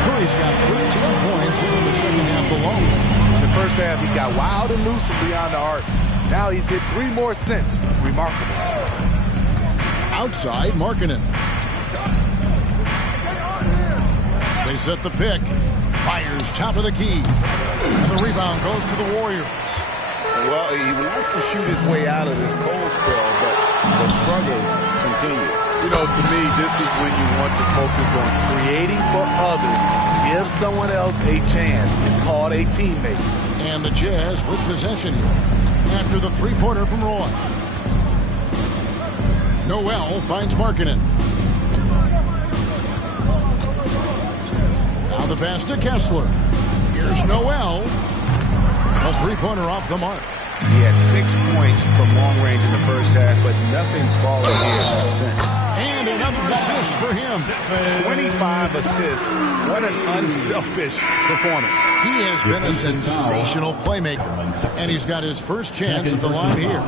Curry's got 13 points here in the second half alone. In the first half, he got wild and loose from beyond the arc. Now he's hit 3 more since. Remarkable. Outside, Markkanen. They set the pick. Fires top of the key. And the rebound goes to the Warriors. Well, he wants to shoot his way out of this cold spell, but the struggles continue. You know, to me, this is when you want to focus on creating for others. Give someone else a chance. It's called a teammate. And the Jazz with possession here after the three-pointer from Roy. Noel finds Markkanen. Now the pass to Kessler. Here's Noel. A three-pointer off the mark. He had 6 points from long range in the first half, but nothing's fallen here since. And another assist for him. 25 assists. What an unselfish performance. He has been a sensational playmaker, and he's got his first chance at the line here.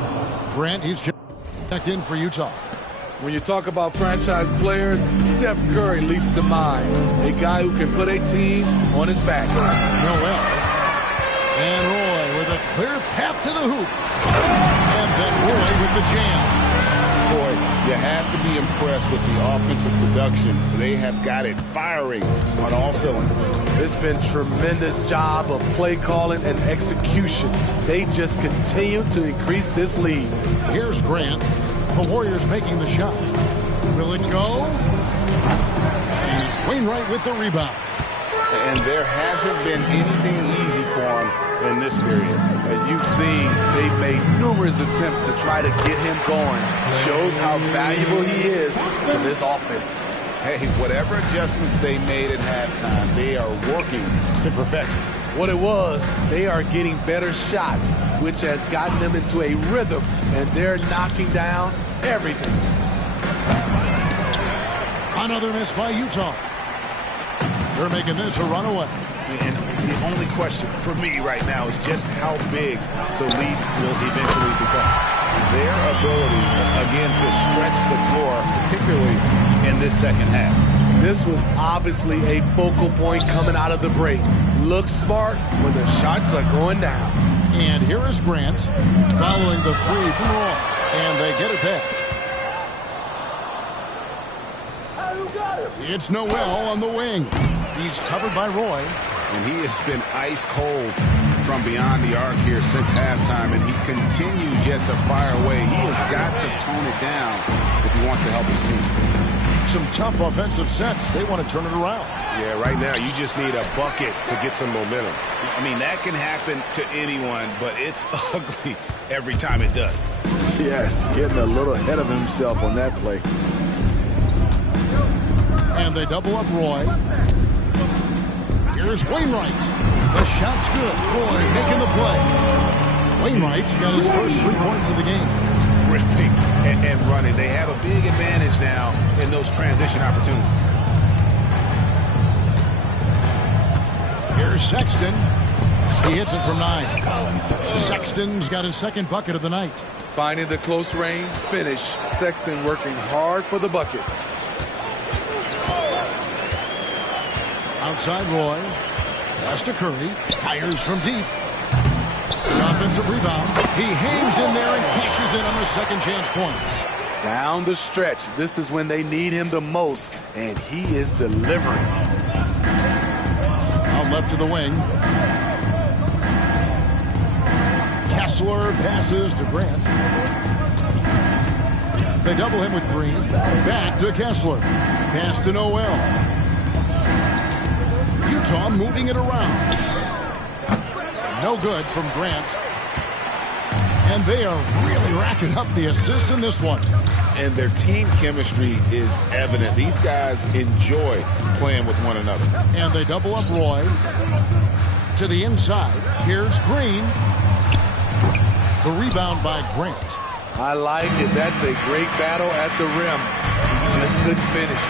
Grant, he's checked in for Utah. When you talk about franchise players, Steph Curry leaps to mind. A guy who can put a team on his back. Noel. And Roy with a clear path to the hoop. And then Roy with the jam. Boy, you have to be impressed with the offensive production. They have got it firing on all cylinders. It's been a tremendous job of play calling and execution. They just continue to increase this lead. Here's Grant. The Warriors making the shot. Will it go? And it's Wainwright with the rebound. And there hasn't been anything easy for him in this period. And you've seen they've made numerous attempts to try to get him going. Shows how valuable he is to this offense. Hey, whatever adjustments they made at halftime, they are working to perfection. What it was, they are getting better shots, which has gotten them into a rhythm, and they're knocking down everything. Another miss by Utah. They're making this a runaway. And the only question for me right now is just how big the lead will eventually become. Their ability, again, to stretch the floor, particularly in this second half. This was obviously a focal point coming out of the break. Look smart when the shots are going down. And here is Grant following the three from Roy. And they get it back. It's Noel on the wing. He's covered by Roy. And he has been ice cold from beyond the arc here since halftime, and he continues yet to fire away. He has got to tone it down if he wants to help his team. Some tough offensive sets. They want to turn it around. Yeah, right now you just need a bucket to get some momentum. I mean, that can happen to anyone, but it's ugly every time it does. Yes, getting a little ahead of himself on that play. And they double up Roy. Here's Wainwright. The shot's good. Roy making the play. Wainwright's got his first 3 points of the game. Ripping and running. They have a big advantage now in those transition opportunities. Here's Sexton. He hits it from 9. Sexton's got his second bucket of the night. Finding the close range finish. Sexton working hard for the bucket. Outside Roy. Pass to Curry. Fires from deep. The offensive rebound. He hangs in there and cashes in on their second chance points. Down the stretch. This is when they need him the most, and he is delivering. Out left to the wing. Kessler passes to Grant. They double him with Green. Back to Kessler. Pass to Noel. Utah moving it around. No good from Grant. And they are really racking up the assists in this one. And their team chemistry is evident. These guys enjoy playing with one another. And they double up Roy. To the inside. Here's Green. The rebound by Grant. I like it. That's a great battle at the rim. He just couldn't finish.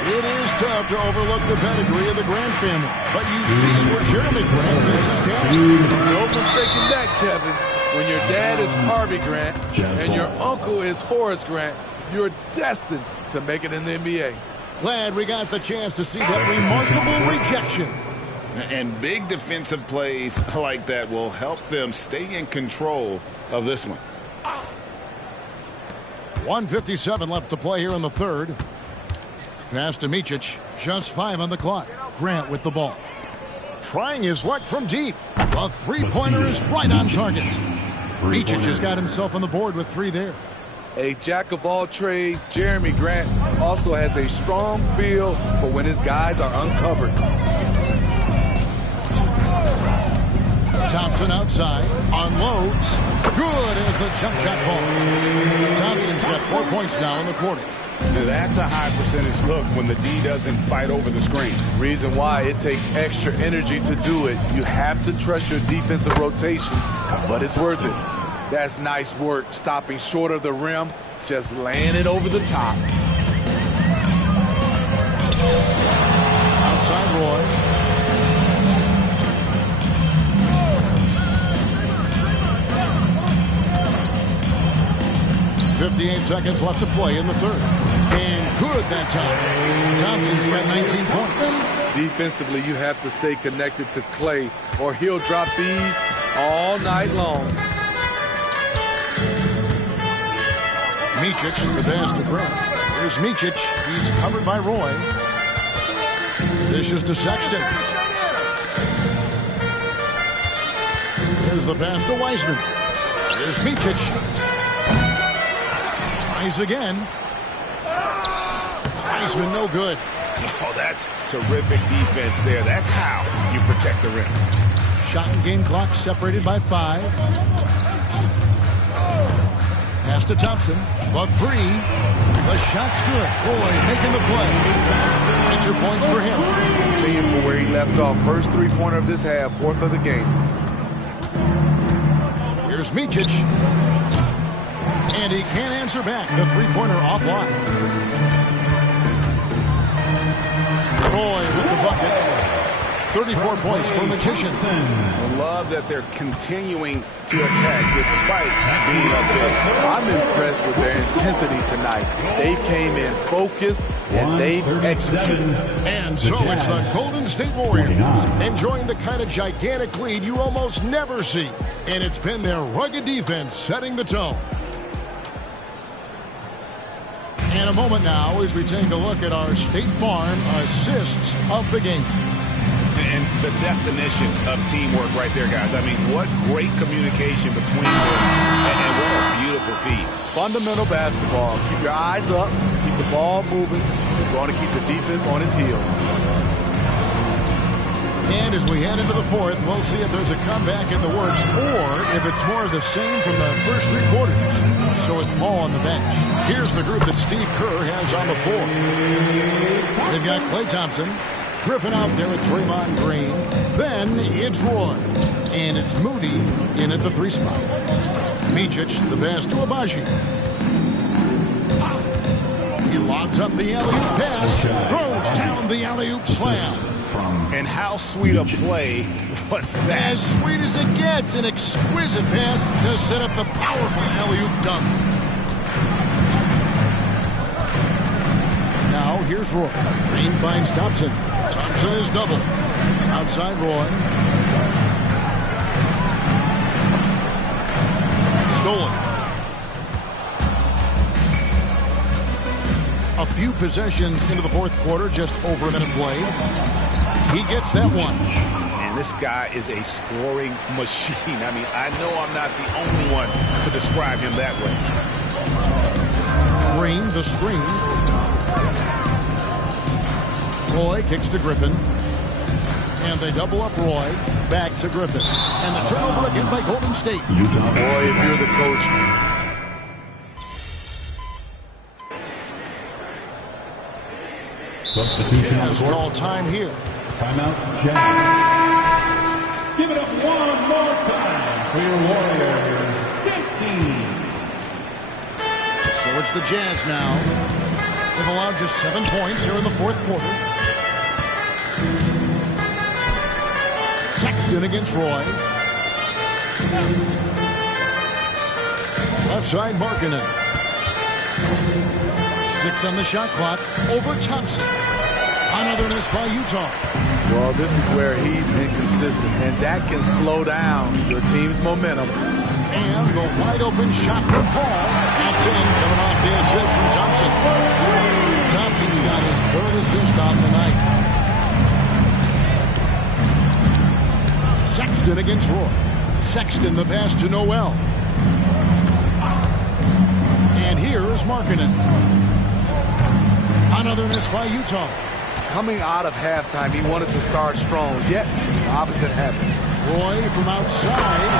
It is tough to overlook the pedigree of the Grant family. But you see where Jeremy Grant is his dad. No mistaking that, Kevin. When your dad is Harvey Grant and your uncle is Horace Grant, you're destined to make it in the NBA. Glad we got the chance to see that remarkable rejection. And big defensive plays like that will help them stay in control of this one. 1:57 left to play here in the third. Pass to Micic. Just 5 on the clock. Grant with the ball. Trying his luck from deep. A three-pointer is right on target. Micic has got himself on the board with 3 there. A jack of all trades, Jeremy Grant also has a strong feel for when his guys are uncovered. Thompson outside, unloads. Good as the jump shot falls. Thompson's got 4 points now in the quarter. That's a high percentage look when the D doesn't fight over the screen. Reason why it takes extra energy to do it. You have to trust your defensive rotations, but it's worth it. That's nice work, stopping short of the rim, just laying it over the top. Outside Roy. .58 seconds left to play in the third. And good that time. Thompson's got 19 points. Defensively, you have to stay connected to Clay, or he'll drop these all night long. Micic, the pass to Grant. Here's Micic. He's covered by Roy. This is to Sexton. Here's the pass to Wiseman. Here's Micic. Tries again. Wiseman, no good. Oh, that's terrific defense there. That's how you protect the rim. Shot and game clock separated by 5. Pass to Thompson. The 3. The shot's good. Roy making the play. 2 points for him. Continuing for where he left off. First three-pointer of this half, 4th of the game. Here's Micic. And he can't answer back. The three-pointer offline. Roy with the bucket. 34 points for Magician. I love that they're continuing to attack despite being up there. I'm impressed with their intensity tonight. They came in focused and they executed. And so it's the Golden State Warriors enjoying the kind of gigantic lead you almost never see. And it's been their rugged defense setting the tone. In a moment now as we take a look at our State Farm assists of the game. And the definition of teamwork right there, guys. I mean, what great communication between them, and what a beautiful feed. Fundamental basketball. Keep your eyes up, keep the ball moving. You're going to keep the defense on its heels. And as we head into the fourth, we'll see if there's a comeback in the works or if it's more of the same from the first 3 quarters. So with Paul on the bench, here's the group that Steve Kerr has on the floor. They've got Klay Thompson, Griffin out there with Draymond Green. Then it's Roy. And it's Moody in at the 3 spot. Micic, the pass to Agbaji. He lobs up the alley-oop pass, throws down the alley-oop slam. And how sweet a play was that? As sweet as it gets, an exquisite pass to set up the powerful alley-oop dunk. Now here's Roy. Green finds Thompson. Thompson is double. Outside Roy. Stolen. A few possessions into the fourth quarter, just over a minute played. He gets that one. Man, this guy is a scoring machine. I mean, I know I'm not the only one to describe him that way. Green, the screen. Roy kicks to Griffin. And they double up Roy. Back to Griffin. And the turnover again by Golden State. Utah. Boy, if you're the coach. Jazz call time here. Timeout, Jazz. Give it up one more time for your Warriors. 15. So it's the Jazz now. They've allowed just 7 points here in the fourth quarter. Sexton against Roy. Left side, Markkanen. 6 on the shot clock. Over Thompson. Another miss by Utah. Well, this is where he's inconsistent, and that can slow down your team's momentum. And the wide open shot from Paul. That's in, coming off the assist from Thompson. Thompson's got his 3rd assist on the night. Sexton against Roy. Sexton the pass to Noel. And here is Markkanen. Another miss by Utah. Coming out of halftime, he wanted to start strong, yet the opposite happened. Roy from outside.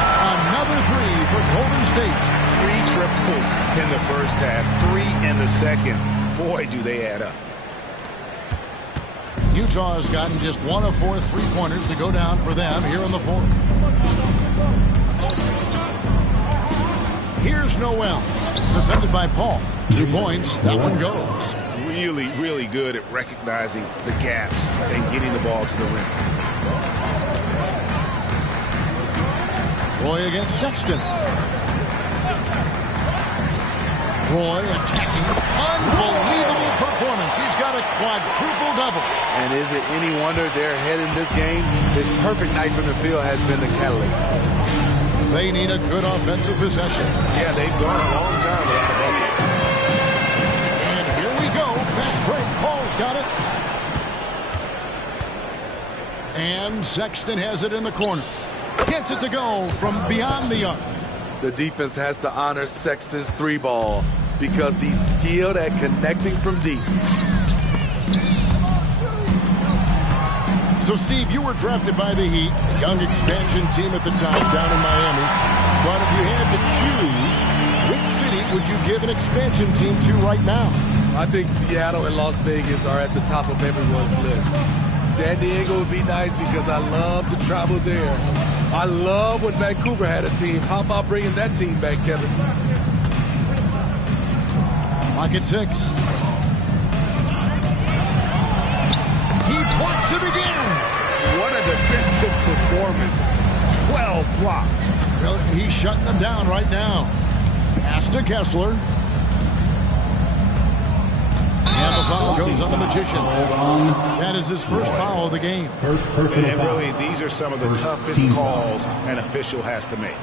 Another 3 for Golden State. 3 triples in the first half, 3 in the second. Boy, do they add up. Utah has gotten just 1 of 4 3-pointers to go down for them here in the fourth. Here's Noel. Defended by Paul. 2 points. That one goes. Really, really good at recognizing the gaps and getting the ball to the rim. Roy against Sexton. Roy attacking. Unbelievable performance. He's got a quadruple double. And is it any wonder they're ahead in this game? His perfect night from the field has been the catalyst. They need a good offensive possession. Yeah, they've gone a long time without a bucket. And here we go. Fast break. Paul's got it. And Sexton has it in the corner. Gets it to go from beyond the arc. The defense has to honor Sexton's 3-ball because he's skilled at connecting from deep. So, Steve, you were drafted by the Heat, a young expansion team at the time down in Miami. But if you had to choose, which city would you give an expansion team to right now? I think Seattle and Las Vegas are at the top of everyone's list. San Diego would be nice because I love to travel there. I love when Vancouver had a team. How about bringing that team back, Kevin? Lock at 6. He blocks it again. What a defensive performance. 12 blocks. Well, he's shutting them down right now. Pass to Kessler. And the foul goes on the Magician. That is his first foul of the game. And really, these are some of the toughest calls an official has to make.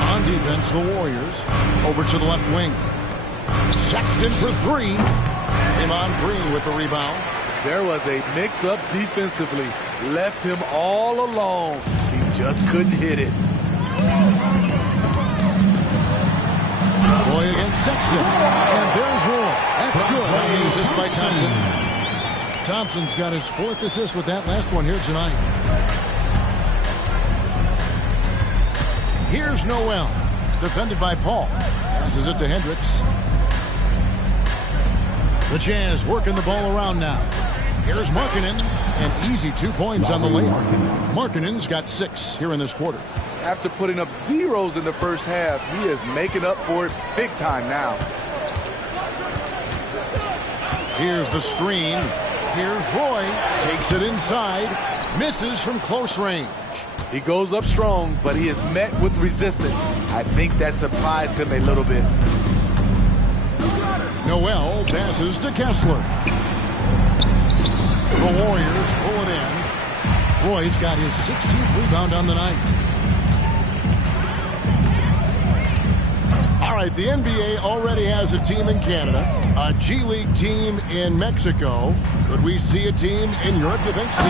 On defense, the Warriors. Over to the left wing. Sexton for 3. Draymond Green with the rebound. There was a mix-up defensively. Left him all alone. He just couldn't hit it. Roy against Sexton. And there's Roy. That's good on the assist by Thompson. Thompson's got his 4th assist with that last one here tonight. Here's Noel. Defended by Paul. Passes it to Hendricks. The Jazz working the ball around now. Here's Markkanen. An easy 2 points on the layup. Markkanen's got 6 here in this quarter. After putting up zeros in the first half, he is making up for it big time now. Here's the screen. Here's Roy. Takes it inside. Misses from close range. He goes up strong, but he is met with resistance. I think that surprised him a little bit. Noel passes to Kessler. The Warriors pull it in. Roy's got his 16th rebound on the night. All right, the NBA already has a team in Canada, a G League team in Mexico. Could we see a team in Europe, you think, Steve?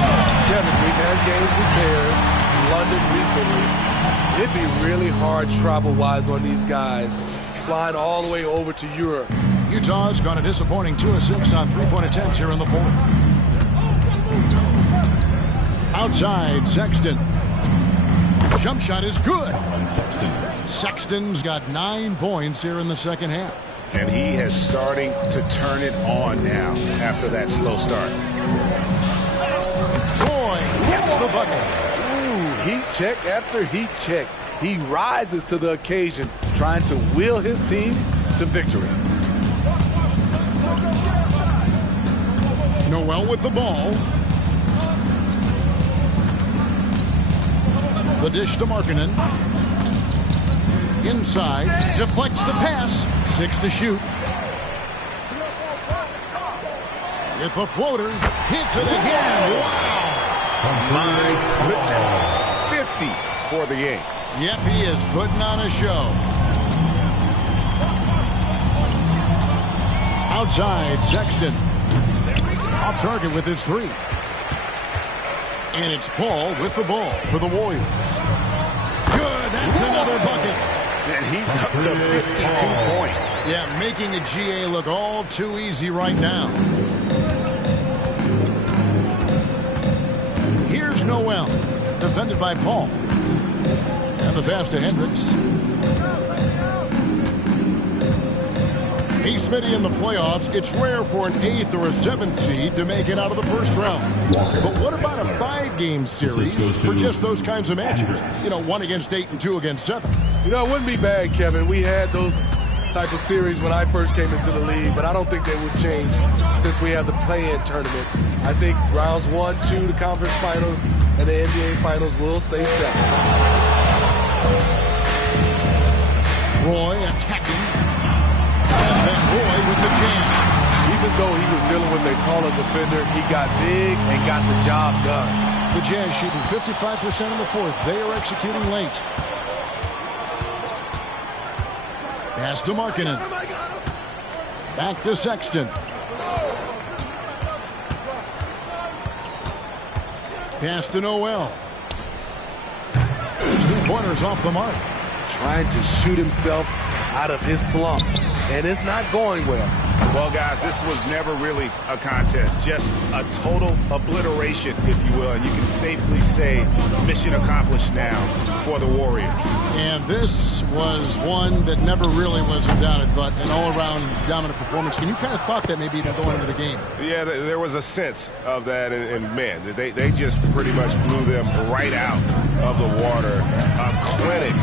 Kevin, we've had games in Paris, London recently. It'd be really hard travel-wise on these guys. flying all the way over to Europe. Utah's gone a disappointing 2 of 6 on three-point attempts here in the fourth. Outside, Sexton. Jump shot is good. Sexton's got 9 points here in the second half. And he is starting to turn it on now after that slow start. Roy gets the bucket. Ooh, heat check after heat check. He rises to the occasion, trying to will his team to victory. Noel with the ball. The dish to Markkanen. Inside, deflects the pass. 6 to shoot. With the floater, hits it again. Wow! My goodness. 50 for the game. Yep, he is putting on a show. Outside, Sexton. Off target with his 3. And it's Paul with the ball for the Warriors. Good, that's another bucket. And he's up to 52 points. Yeah, making a GA look all too easy right now. Here's Noel, defended by Paul. And the pass to Hendricks. Hey, Smitty, in the playoffs, it's rare for an 8th or a 7th seed to make it out of the first round. But what about a 5-game series for just those kinds of matches? You know, 1 against 8 and 2 against 7. You know, it wouldn't be bad, Kevin. We had those type of series when I first came into the league, but I don't think they would change since we have the play-in tournament. I think rounds 1, 2, the conference finals, and the NBA finals will stay set. Roy attacking. And then Roy with the jam. Even though he was dealing with a taller defender, he got big and got the job done. The Jazz shooting 55% in the fourth. They are executing late. Pass to Markkanen. Back to Sexton. Pass to Noel. His 3-pointers off the mark. Trying to shoot himself out of his slump, and it's not going well. Well, guys, this was never really a contest, just a total obliteration, if you will, and you can safely say mission accomplished now for the Warriors. And this was one that never really was in doubt, I thought, an all-around dominant performance. And you kind of thought that maybe even going into the game. Yeah, there was a sense of that, and man, they just pretty much blew them right out of the water. A clinic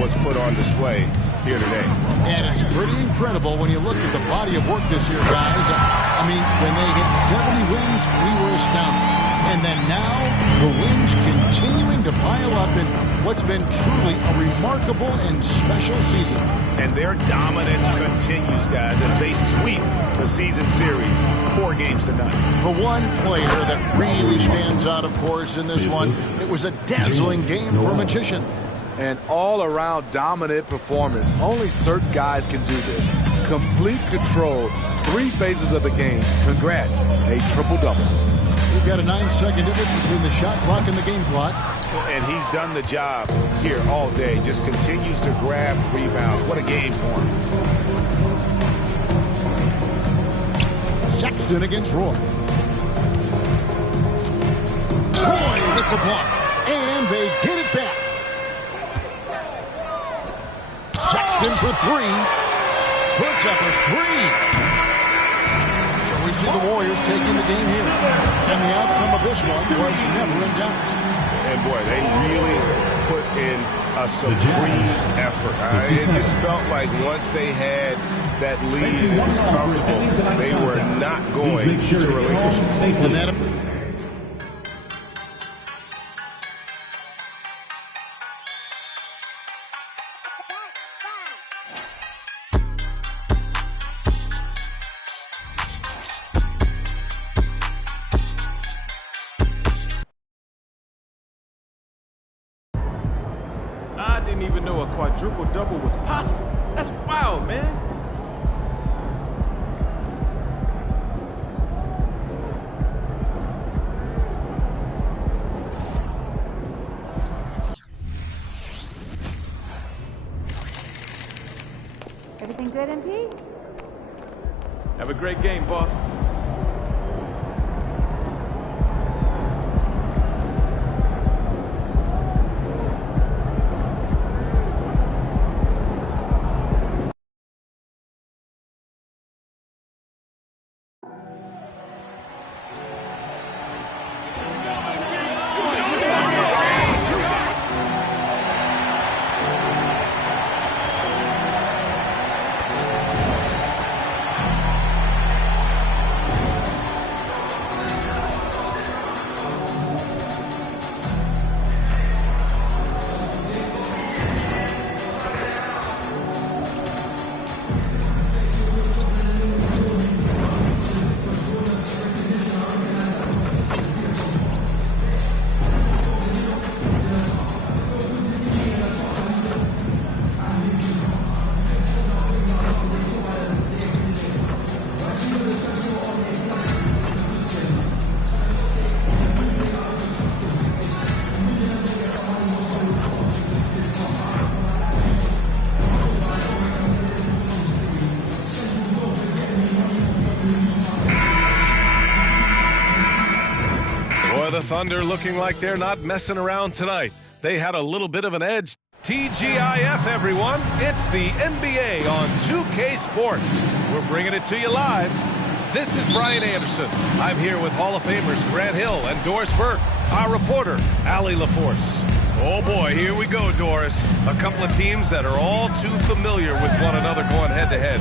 was put on display here today. And it's pretty incredible when you look at the body of work this year, guys. I mean, when they hit 70 wins, we were astounded. And then now, the wins continuing to pile up in what's been truly a remarkable and special season. And their dominance continues, guys, as they sweep the season series 4 games to none. The one player that really stands out, of course, in this one, it was a dazzling game for Magician. An all-around dominant performance. Only certain guys can do this. Complete control, 3 phases of the game. Congrats, a triple-double. We've got a 9-second difference between the shot clock and the game clock. And he's done the job here all day. Just continues to grab rebounds. What a game for him. Sexton against Roy. Roy with the block. And they get it back. Sexton for 3. Puts up a 3. So we see the Warriors taking the game here. And the outcome of this one was never in doubt. And boy, they really put in a supreme effort. It just felt like once they had that lead and it was comfortable, they were not going to relinquish it. I didn't even know a quadruple-double was possible. That's wild, man. Have a great game, boss. The Thunder looking like they're not messing around tonight. They had a little bit of an edge. TGIF, everyone. It's the NBA on 2K Sports. We're bringing it to you live. This is Brian Anderson. I'm here with Hall of Famers Grant Hill and Doris Burke, our reporter, Allie LaForce. Oh boy, here we go, Doris. A couple of teams that are all too familiar with one another going head-to-head.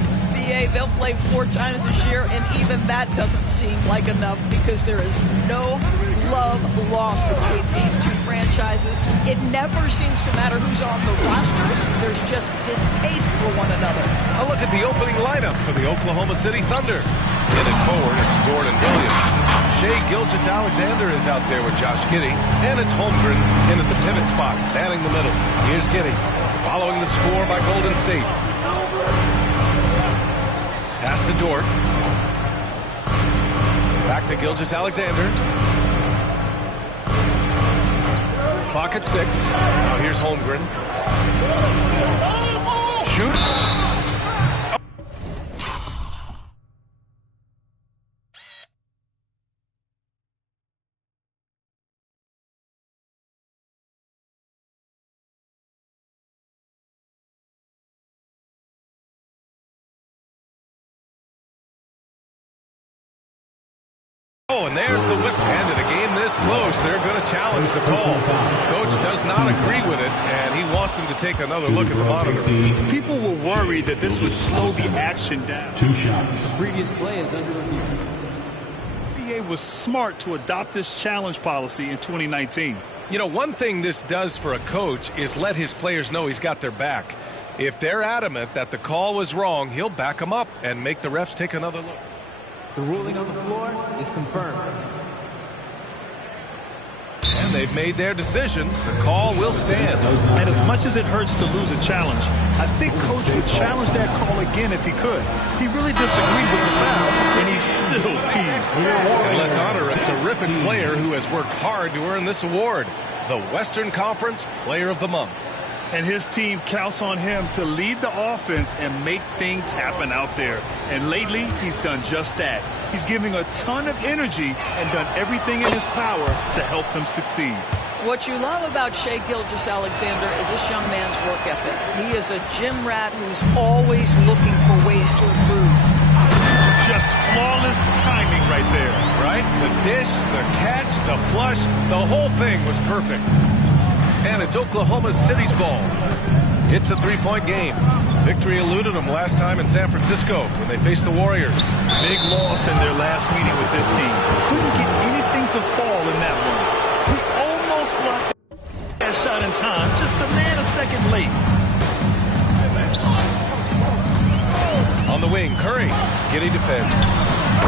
They'll play 4 times this year, and even that doesn't seem like enough because there is no love lost between these two franchises. It never seems to matter who's on the roster. There's just distaste for one another. A look at the opening lineup for the Oklahoma City Thunder. In it forward, it's Gordon Williams. Shai Gilgeous-Alexander is out there with Josh Giddey, and it's Holmgren in at the pivot spot, batting the middle. Here's Giddey, following the score by Golden State. Pass to Dort. Back to Gilgeous-Alexander. Clock at 6. Now here's Holmgren. Shoots. Oh, and there's the whistle. And in a game this close, they're going to challenge the call. Coach does not agree with it, and he wants them to take another look at the monitor. People were worried that this would slow the action down. 2 shots. The previous play is under review. The NBA was smart to adopt this challenge policy in 2019. You know, one thing this does for a coach is let his players know he's got their back. If they're adamant that the call was wrong, he'll back them up and make the refs take another look. The ruling on the floor is confirmed. And they've made their decision. The call will stand. And as much as it hurts to lose a challenge, I think Coach would challenge that call again if he could. He really disagreed with the foul, and he's still peeved. And let's honor a terrific player who has worked hard to earn this award, the Western Conference Player of the Month. And his team counts on him to lead the offense and make things happen out there. And lately, he's done just that. He's giving a ton of energy and done everything in his power to help them succeed. What you love about Shai Gilgeous-Alexander is this young man's work ethic. He is a gym rat who's always looking for ways to improve. Just flawless timing right there. Right? The dish, the catch, the flush, the whole thing was perfect. And it's Oklahoma City's ball. It's a 3-point game. Victory eluded them last time in San Francisco when they faced the Warriors. Big loss in their last meeting with this team. Couldn't get anything to fall in that one. He almost blocked that shot in time, just a man a second late. On the wing, Curry. Giddey defends.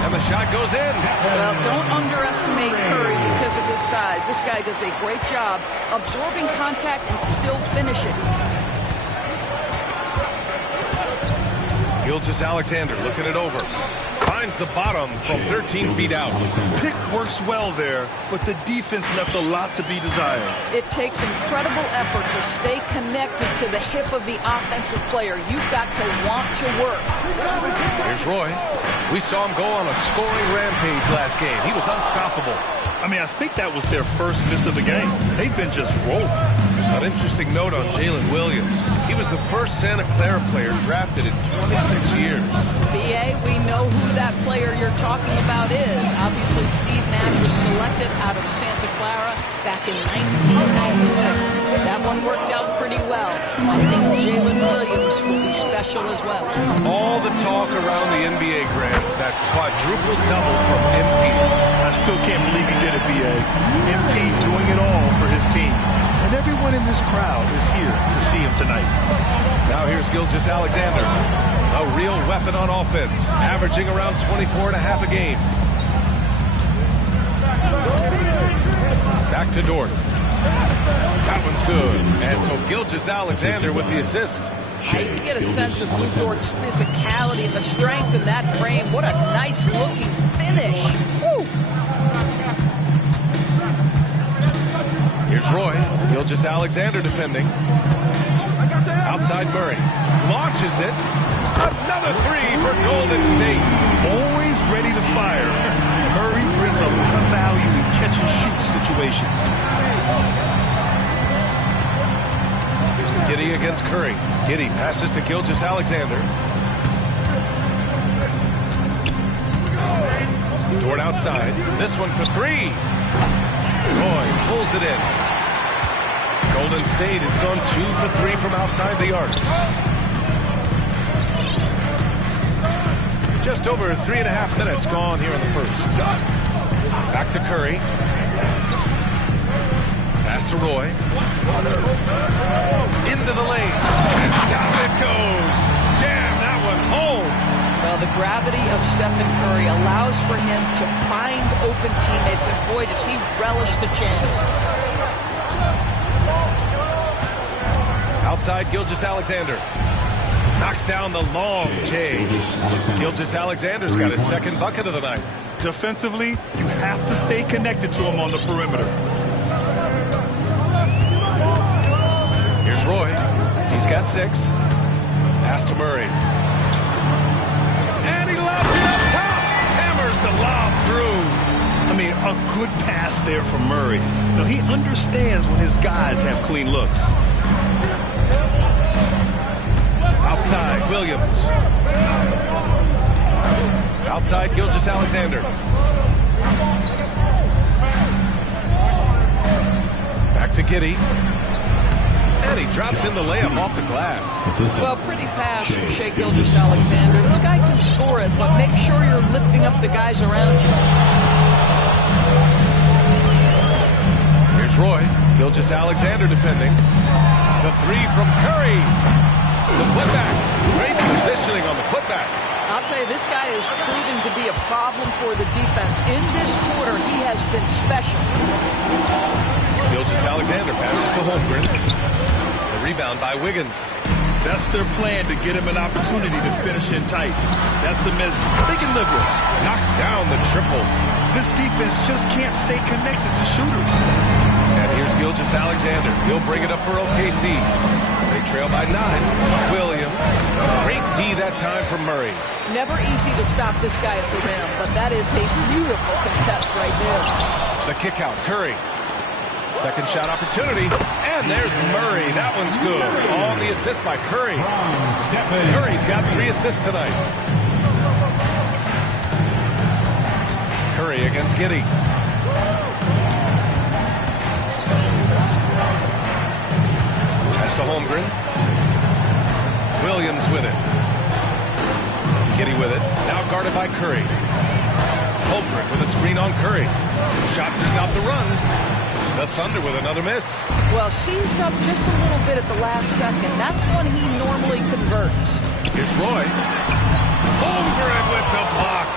And the shot goes in. Well, don't underestimate Curry because of his size. This guy does a great job absorbing contact and still finishing. Gilgeous-Alexander looking it over. Finds the bottom from 13 feet out. Pick works well there, but the defense left a lot to be desired. It takes incredible effort to stay connected to the hip of the offensive player. You've got to want to work. Here's Roy. We saw him go on a scoring rampage last game. He was unstoppable. I mean, I think that was their first miss of the game. They've been just rolling. An interesting note on Jalen Williams. He was the first Santa Clara player drafted in 26 years. BA, we know who that player you're talking about is. Obviously, Steve Nash was selected out of Santa Clara back in 1996. That one worked out pretty well. I think Jalen Williams will be special as well. All the talk around the NBA, Grant, that quadruple double from MP. I still can't believe he did it, BA. MP doing it all for his team. And everyone in this crowd is here to see him tonight. Now here's Gilgeous-Alexander, a real weapon on offense, averaging around 24.5 a game. Back to Dort. That one's good. And so Gilgeous-Alexander with the assist. I get a sense of Lou Dort's physicality and the strength in that frame. What a nice-looking finish. Woo! Here's Roy. Gilgeous-Alexander defending. Outside Murray. Launches it. Another three for Golden State. Always ready to fire. Murray brings a lot of value in catch-and-shoot situations. Giddey against Curry. Giddey passes to Gilgeous-Alexander. Dort outside. This one for three. Roy pulls it in. Golden State has gone 2 for 3 from outside the arc. Just over 3.5 minutes gone here in the first. Back to Curry. Pass to Roy. Into the lane. And down it goes. Jam that one home. Well, the gravity of Stephen Curry allows for him to find open teammates, and boy, does he relish the chance. Outside Gilgeous-Alexander. Knocks down the long J. Gilgeous-Alexander's got his second bucket of the night. Defensively, you have to stay connected to him on the perimeter. Here's Roy. He's got 6. Pass to Murray. And he lobs it up top. Hammers the lob through. I mean, a good pass there from Murray. Now, he understands when his guys have clean looks. Outside, Williams. Outside, Gilgeous-Alexander. Back to Giddey. And he drops in the layup off the glass. Well, pretty pass from Shai Gilgeous-Alexander. This guy can score it, but make sure you're lifting up the guys around you. Here's Roy. Gilgeous-Alexander defending. The three from Curry. The putback. Great positioning on the putback. I'll tell you, this guy is proving to be a problem for the defense. In this quarter, he has been special. Gilgeous-Alexander passes to Holmgren. The rebound by Wiggins. That's their plan, to get him an opportunity to finish in tight. That's a miss they can live with. Knocks down the triple. This defense just can't stay connected to shooters. And here's Gilgeous-Alexander. He'll bring it up for OKC. They trail by 9. Williams. Great D that time from Murray. Never easy to stop this guy at the rim, but that is a beautiful contest right there. The kick out, Curry. Second shot opportunity. And there's Murray. That one's good. On the assist by Curry. Curry's got 3 assists tonight. Curry against Giddey. Pass to Holmgren. Williams with it. Giddey with it. Now guarded by Curry. Holmgren with a screen on Curry. Shot to stop the run. The Thunder with another miss. Well, seized up just a little bit at the last second. That's when he normally converts. Here's Roy. Holmgren with the block.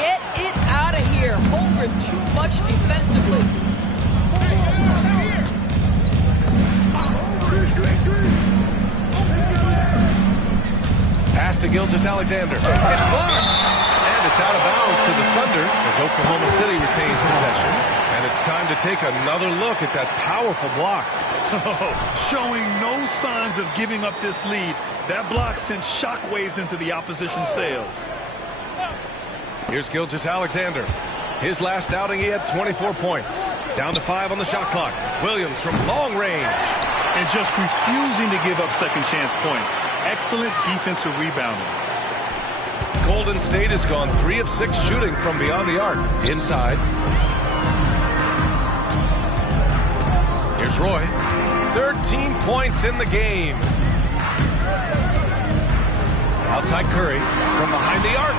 Get it out of here. Holmgren too much defensively. Pass to Gilgeous-Alexander. It's blocked. And it's out of bounds to the Thunder as Oklahoma City retains possession. And it's time to take another look at that powerful block. Showing no signs of giving up this lead. That block sent shockwaves into the opposition sails. Here's Gilgeous-Alexander. His last outing, he had 24 points. Down to 5 on the shot clock. Williams from long range. And just refusing to give up second chance points. Excellent defensive rebounding. Golden State has gone 3 of 6 shooting from beyond the arc. Inside. Here's Roy. 13 points in the game. Outside Curry from behind the arc.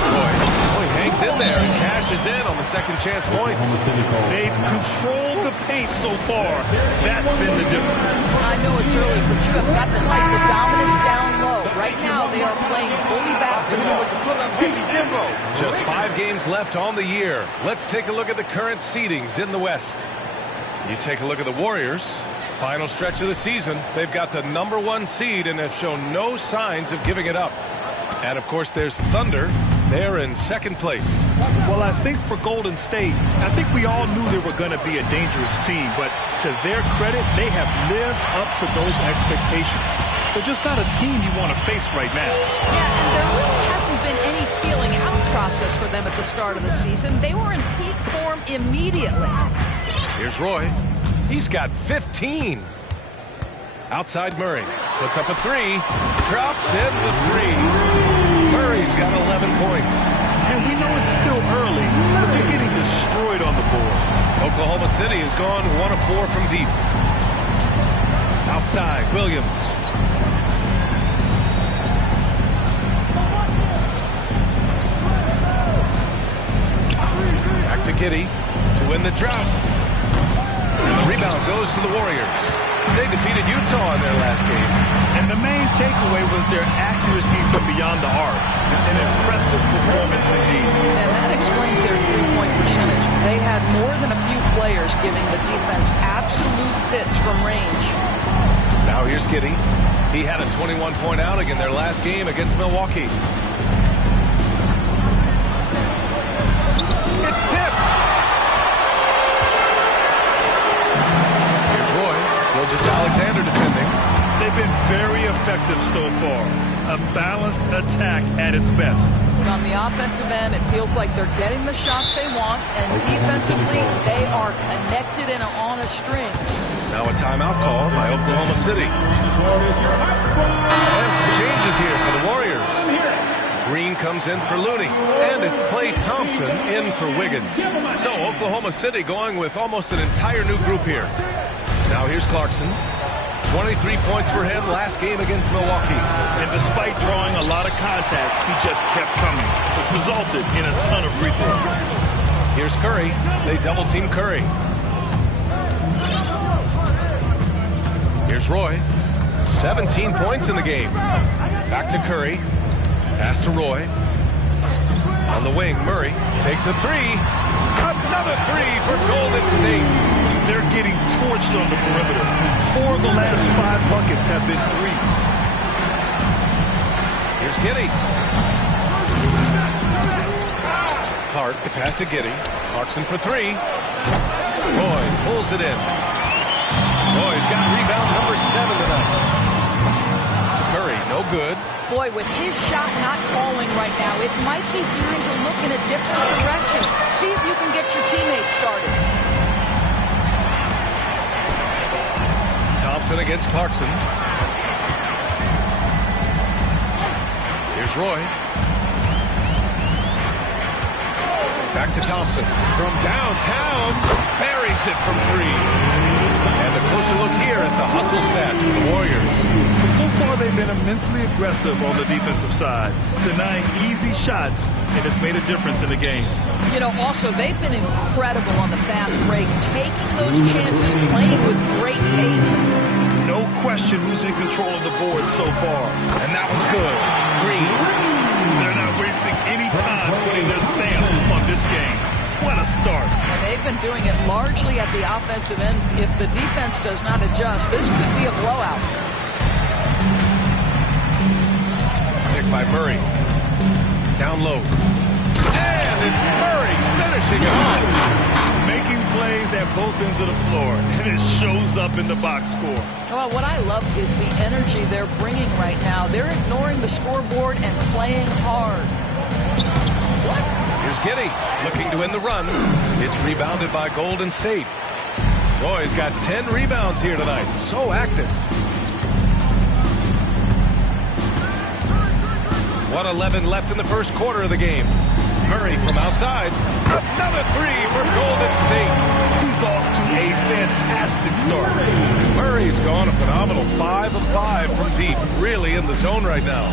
Roy hangs in there and cashes in on the second chance points. They've controlled the paint so far. That's been the difference. I know it's early, but you have got to like the dominance down low. Right now, they are playing bully basketball. Just 5 games left on the year. Let's take a look at the current seedings in the West. You take a look at the Warriors. Final stretch of the season. They've got the #1 seed and have shown no signs of giving it up. And, of course, there's Thunder. They're in second place. Well, I think for Golden State, I think we all knew they were going to be a dangerous team, but to their credit, they have lived up to those expectations. They're just not a team you want to face right now. Yeah, and there really hasn't been any feeling out process for them at the start of the season. They were in peak form immediately. Here's Roy. He's got 15. Outside Murray. Puts up a 3. Drops in the 3. Murray's got 11 points. And we know it's still early, but they're getting destroyed on the boards. Oklahoma City has gone 1 of 4 from deep. Outside, Williams. Back to Giddey to win the drought. And the rebound goes to the Warriors. They defeated Utah in their last game. And the main takeaway was their accuracy from beyond the arc. An impressive performance indeed. And that explains their three-point percentage. They had more than a few players giving the defense absolute fits from range. Now here's Giddey. He had a 21-point outing in their last game against Milwaukee. It's tipped. Here's Roy. Gilgeous-Alexander defending. They've been very effective so far. A balanced attack at its best. On the offensive end, it feels like they're getting the shots they want, and defensively, they are connected and on a string. Now a timeout call by Oklahoma City. And some changes here for the Warriors. Green comes in for Looney, and it's Klay Thompson in for Wiggins. So Oklahoma City going with almost an entire new group here. Now here's Clarkson. 23 points for him last game against Milwaukee. And despite drawing a lot of contact, he just kept coming, which resulted in a ton of free throws. Here's Curry. They double-team Curry. Here's Roy. 17 points in the game. Back to Curry. Pass to Roy. On the wing, Murray takes a 3. Another 3 for Golden State. They're getting torched on the perimeter. 4 of the last 5 buckets have been threes. Here's Giddey. Clark, the pass to Giddey. Clarkson for 3. Roy pulls it in. Roy's got rebound number 7 tonight. Curry, no good. Boy, with his shot not falling right now, it might be time to look in a different direction. See if you can get your teammates started. Thompson against Clarkson. Here's Roy. Back to Thompson. From downtown, buries it from 3. And a closer look here at the hustle stats for the Warriors. So far, they've been immensely aggressive on the defensive side, denying easy shots, and it's made a difference in the game. You know, also, they've been incredible on the fast break, taking those chances, playing with great pace. No question who's in control of the board so far. And that one's good. Green. They're not wasting any time putting their stamp on this game. What a start. And they've been doing it largely at the offensive end. If the defense does not adjust, this could be a blowout. Picked by Murray. Down low. And it's Murray finishing it off. Making plays at both ends of the floor, and it shows up in the box score. Well, what I love is the energy they're bringing right now. They're ignoring the scoreboard and playing hard. Giddey looking to win the run. It's rebounded by Golden State. Roy's got 10 rebounds here tonight. So active. 1:11 left in the first quarter of the game. Murray from outside. Another three for Golden State. He's off to a fantastic start. Murray's gone a phenomenal 5 of 5 from deep. Really in the zone right now.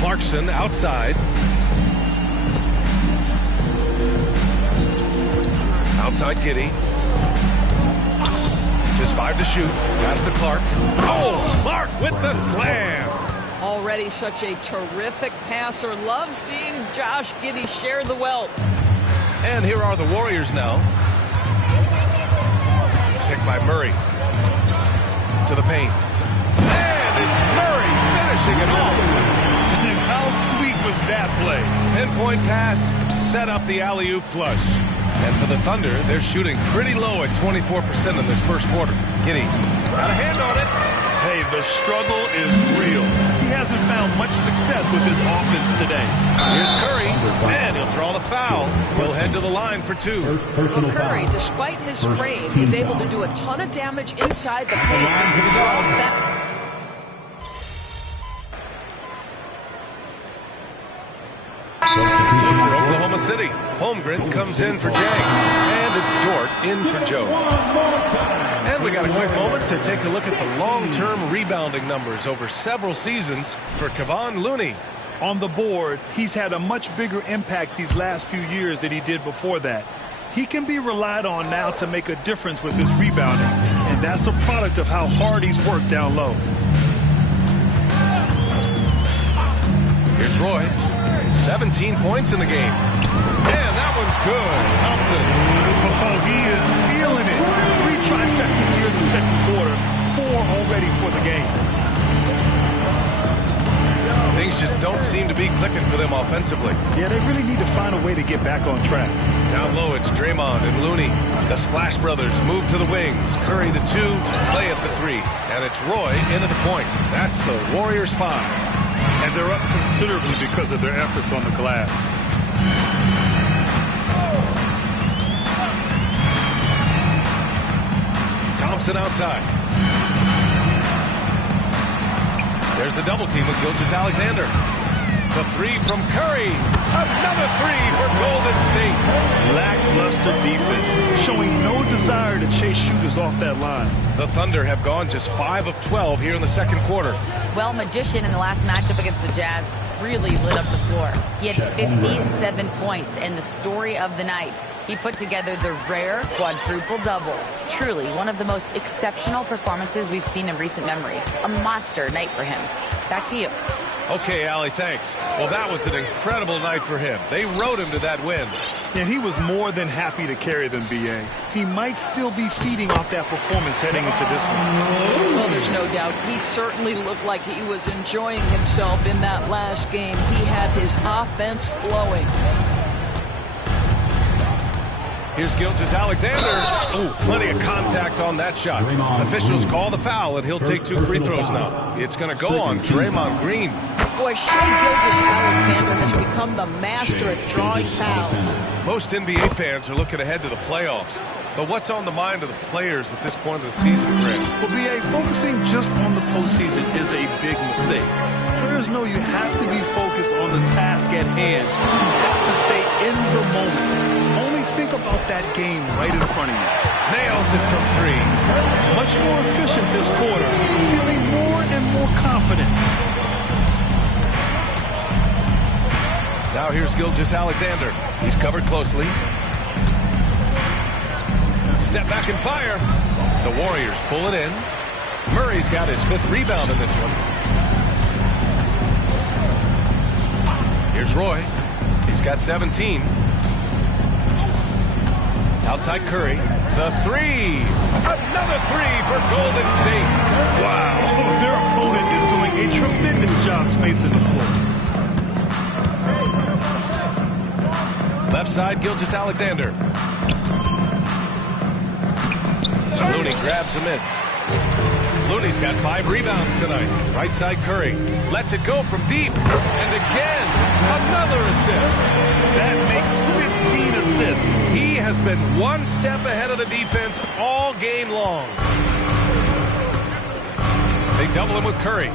Clarkson outside. Outside Giddey. Just 5 to shoot. Pass to Clark. Oh, Clark with the slam. Already such a terrific passer. Love seeing Josh Giddey share the wealth. And here are the Warriors now. Picked by Murray. To the paint. And it's Murray finishing it off. And how sweet was that play? Pinpoint pass, set up the alley-oop flush. And for the Thunder, they're shooting pretty low at 24% in this first quarter. Giddey got a hand on it. Hey, the struggle is real. He hasn't found much success with his offense today. Here's Curry, and he'll draw the foul. He'll head to the line for 2. Well, Curry, despite his frame, he's able to do a ton of damage inside the paint. For Oklahoma City, Holmgren comes in for Jay, and it's Dort in for Joe. And we got a quick moment to take a look at the long-term rebounding numbers over several seasons for Kevon Looney. On the board, he's had a much bigger impact these last few years than he did before that. He can be relied on now to make a difference with his rebounding, and that's a product of how hard he's worked down low. Here's Roy. 17 points in the game. And that one's good. Thompson. Oh, he is feeling it. 3 trifectas here in the second quarter. 4 already for the game. Things just don't seem to be clicking for them offensively. Yeah, they really need to find a way to get back on track. Down low, it's Draymond and Looney. The Splash Brothers move to the wings. Curry the 2, Clay at the 3. And it's Roy into the point. That's the Warriors 5. And they're up considerably because of their efforts on the glass. Thompson outside. There's the double team with Gilgeous-Alexander. The 3 from Curry. Another 3 for Golden State. Lackluster defense, showing no desire to chase shooters off that line. The Thunder have gone just 5 of 12 here in the second quarter. Well, Magician in the last matchup against the Jazz really lit up the floor. He had 57 points, and the story of the night, he put together the rare quadruple-double. Truly one of the most exceptional performances we've seen in recent memory. A monster night for him. Back to you. Okay, Allie, thanks. Well, that was an incredible night for him. They rode him to that win. And he was more than happy to carry them, B.A. He might still be feeding off that performance heading into this one. Well, there's no doubt. He certainly looked like he was enjoying himself in that last game. He had his offense flowing. Here's Gilgeous-Alexander. Ooh, plenty of contact on that shot. Officials call the foul, and he'll take 2 free throws now. It's going to go on Draymond Green. Boy, Shai Gilgeous-Alexander has become the master at drawing fouls. Most NBA fans are looking ahead to the playoffs. But what's on the mind of the players at this point of the season, Greg? Well, B.A., focusing just on the postseason is a big mistake. Players know you have to be focused on the task at hand. You have to stay in the moment. Only think about that game right in front of you. Nails it from 3. Much more efficient this quarter, feeling more and more confident. Now here's Gilgeous-Alexander. He's covered closely. Step back and fire. The Warriors pull it in. Murray's got his 5th rebound in this one. Here's Roy. He's got 17. Outside Curry. The 3. Another 3 for Golden State. Wow. Their opponent is doing a tremendous job spacing the floor. Left side, Gilgeous-Alexander. Looney grabs a miss. Looney's got 5 rebounds tonight. Right side Curry. Lets it go from deep. And again, another assist. That makes 15 assists. He has been one step ahead of the defense all game long. They double him with Curry.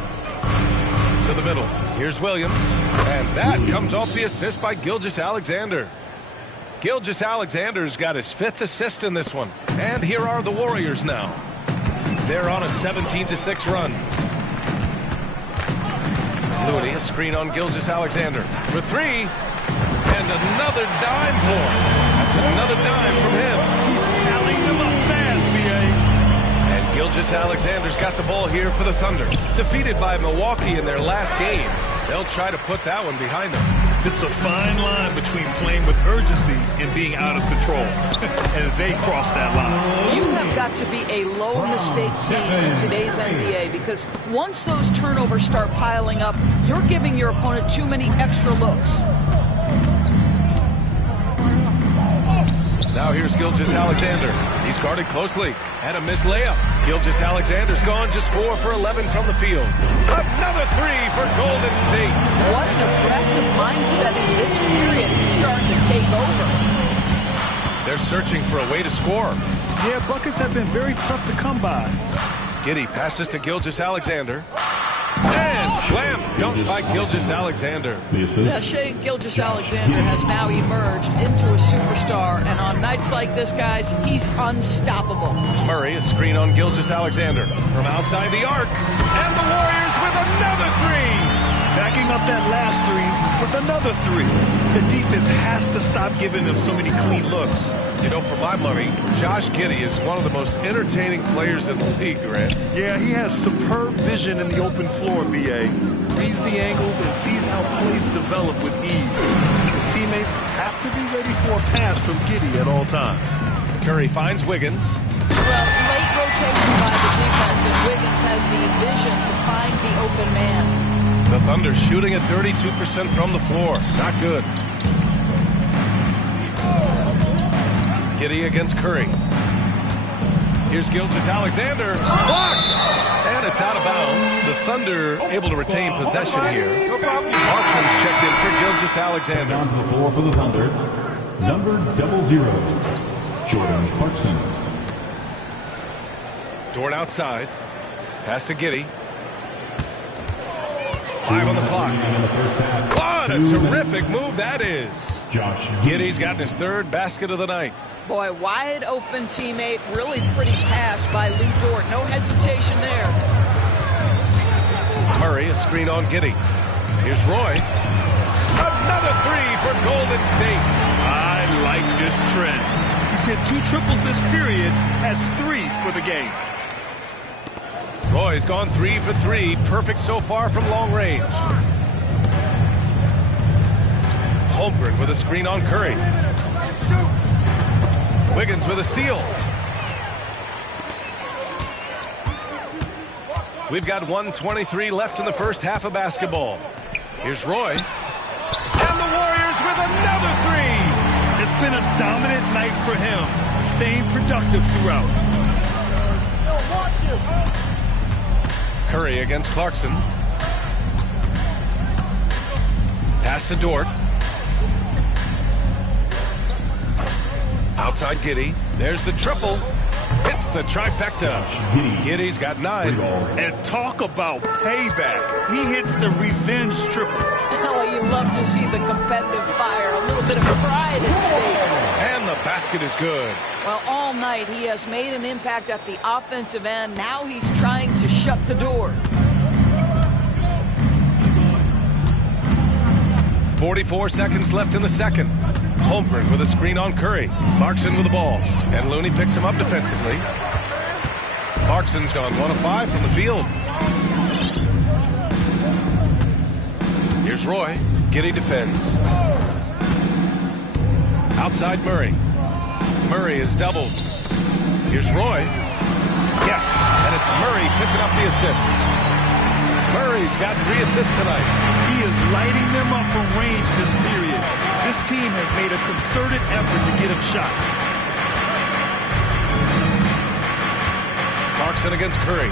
To the middle. Here's Williams. And that comes off the assist by Gilgeous-Alexander. Gilgeous-Alexander's got his 5th assist in this one. And here are the Warriors now. They're on a 17-6 run. Looney, a screen on Gilgeous-Alexander for 3. And another dime for him. That's another dime from him. He's tallying them up fast, B.A. And Gilgeous-Alexander's got the ball here for the Thunder. Defeated by Milwaukee in their last game. They'll try to put that one behind them. It's a fine line between playing with urgency and being out of control. And they cross that line. You have got to be a low-mistake team in today's NBA because once those turnovers start piling up, you're giving your opponent too many extra looks. Now here's Gilgeous-Alexander. He's guarded closely. And a missed layup. Gilgeous-Alexander's gone just 4 for 11 from the field. Another 3 for Golden State. What an aggressive mindset in this period. He's starting to take over. They're searching for a way to score. Yeah, buckets have been very tough to come by. Giddey passes to Gilgeous-Alexander. And slam dunk by Gilgeous-Alexander. Yeah, Shai Gilgeous-Alexander has now emerged into a superstar, and on nights like this, guys, he's unstoppable. Murray, a screen on Gilgeous-Alexander from outside the arc, and the Warriors with another 3. Backing up that last 3 with another 3. The defense has to stop giving them so many clean looks. You know, for my money, Josh Giddey is one of the most entertaining players in the league, Grant. Yeah, he has superb vision in the open floor, B.A. Reads the angles and sees how plays develop with ease. His teammates have to be ready for a pass from Giddey at all times. Curry finds Wiggins. Well, late rotation by the defense, and Wiggins has the vision to find the open man. The Thunder shooting at 32% from the floor. Not good. Giddey against Curry. Here's Gilgeous-Alexander. Blocked! And it's out of bounds. The Thunder able to retain possession here. Clarkson's checked in for Gilgeous-Alexander. Down to the floor for the Thunder. Number 00, Jordan Clarkson. Dort outside. Pass to Giddey. 5 on the clock. What a terrific move that is. Giddey's gotten his 3rd basket of the night. Boy, wide open teammate. Really pretty pass by Lou Dort. No hesitation there. Murray, a screen on Giddey. Here's Roy. Another 3 for Golden State. I like this trend. He's hit 2 triples this period, has 3 for the game. Roy's gone 3 for 3. Perfect so far from long range. Holmgren with a screen on Curry. Wiggins with a steal. We've got 1:23 left in the first half of basketball. Here's Roy. And the Warriors with another 3. It's been a dominant night for him, staying productive throughout. Curry against Clarkson. Pass to Dort. Outside Giddey. There's the triple. Hits the trifecta. Giddey's got 9. And talk about payback. He hits the revenge triple. Oh, you love to see the competitive fire. A little bit of pride at stake. And the basket is good. Well, all night he has made an impact at the offensive end. Now he's trying to shut the door. 44 seconds left in the second. Holmgren with a screen on Curry. Clarkson with the ball. And Looney picks him up defensively. Clarkson's gone 1 of 5 from the field. Here's Roy. Giddey defends. Outside Murray. Murray is doubled. Here's Roy. Yes, and it's Murray picking up the assist. Murray's got 3 assists tonight. He is lighting them up from range this period. This team has made a concerted effort to get him shots. Clarkson against Curry.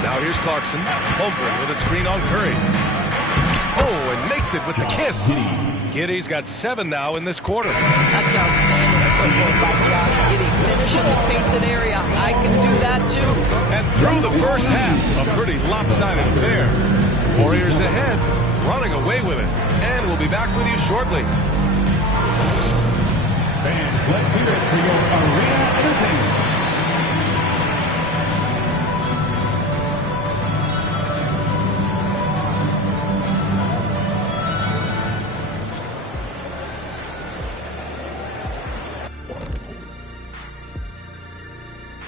Now here's Clarkson. Holmgren with a screen on Curry. Oh, and makes it with the kiss. Giddey's got 7 now in this quarter. That's outstanding footwork by Josh Giddey. Finish in the painted area. I can do that too. And through the first half, a pretty lopsided affair. Warriors ahead, running away with it. And we'll be back with you shortly. Fans, let's hear it for your arena entertainment.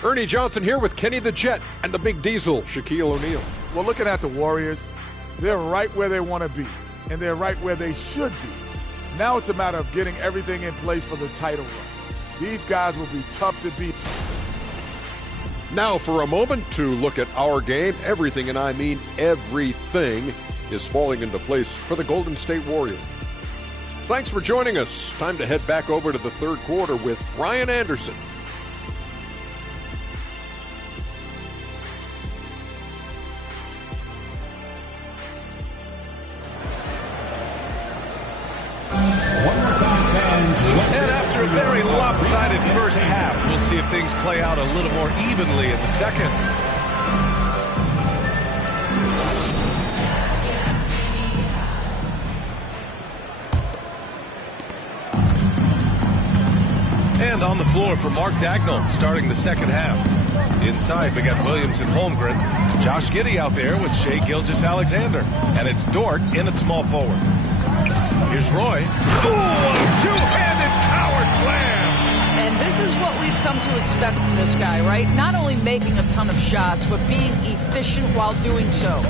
Ernie Johnson here with Kenny the Jet and the Big Diesel, Shaquille O'Neal. Well, looking at the Warriors, they're right where they want to be, and they're right where they should be. Now it's a matter of getting everything in place for the title run. These guys will be tough to beat. Now for a moment to look at our game. Everything, and I mean everything, is falling into place for the Golden State Warriors. Thanks for joining us. Time to head back over to the third quarter with Brian Anderson. And after a very lopsided first half, we'll see if things play out a little more evenly in the second. And on the floor for Mark Daigneault starting the second half. Inside, we got Williams and Holmgren. Josh Giddey out there with Shai Gilgeous-Alexander. And it's Dort in at small forward. Here's Roy. Ooh, a two-handed power slam. And this is what we've come to expect from this guy, right? Not only making a ton of shots, but being efficient while doing so.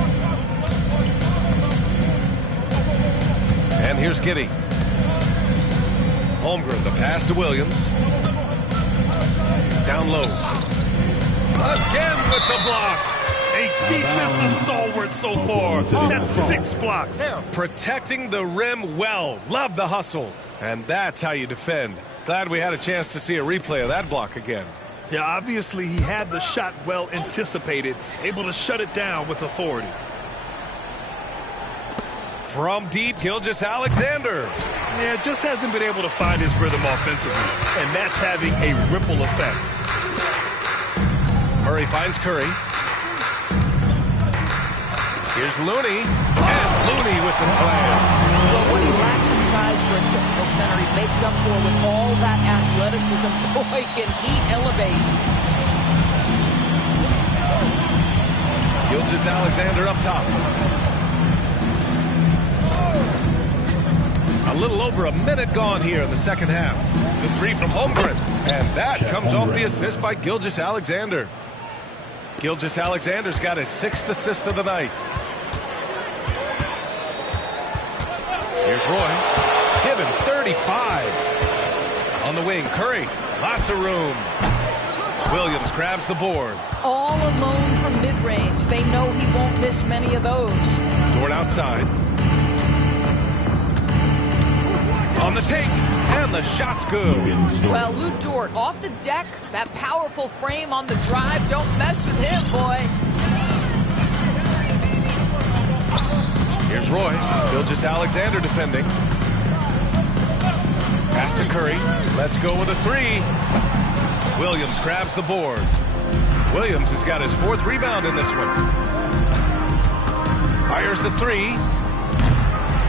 And here's Giddey. Holmgren, the pass to Williams. Down low. Again with the block. A defensive stalwart so far. That's 6 blocks. Protecting the rim well. Love the hustle. And that's how you defend. Glad we had a chance to see a replay of that block again. Yeah, obviously he had the shot well anticipated, able to shut it down with authority. From deep, Gilgeous-Alexander. Yeah, just hasn't been able to find his rhythm offensively, and that's having a ripple effect. Murray finds Curry. Here's Looney, and Looney with the slam. Well, what he lacks in size for a typical center, he makes up for with all that athleticism. Boy, can he elevate. Gilgeous-Alexander up top. A little over a minute gone here in the second half. The three from Holmgren, and that comes off the assist by Gilgeous-Alexander. Gilgeous-Alexander's got his 6th assist of the night. Here's Roy. Give him 35. On the wing, Curry. Lots of room. Williams grabs the board. All alone from mid-range. They know he won't miss many of those. Dort outside. On the take. And the shot's good. Well, Lou Dort off the deck. That powerful frame on the drive. Don't mess with him, boy. Here's Roy. Gilgeous-Alexander defending. Pass to Curry. Let's go with a 3. Williams grabs the board. Williams has got his 4th rebound in this one. Fires the 3.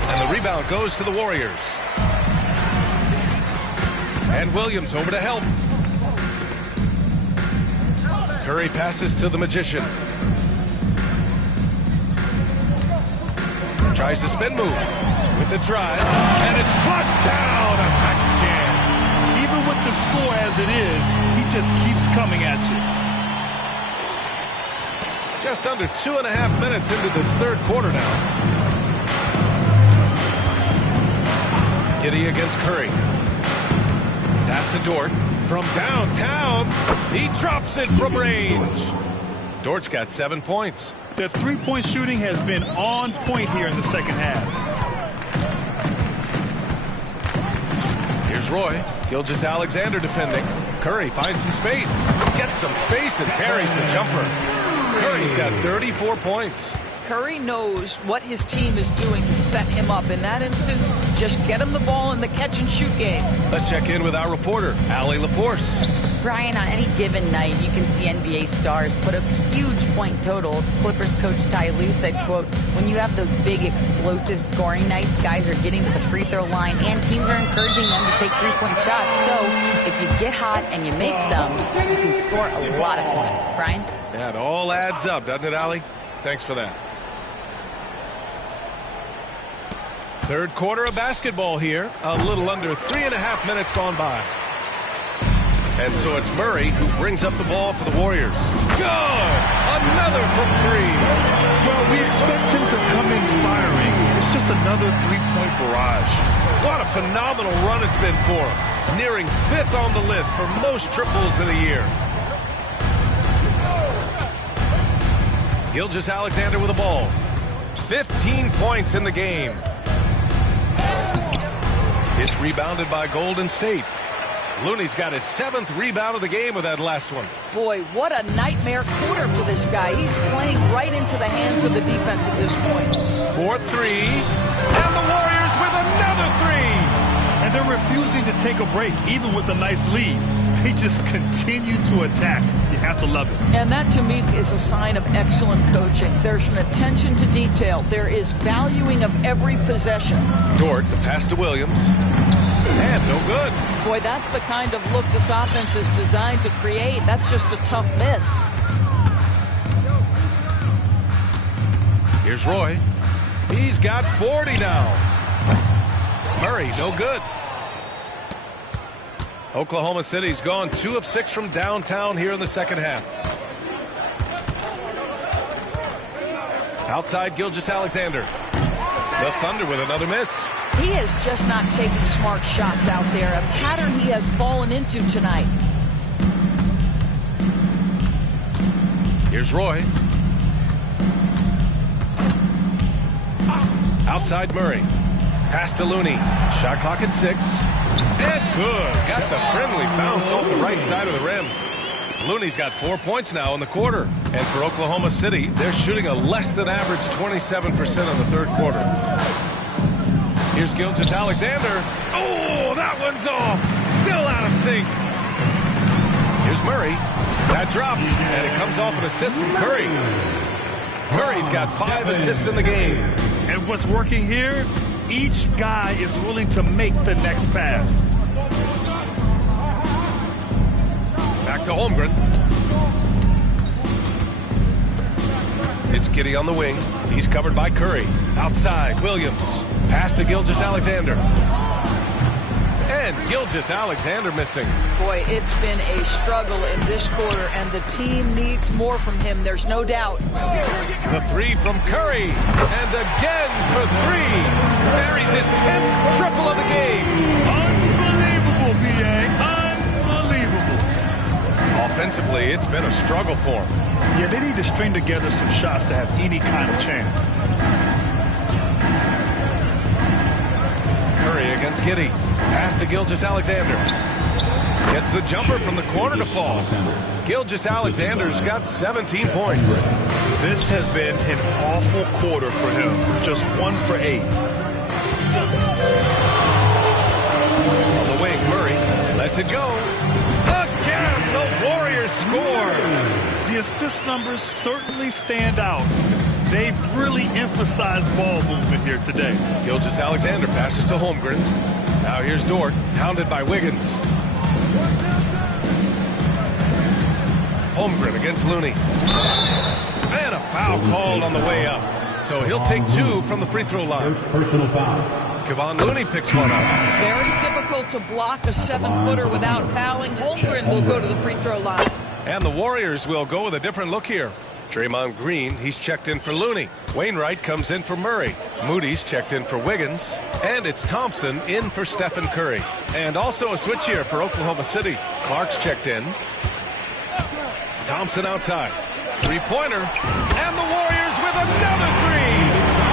And the rebound goes to the Warriors. And Williams over to help. Curry passes to the Magician. Tries the spin move with the drive, and it's flushed down. A nice jam. Even with the score as it is, he just keeps coming at you. Just under 2.5 minutes into this third quarter now. Giddey against Curry. Pass to Dort from downtown. He drops it from range. Dort's got 7 points. The three-point shooting has been on point here in the second half. Here's Roy. Gilgeous-Alexander defending. Curry finds some space, gets some space, and parries the jumper. Curry's got 34 points. Curry knows what his team is doing to set him up. In that instance, just get him the ball in the catch-and-shoot game. Let's check in with our reporter, Allie LaForce. Brian, on any given night, you can see NBA stars put up huge point totals. Clippers coach Ty Lue said, quote, when you have those big explosive scoring nights, guys are getting to the free throw line and teams are encouraging them to take three-point shots. So if you get hot and you make some, you can score a lot of points. Brian? Yeah, it all adds up, doesn't it, Allie? Thanks for that. Third quarter of basketball here. A little under 3.5 minutes gone by. And so it's Murray who brings up the ball for the Warriors. Good! Another from three. Well, we expect him to come in firing. It's just another three-point barrage. What a phenomenal run it's been for him. Nearing 5th on the list for most triples in a year. Gilgeous-Alexander with the ball. 15 points in the game. It's rebounded by Golden State. Looney's got his 7th rebound of the game with that last one. Boy, what a nightmare quarter for this guy. He's playing right into the hands of the defense at this point. 4-3, and the Warriors with another three. And they're refusing to take a break, even with a nice lead. They just continue to attack. You have to love it. And that, to me, is a sign of excellent coaching. There's an attention to detail. There is valuing of every possession. Dort, the pass to Williams. And no good. Boy, that's the kind of look this offense is designed to create. That's just a tough miss. Here's Roy. He's got 40 now. Murray, no good. Oklahoma City's gone 2 of 6 from downtown here in the second half. Outside Gilgeous-Alexander. The Thunder with another miss. He is just not taking smart shots out there, a pattern he has fallen into tonight. Here's Roy. Outside Murray. Pass to Looney. Shot clock at 6. And good. Got the friendly bounce off the right side of the rim. Looney's got 4 points now in the quarter. And for Oklahoma City, they're shooting a less than average 27% in the third quarter. Here's Gilgeous-Alexander. Oh, that one's off. Still out of sync. Here's Murray. That drops, and it comes off an assist from Curry. Curry's got 5 assists in the game. And what's working here? Each guy is willing to make the next pass. Back to Holmgren. It's Giddey on the wing. He's covered by Curry. Outside, Williams. Pass to Gilgeous-Alexander. And Gilgeous-Alexander missing. Boy, it's been a struggle in this quarter, and the team needs more from him. There's no doubt. The three from Curry. And again for 3. Buries his 10th triple of the game. Unbelievable, B.A. Unbelievable. Offensively, it's been a struggle for him. Yeah, they need to string together some shots to have any kind of chance. Curry against Giddey. Pass to Gilgeous-Alexander. Gets the jumper from the corner to fall. Gilgeous-Alexander's got 17 points. This has been an awful quarter for him. Just 1 for 8. On the wing, Murray lets it go. Again, the Warriors score. The assist numbers certainly stand out. They've really emphasized ball movement here today. Gilgeous-Alexander passes to Holmgren. Now here's Dort, hounded by Wiggins. Holmgren against Looney. And a foul called on the way up. So he'll take 2 from the free throw line. Personal foul. Kevon Looney picks one up. Very difficult to block a 7-footer without fouling. Holmgren will go to the free throw line. And the Warriors will go with a different look here. Draymond Green, he's checked in for Looney. Wainwright comes in for Murray. Moody's checked in for Wiggins. And it's Thompson in for Stephen Curry. And also a switch here for Oklahoma City. Clark's checked in. Thompson outside. Three-pointer. And the Warriors with another 3.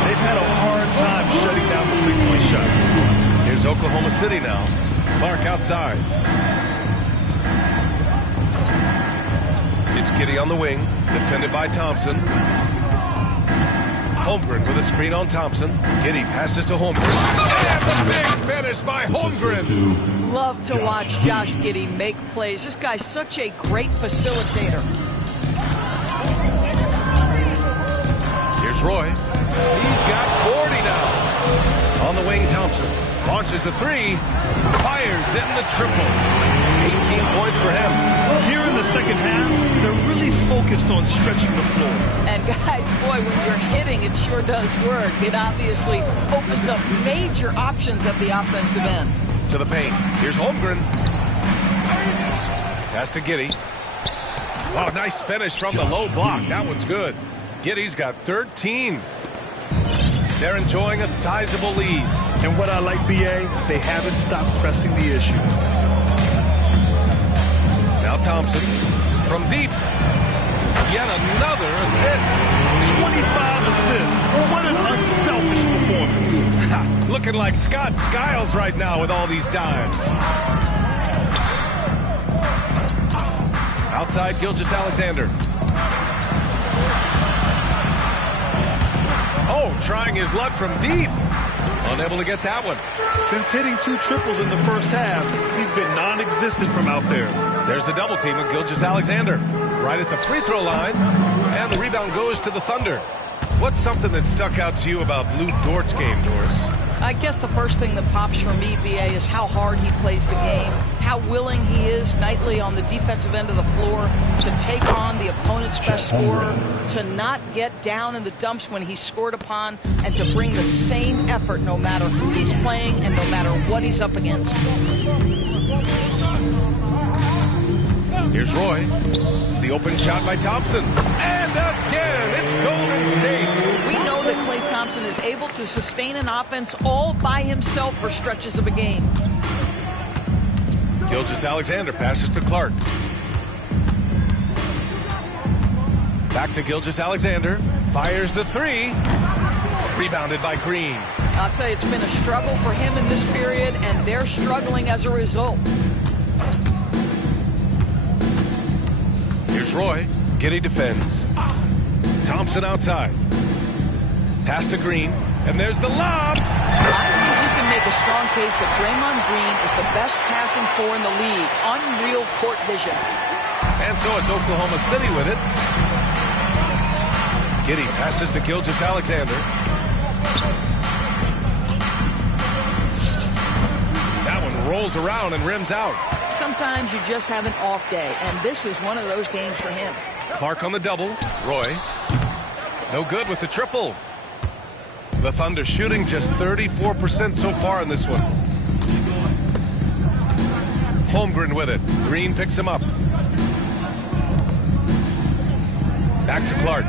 They've had a hard time shutting down the three-point shot. Here's Oklahoma City now. Clark outside. It's Giddey on the wing, defended by Thompson. Holmgren with a screen on Thompson. Giddey passes to Holmgren. And the big finish by Holmgren. Love to watch Josh Giddey make plays. This guy's such a great facilitator. Here's Roy. He's got 40 now. On the wing, Thompson launches a three, fires in the triple. 18 points for him. Here in the second half, they're really focused on stretching the floor. And guys, boy, when you're hitting, it sure does work. It obviously opens up major options at the offensive end. To the paint. Here's Holmgren. Pass to Giddey. Oh, nice finish from the low block. That one's good. Giddey's got 13. They're enjoying a sizable lead. And what I like, B.A., they haven't stopped pressing the issue. Now Thompson from deep. Yet another assist. 25 assists. What an unselfish performance. Looking like Scott Skiles right now with all these dimes. Outside, Gilgeous-Alexander. Oh, trying his luck from deep. Unable to get that one. Since hitting 2 triples in the first half, he's been non-existent from out there. There's the double team with Gilgeous-Alexander. Right at the free throw line. And the rebound goes to the Thunder. What's something that stuck out to you about Lou Dort's game, Doris? I guess the first thing that pops for me, B.A., is how hard he plays the game, how willing he is nightly on the defensive end of the floor to take on the opponent's best scorer, to not get down in the dumps when he's scored upon, and to bring the same effort no matter who he's playing and no matter what he's up against. Here's Roy. The open shot by Thompson. And again, it's Golden State. We know that Klay Thompson is able to sustain an offense all by himself for stretches of a game. Gilgeous-Alexander passes to Clark. Back to Gilgeous-Alexander. Fires the three. Rebounded by Green. I'll tell you, it's been a struggle for him in this period, and they're struggling as a result. Here's Roy. Giddey defends. Thompson outside. Pass to Green. And there's the lob. I think you can make a strong case that Draymond Green is the best passing four in the league. Unreal court vision. And so it's Oklahoma City with it. Giddey passes to Gilgeous-Alexander. That one rolls around and rims out. Sometimes you just have an off day, and this is one of those games for him. Clark on the double. Roy. No good with the triple. The Thunder shooting just 34% so far in this one. Holmgren with it. Green picks him up. Back to Clark.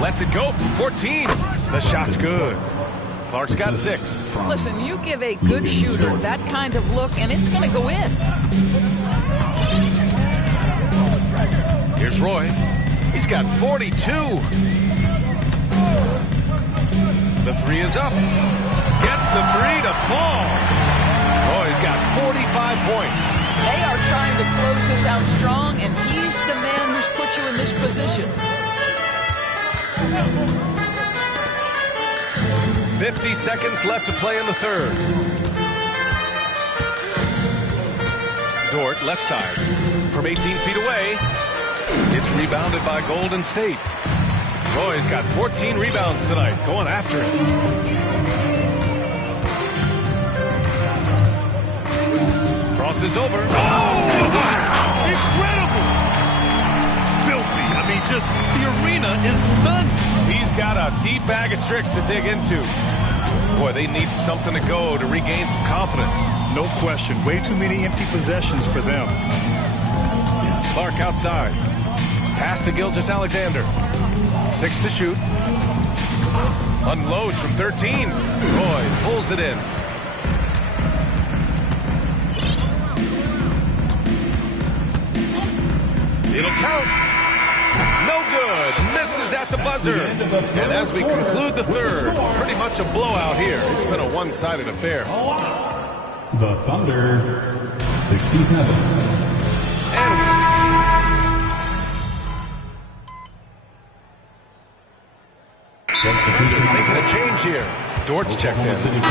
Lets it go from 14. The shot's good. Clark's got 6. Listen, you give a good shooter that kind of look, and it's going to go in. Here's Roy. He's got 42. The three is up. Gets the three to fall. Roy's got 45 points. They are trying to close this out strong, and he's the man who's put you in this position. 50 seconds left to play in the third. Dort, left side. From 18 feet away. It's rebounded by Golden State. Roy's got 14 rebounds tonight. Going after it. Crosses over. Oh! Incredible! Filthy. I mean, just the arena is stunned. He's got a deep bag of tricks to dig into. Boy, they need something to go to regain some confidence. No question. Way too many empty possessions for them. Clark outside. Pass to Gilgeous-Alexander. 6 to shoot. Unloads from 13. Roy pulls it in. It'll count. No good. Misses at the buzzer. And as we conclude the third, pretty much a blowout here. It's been a one-sided affair. The Thunder, 67. And a change here. Dort's checked in. Timeout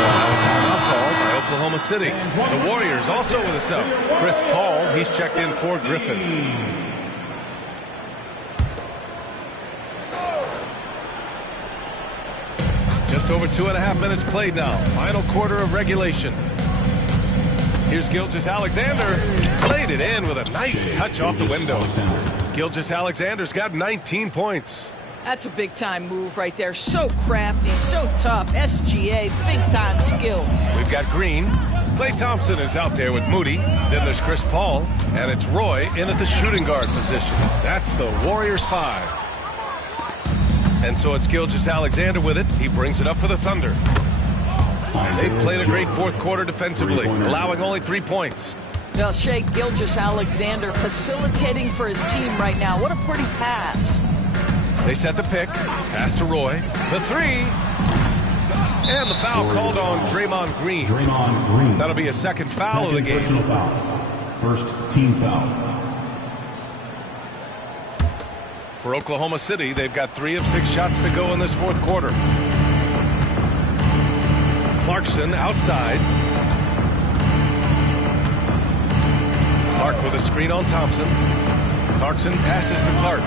called by Oklahoma City. The Warriors also with a sub. Chris Paul, he's checked in for Griffin. Just over 2.5 minutes played now. Final quarter of regulation. Here's Gilgeous-Alexander. Played it in with a nice touch off the window. Gilgeous-Alexander's got 19 points. That's a big-time move right there. So crafty, so tough. SGA, big-time skill. We've got Green. Klay Thompson is out there with Moody. Then there's Chris Paul. And it's Roy in at the shooting guard position. That's the Warriors 5. And so it's Gilgeous-Alexander with it. He brings it up for the Thunder. They've played a great fourth quarter defensively, allowing only 3 points. Well, Shai Gilgeous-Alexander facilitating for his team right now. What a pretty pass. They set the pick. Pass to Roy. The three. And the foul called on Draymond Green. That'll be a second foul of the game. First team foul. For Oklahoma City, they've got 3 of 6 shots to go in this fourth quarter. Clarkson outside. Clark with a screen on Thompson. Clarkson passes to Clark.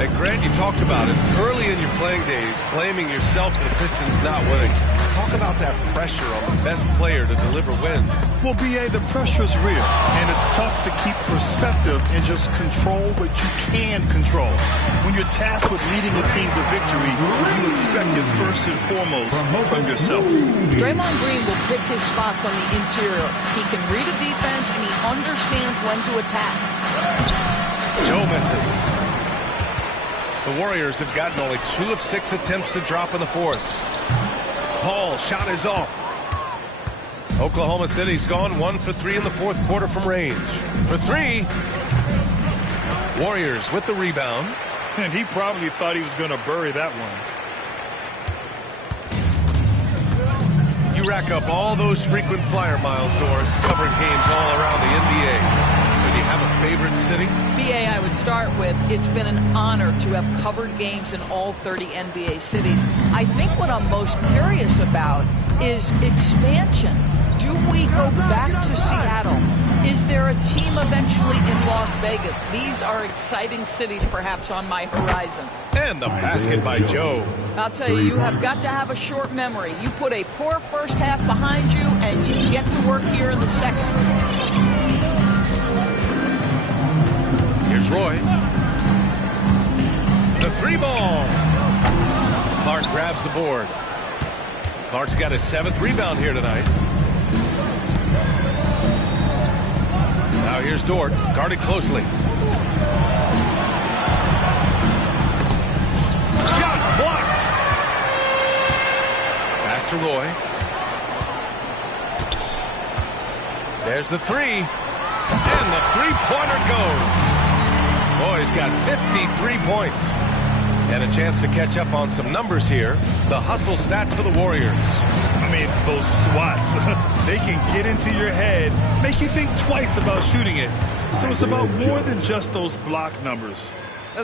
And Grant, you talked about it early in your playing days, blaming yourself for the Pistons not winning. Talk about that pressure on the best player to deliver wins. Well, B.A., the pressure's real, and it's tough to keep perspective and just control what you can control. When you're tasked with leading a team to victory, you expect it first and foremost from yourself. Draymond Green will pick his spots on the interior. He can read a defense, and he understands when to attack. Joe misses. The Warriors have gotten only 2 of 6 attempts to drop in the fourth. Paul shot is off. Oklahoma City's gone 1 for 3 in the fourth quarter from range. For 3. Warriors with the rebound. And he probably thought he was going to bury that one. You rack up all those frequent flyer miles, Doris, covering games all around the NBA. So do you have a favorite city? BA, I would start with, it's been an honor to have covered games in all 30 NBA cities. I think what I'm most curious about is expansion. Do we go back to Seattle? Is there a team eventually in Las Vegas? These are exciting cities perhaps on my horizon. And the basket by Joe. I'll tell you, you have got to have a short memory. You put a poor first half behind you, and you get to work here in the second. Here's Roy. The 3 ball. Clark grabs the board. Clark's got his 7th rebound here tonight. Now here's Dort, guarded closely. Shot blocked. Pass to Roy. There's the 3. And the 3-pointer goes. Roy's got 53 points. And a chance to catch up on some numbers here. The hustle stat for the Warriors. I mean, those swats, they can get into your head, make you think twice about shooting it. So it's about more than just those block numbers.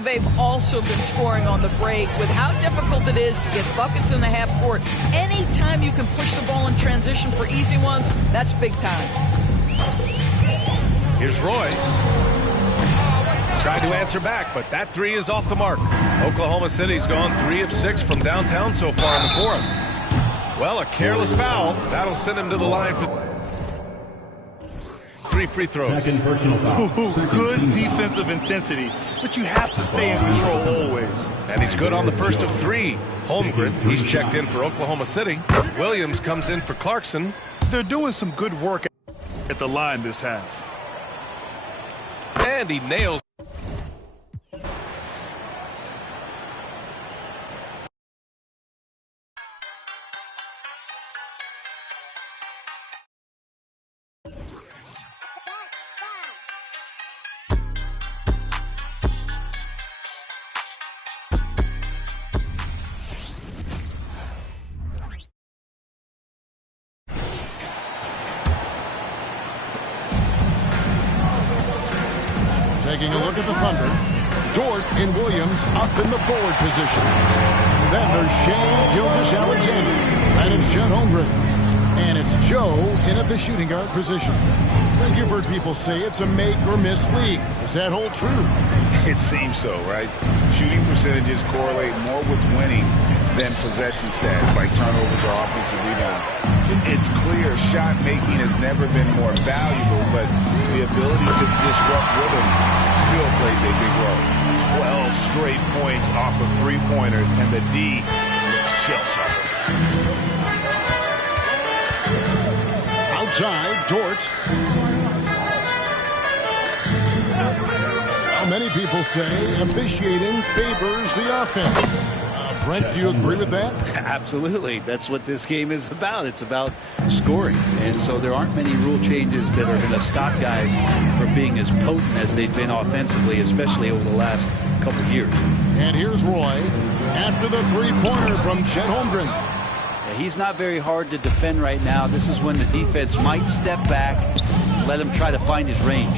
They've also been scoring on the break with how difficult it is to get buckets in the half court. Anytime you can push the ball in transition for easy ones, that's big time. Here's Roy. Tried to answer back, but that 3 is off the mark. Oklahoma City's gone 3 of 6 from downtown so far in the fourth. Well, a careless foul. That'll send him to the line for 3 free throws. Second personal foul. Good defensive intensity, but you have to stay in control always. And he's good on the first of 3. Holmgren, he's checked in for Oklahoma City. Williams comes in for Clarkson. They're doing some good work at the line this half. And he nails. Taking a look at the Thunder. Dort and Williams up in the forward position. Then there's Shai Gilgeous-Alexander. And it's Chet Holmgren. And it's Joe in at the shooting guard position. I think you've heard people say it's a make-or-miss league. Does that hold true? It seems so, right? Shooting percentages correlate more with winning than possession stats like turnovers or offensive rebounds. It's clear shot making has never been more valuable, but the ability to disrupt rhythm still plays a big role. 12 straight points off of three-pointers, and the D looks shell-shocked. Outside, Dort. Well, many people say officiating favors the offense. Brent, do you agree with that? Absolutely. That's what this game is about. It's about scoring. And so there aren't many rule changes that are going to stop guys from being as potent as they've been offensively, especially over the last couple of years. And here's Roy after the three-pointer from Chet Holmgren. Yeah, he's not very hard to defend right now. This is when the defense might step back and let him try to find his range.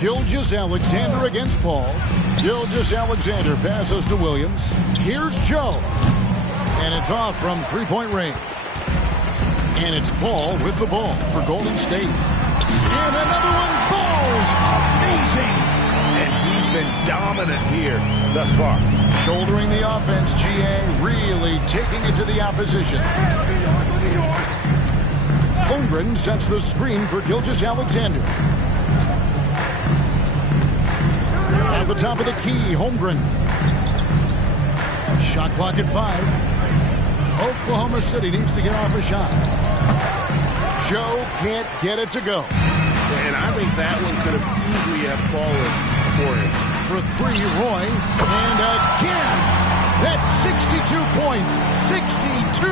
Gilgeous-Alexander against Paul. Gilgeous-Alexander passes to Williams. Here's Joe. And it's off from three-point range. And it's Paul with the ball for Golden State. And another one falls. Amazing. And he's been dominant here thus far. Shouldering the offense, GA really taking it to the opposition. Holmgren sets the screen for Gilgeous-Alexander. At the top of the key, Holmgren. Shot clock at 5. Oklahoma City needs to get off a shot. Joe can't get it to go. And I think that one could have easily have fallen for him. For three, Roy. And again, that's 62 points. 62.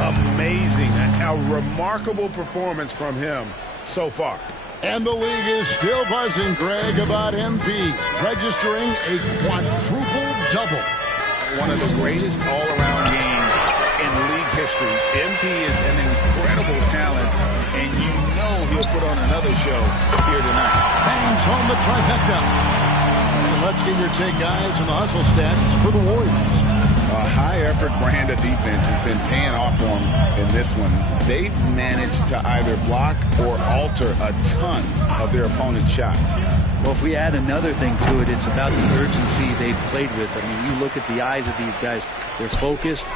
Amazing. A remarkable performance from him so far. And the league is still buzzing, Greg, about MP registering a quadruple-double. One of the greatest all-around games in league history. MP is an incredible talent, and you know he'll put on another show here tonight. Bangs home the trifecta. And let's get your take, guys, on the hustle stats for the Warriors. A high-effort brand of defense has been paying off for them in this one. They've managed to either block or alter a ton of their opponent's shots. Well, if we add another thing to it, it's about the urgency they've played with. I mean, you look at the eyes of these guys. They're focused,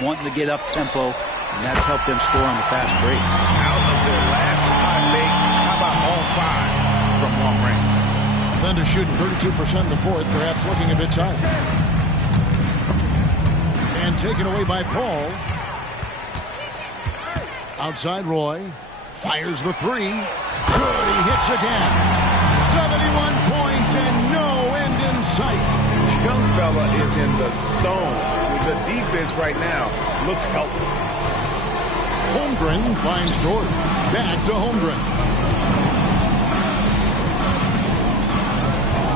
wanting to get up tempo, and that's helped them score on the fast break. Out of their last 5 makes, how about all 5 from long range? Thunder shooting 32% in the fourth, perhaps looking a bit tired. And taken away by Paul. Outside Roy. Fires the three. Good, he hits again. 71 points and no end in sight. Young fella is in the zone. The defense right now looks helpless. Holmgren finds Dort. Back to Holmgren.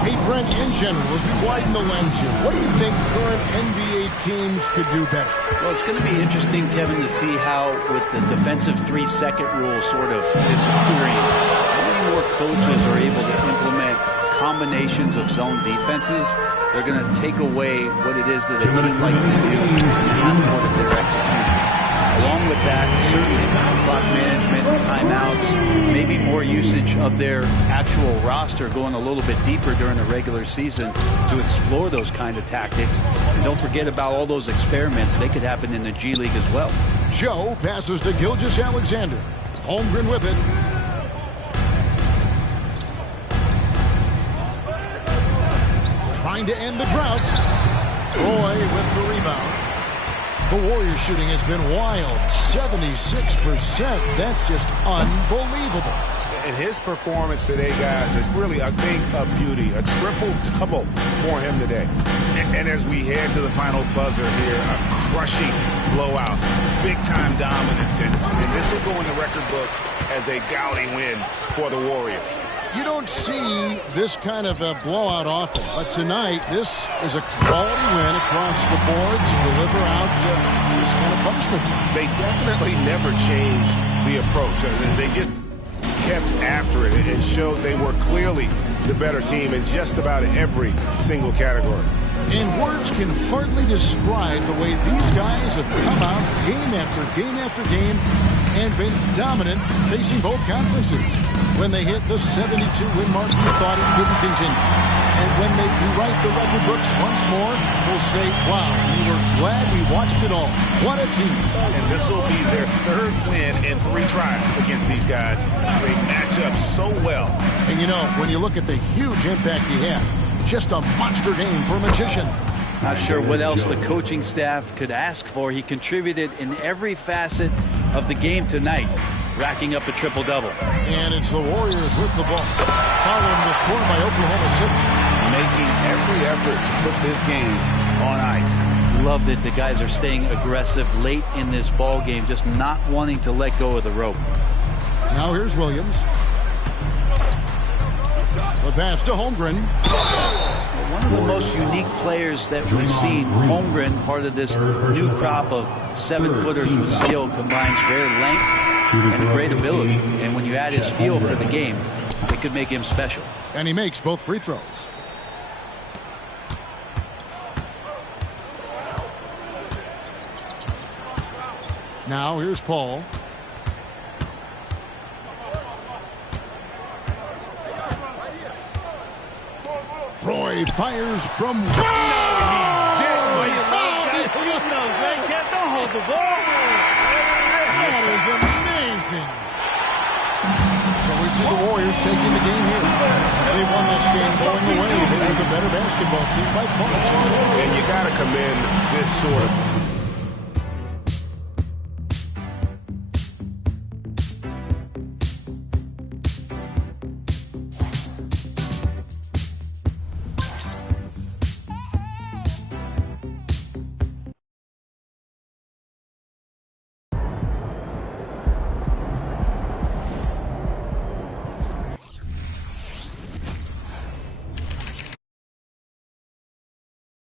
Hey, Brent, in general, as we widen the lens here, what do you think current NBA teams could do better? Well, it's going to be interesting, Kevin, to see how, with the defensive 3-second rule sort of disappearing, how many more coaches are able to implement combinations of zone defenses. They're going to take away what it is that a team likes to do in half court of their execution. Along with that, certainly clock management, timeouts, maybe more usage of their actual roster going a little bit deeper during the regular season to explore those kind of tactics. And don't forget about all those experiments. They could happen in the G League as well. Joe passes to Gilgeous-Alexander. Holmgren with it. Trying to end the drought. Roy with the rebound. The Warriors shooting has been wild. 76%. That's just unbelievable. And his performance today, guys, is really a thing of beauty. A triple-double for him today. And as we head to the final buzzer here, a crushing blowout. Big-time dominance. And this will go in the record books as a gaudy win for the Warriors. You don't see this kind of a blowout often, but tonight this is a quality win across the board to deliver out this kind of punishment. They definitely never changed the approach. They just kept after it and showed they were clearly the better team in just about every single category. And words can hardly describe the way these guys have come out game after game after game and been dominant facing both conferences. When they hit the 72-win mark, you thought it couldn't continue. And when they rewrite the record books once more, we'll say, wow, we were glad we watched it all. What a team. And this will be their third win in 3 tries against these guys. They match up so well. And you know, when you look at the huge impact he had, just a monster game for a magician. Not sure what else the coaching staff could ask for. He contributed in every facet of the game tonight, racking up a triple-double. And it's the Warriors with the ball, following the score by Oklahoma City. Making every effort to put this game on ice. Love that the guys are staying aggressive late in this ball game, just not wanting to let go of the rope. Now here's Williams. The pass to Holmgren. One of the most unique players that we've seen, Holmgren, part of this new crop of 7-footers with skill, combines rare length and a great ability. And when you add his feel for the game, it could make him special. And he makes both free throws. Now here's Paul. Roy fires from Don't hold the ball. That is amazing. So we see the Warriors taking the game here. They won this game going away. They were the better basketball team by far. And you got to commend this sort of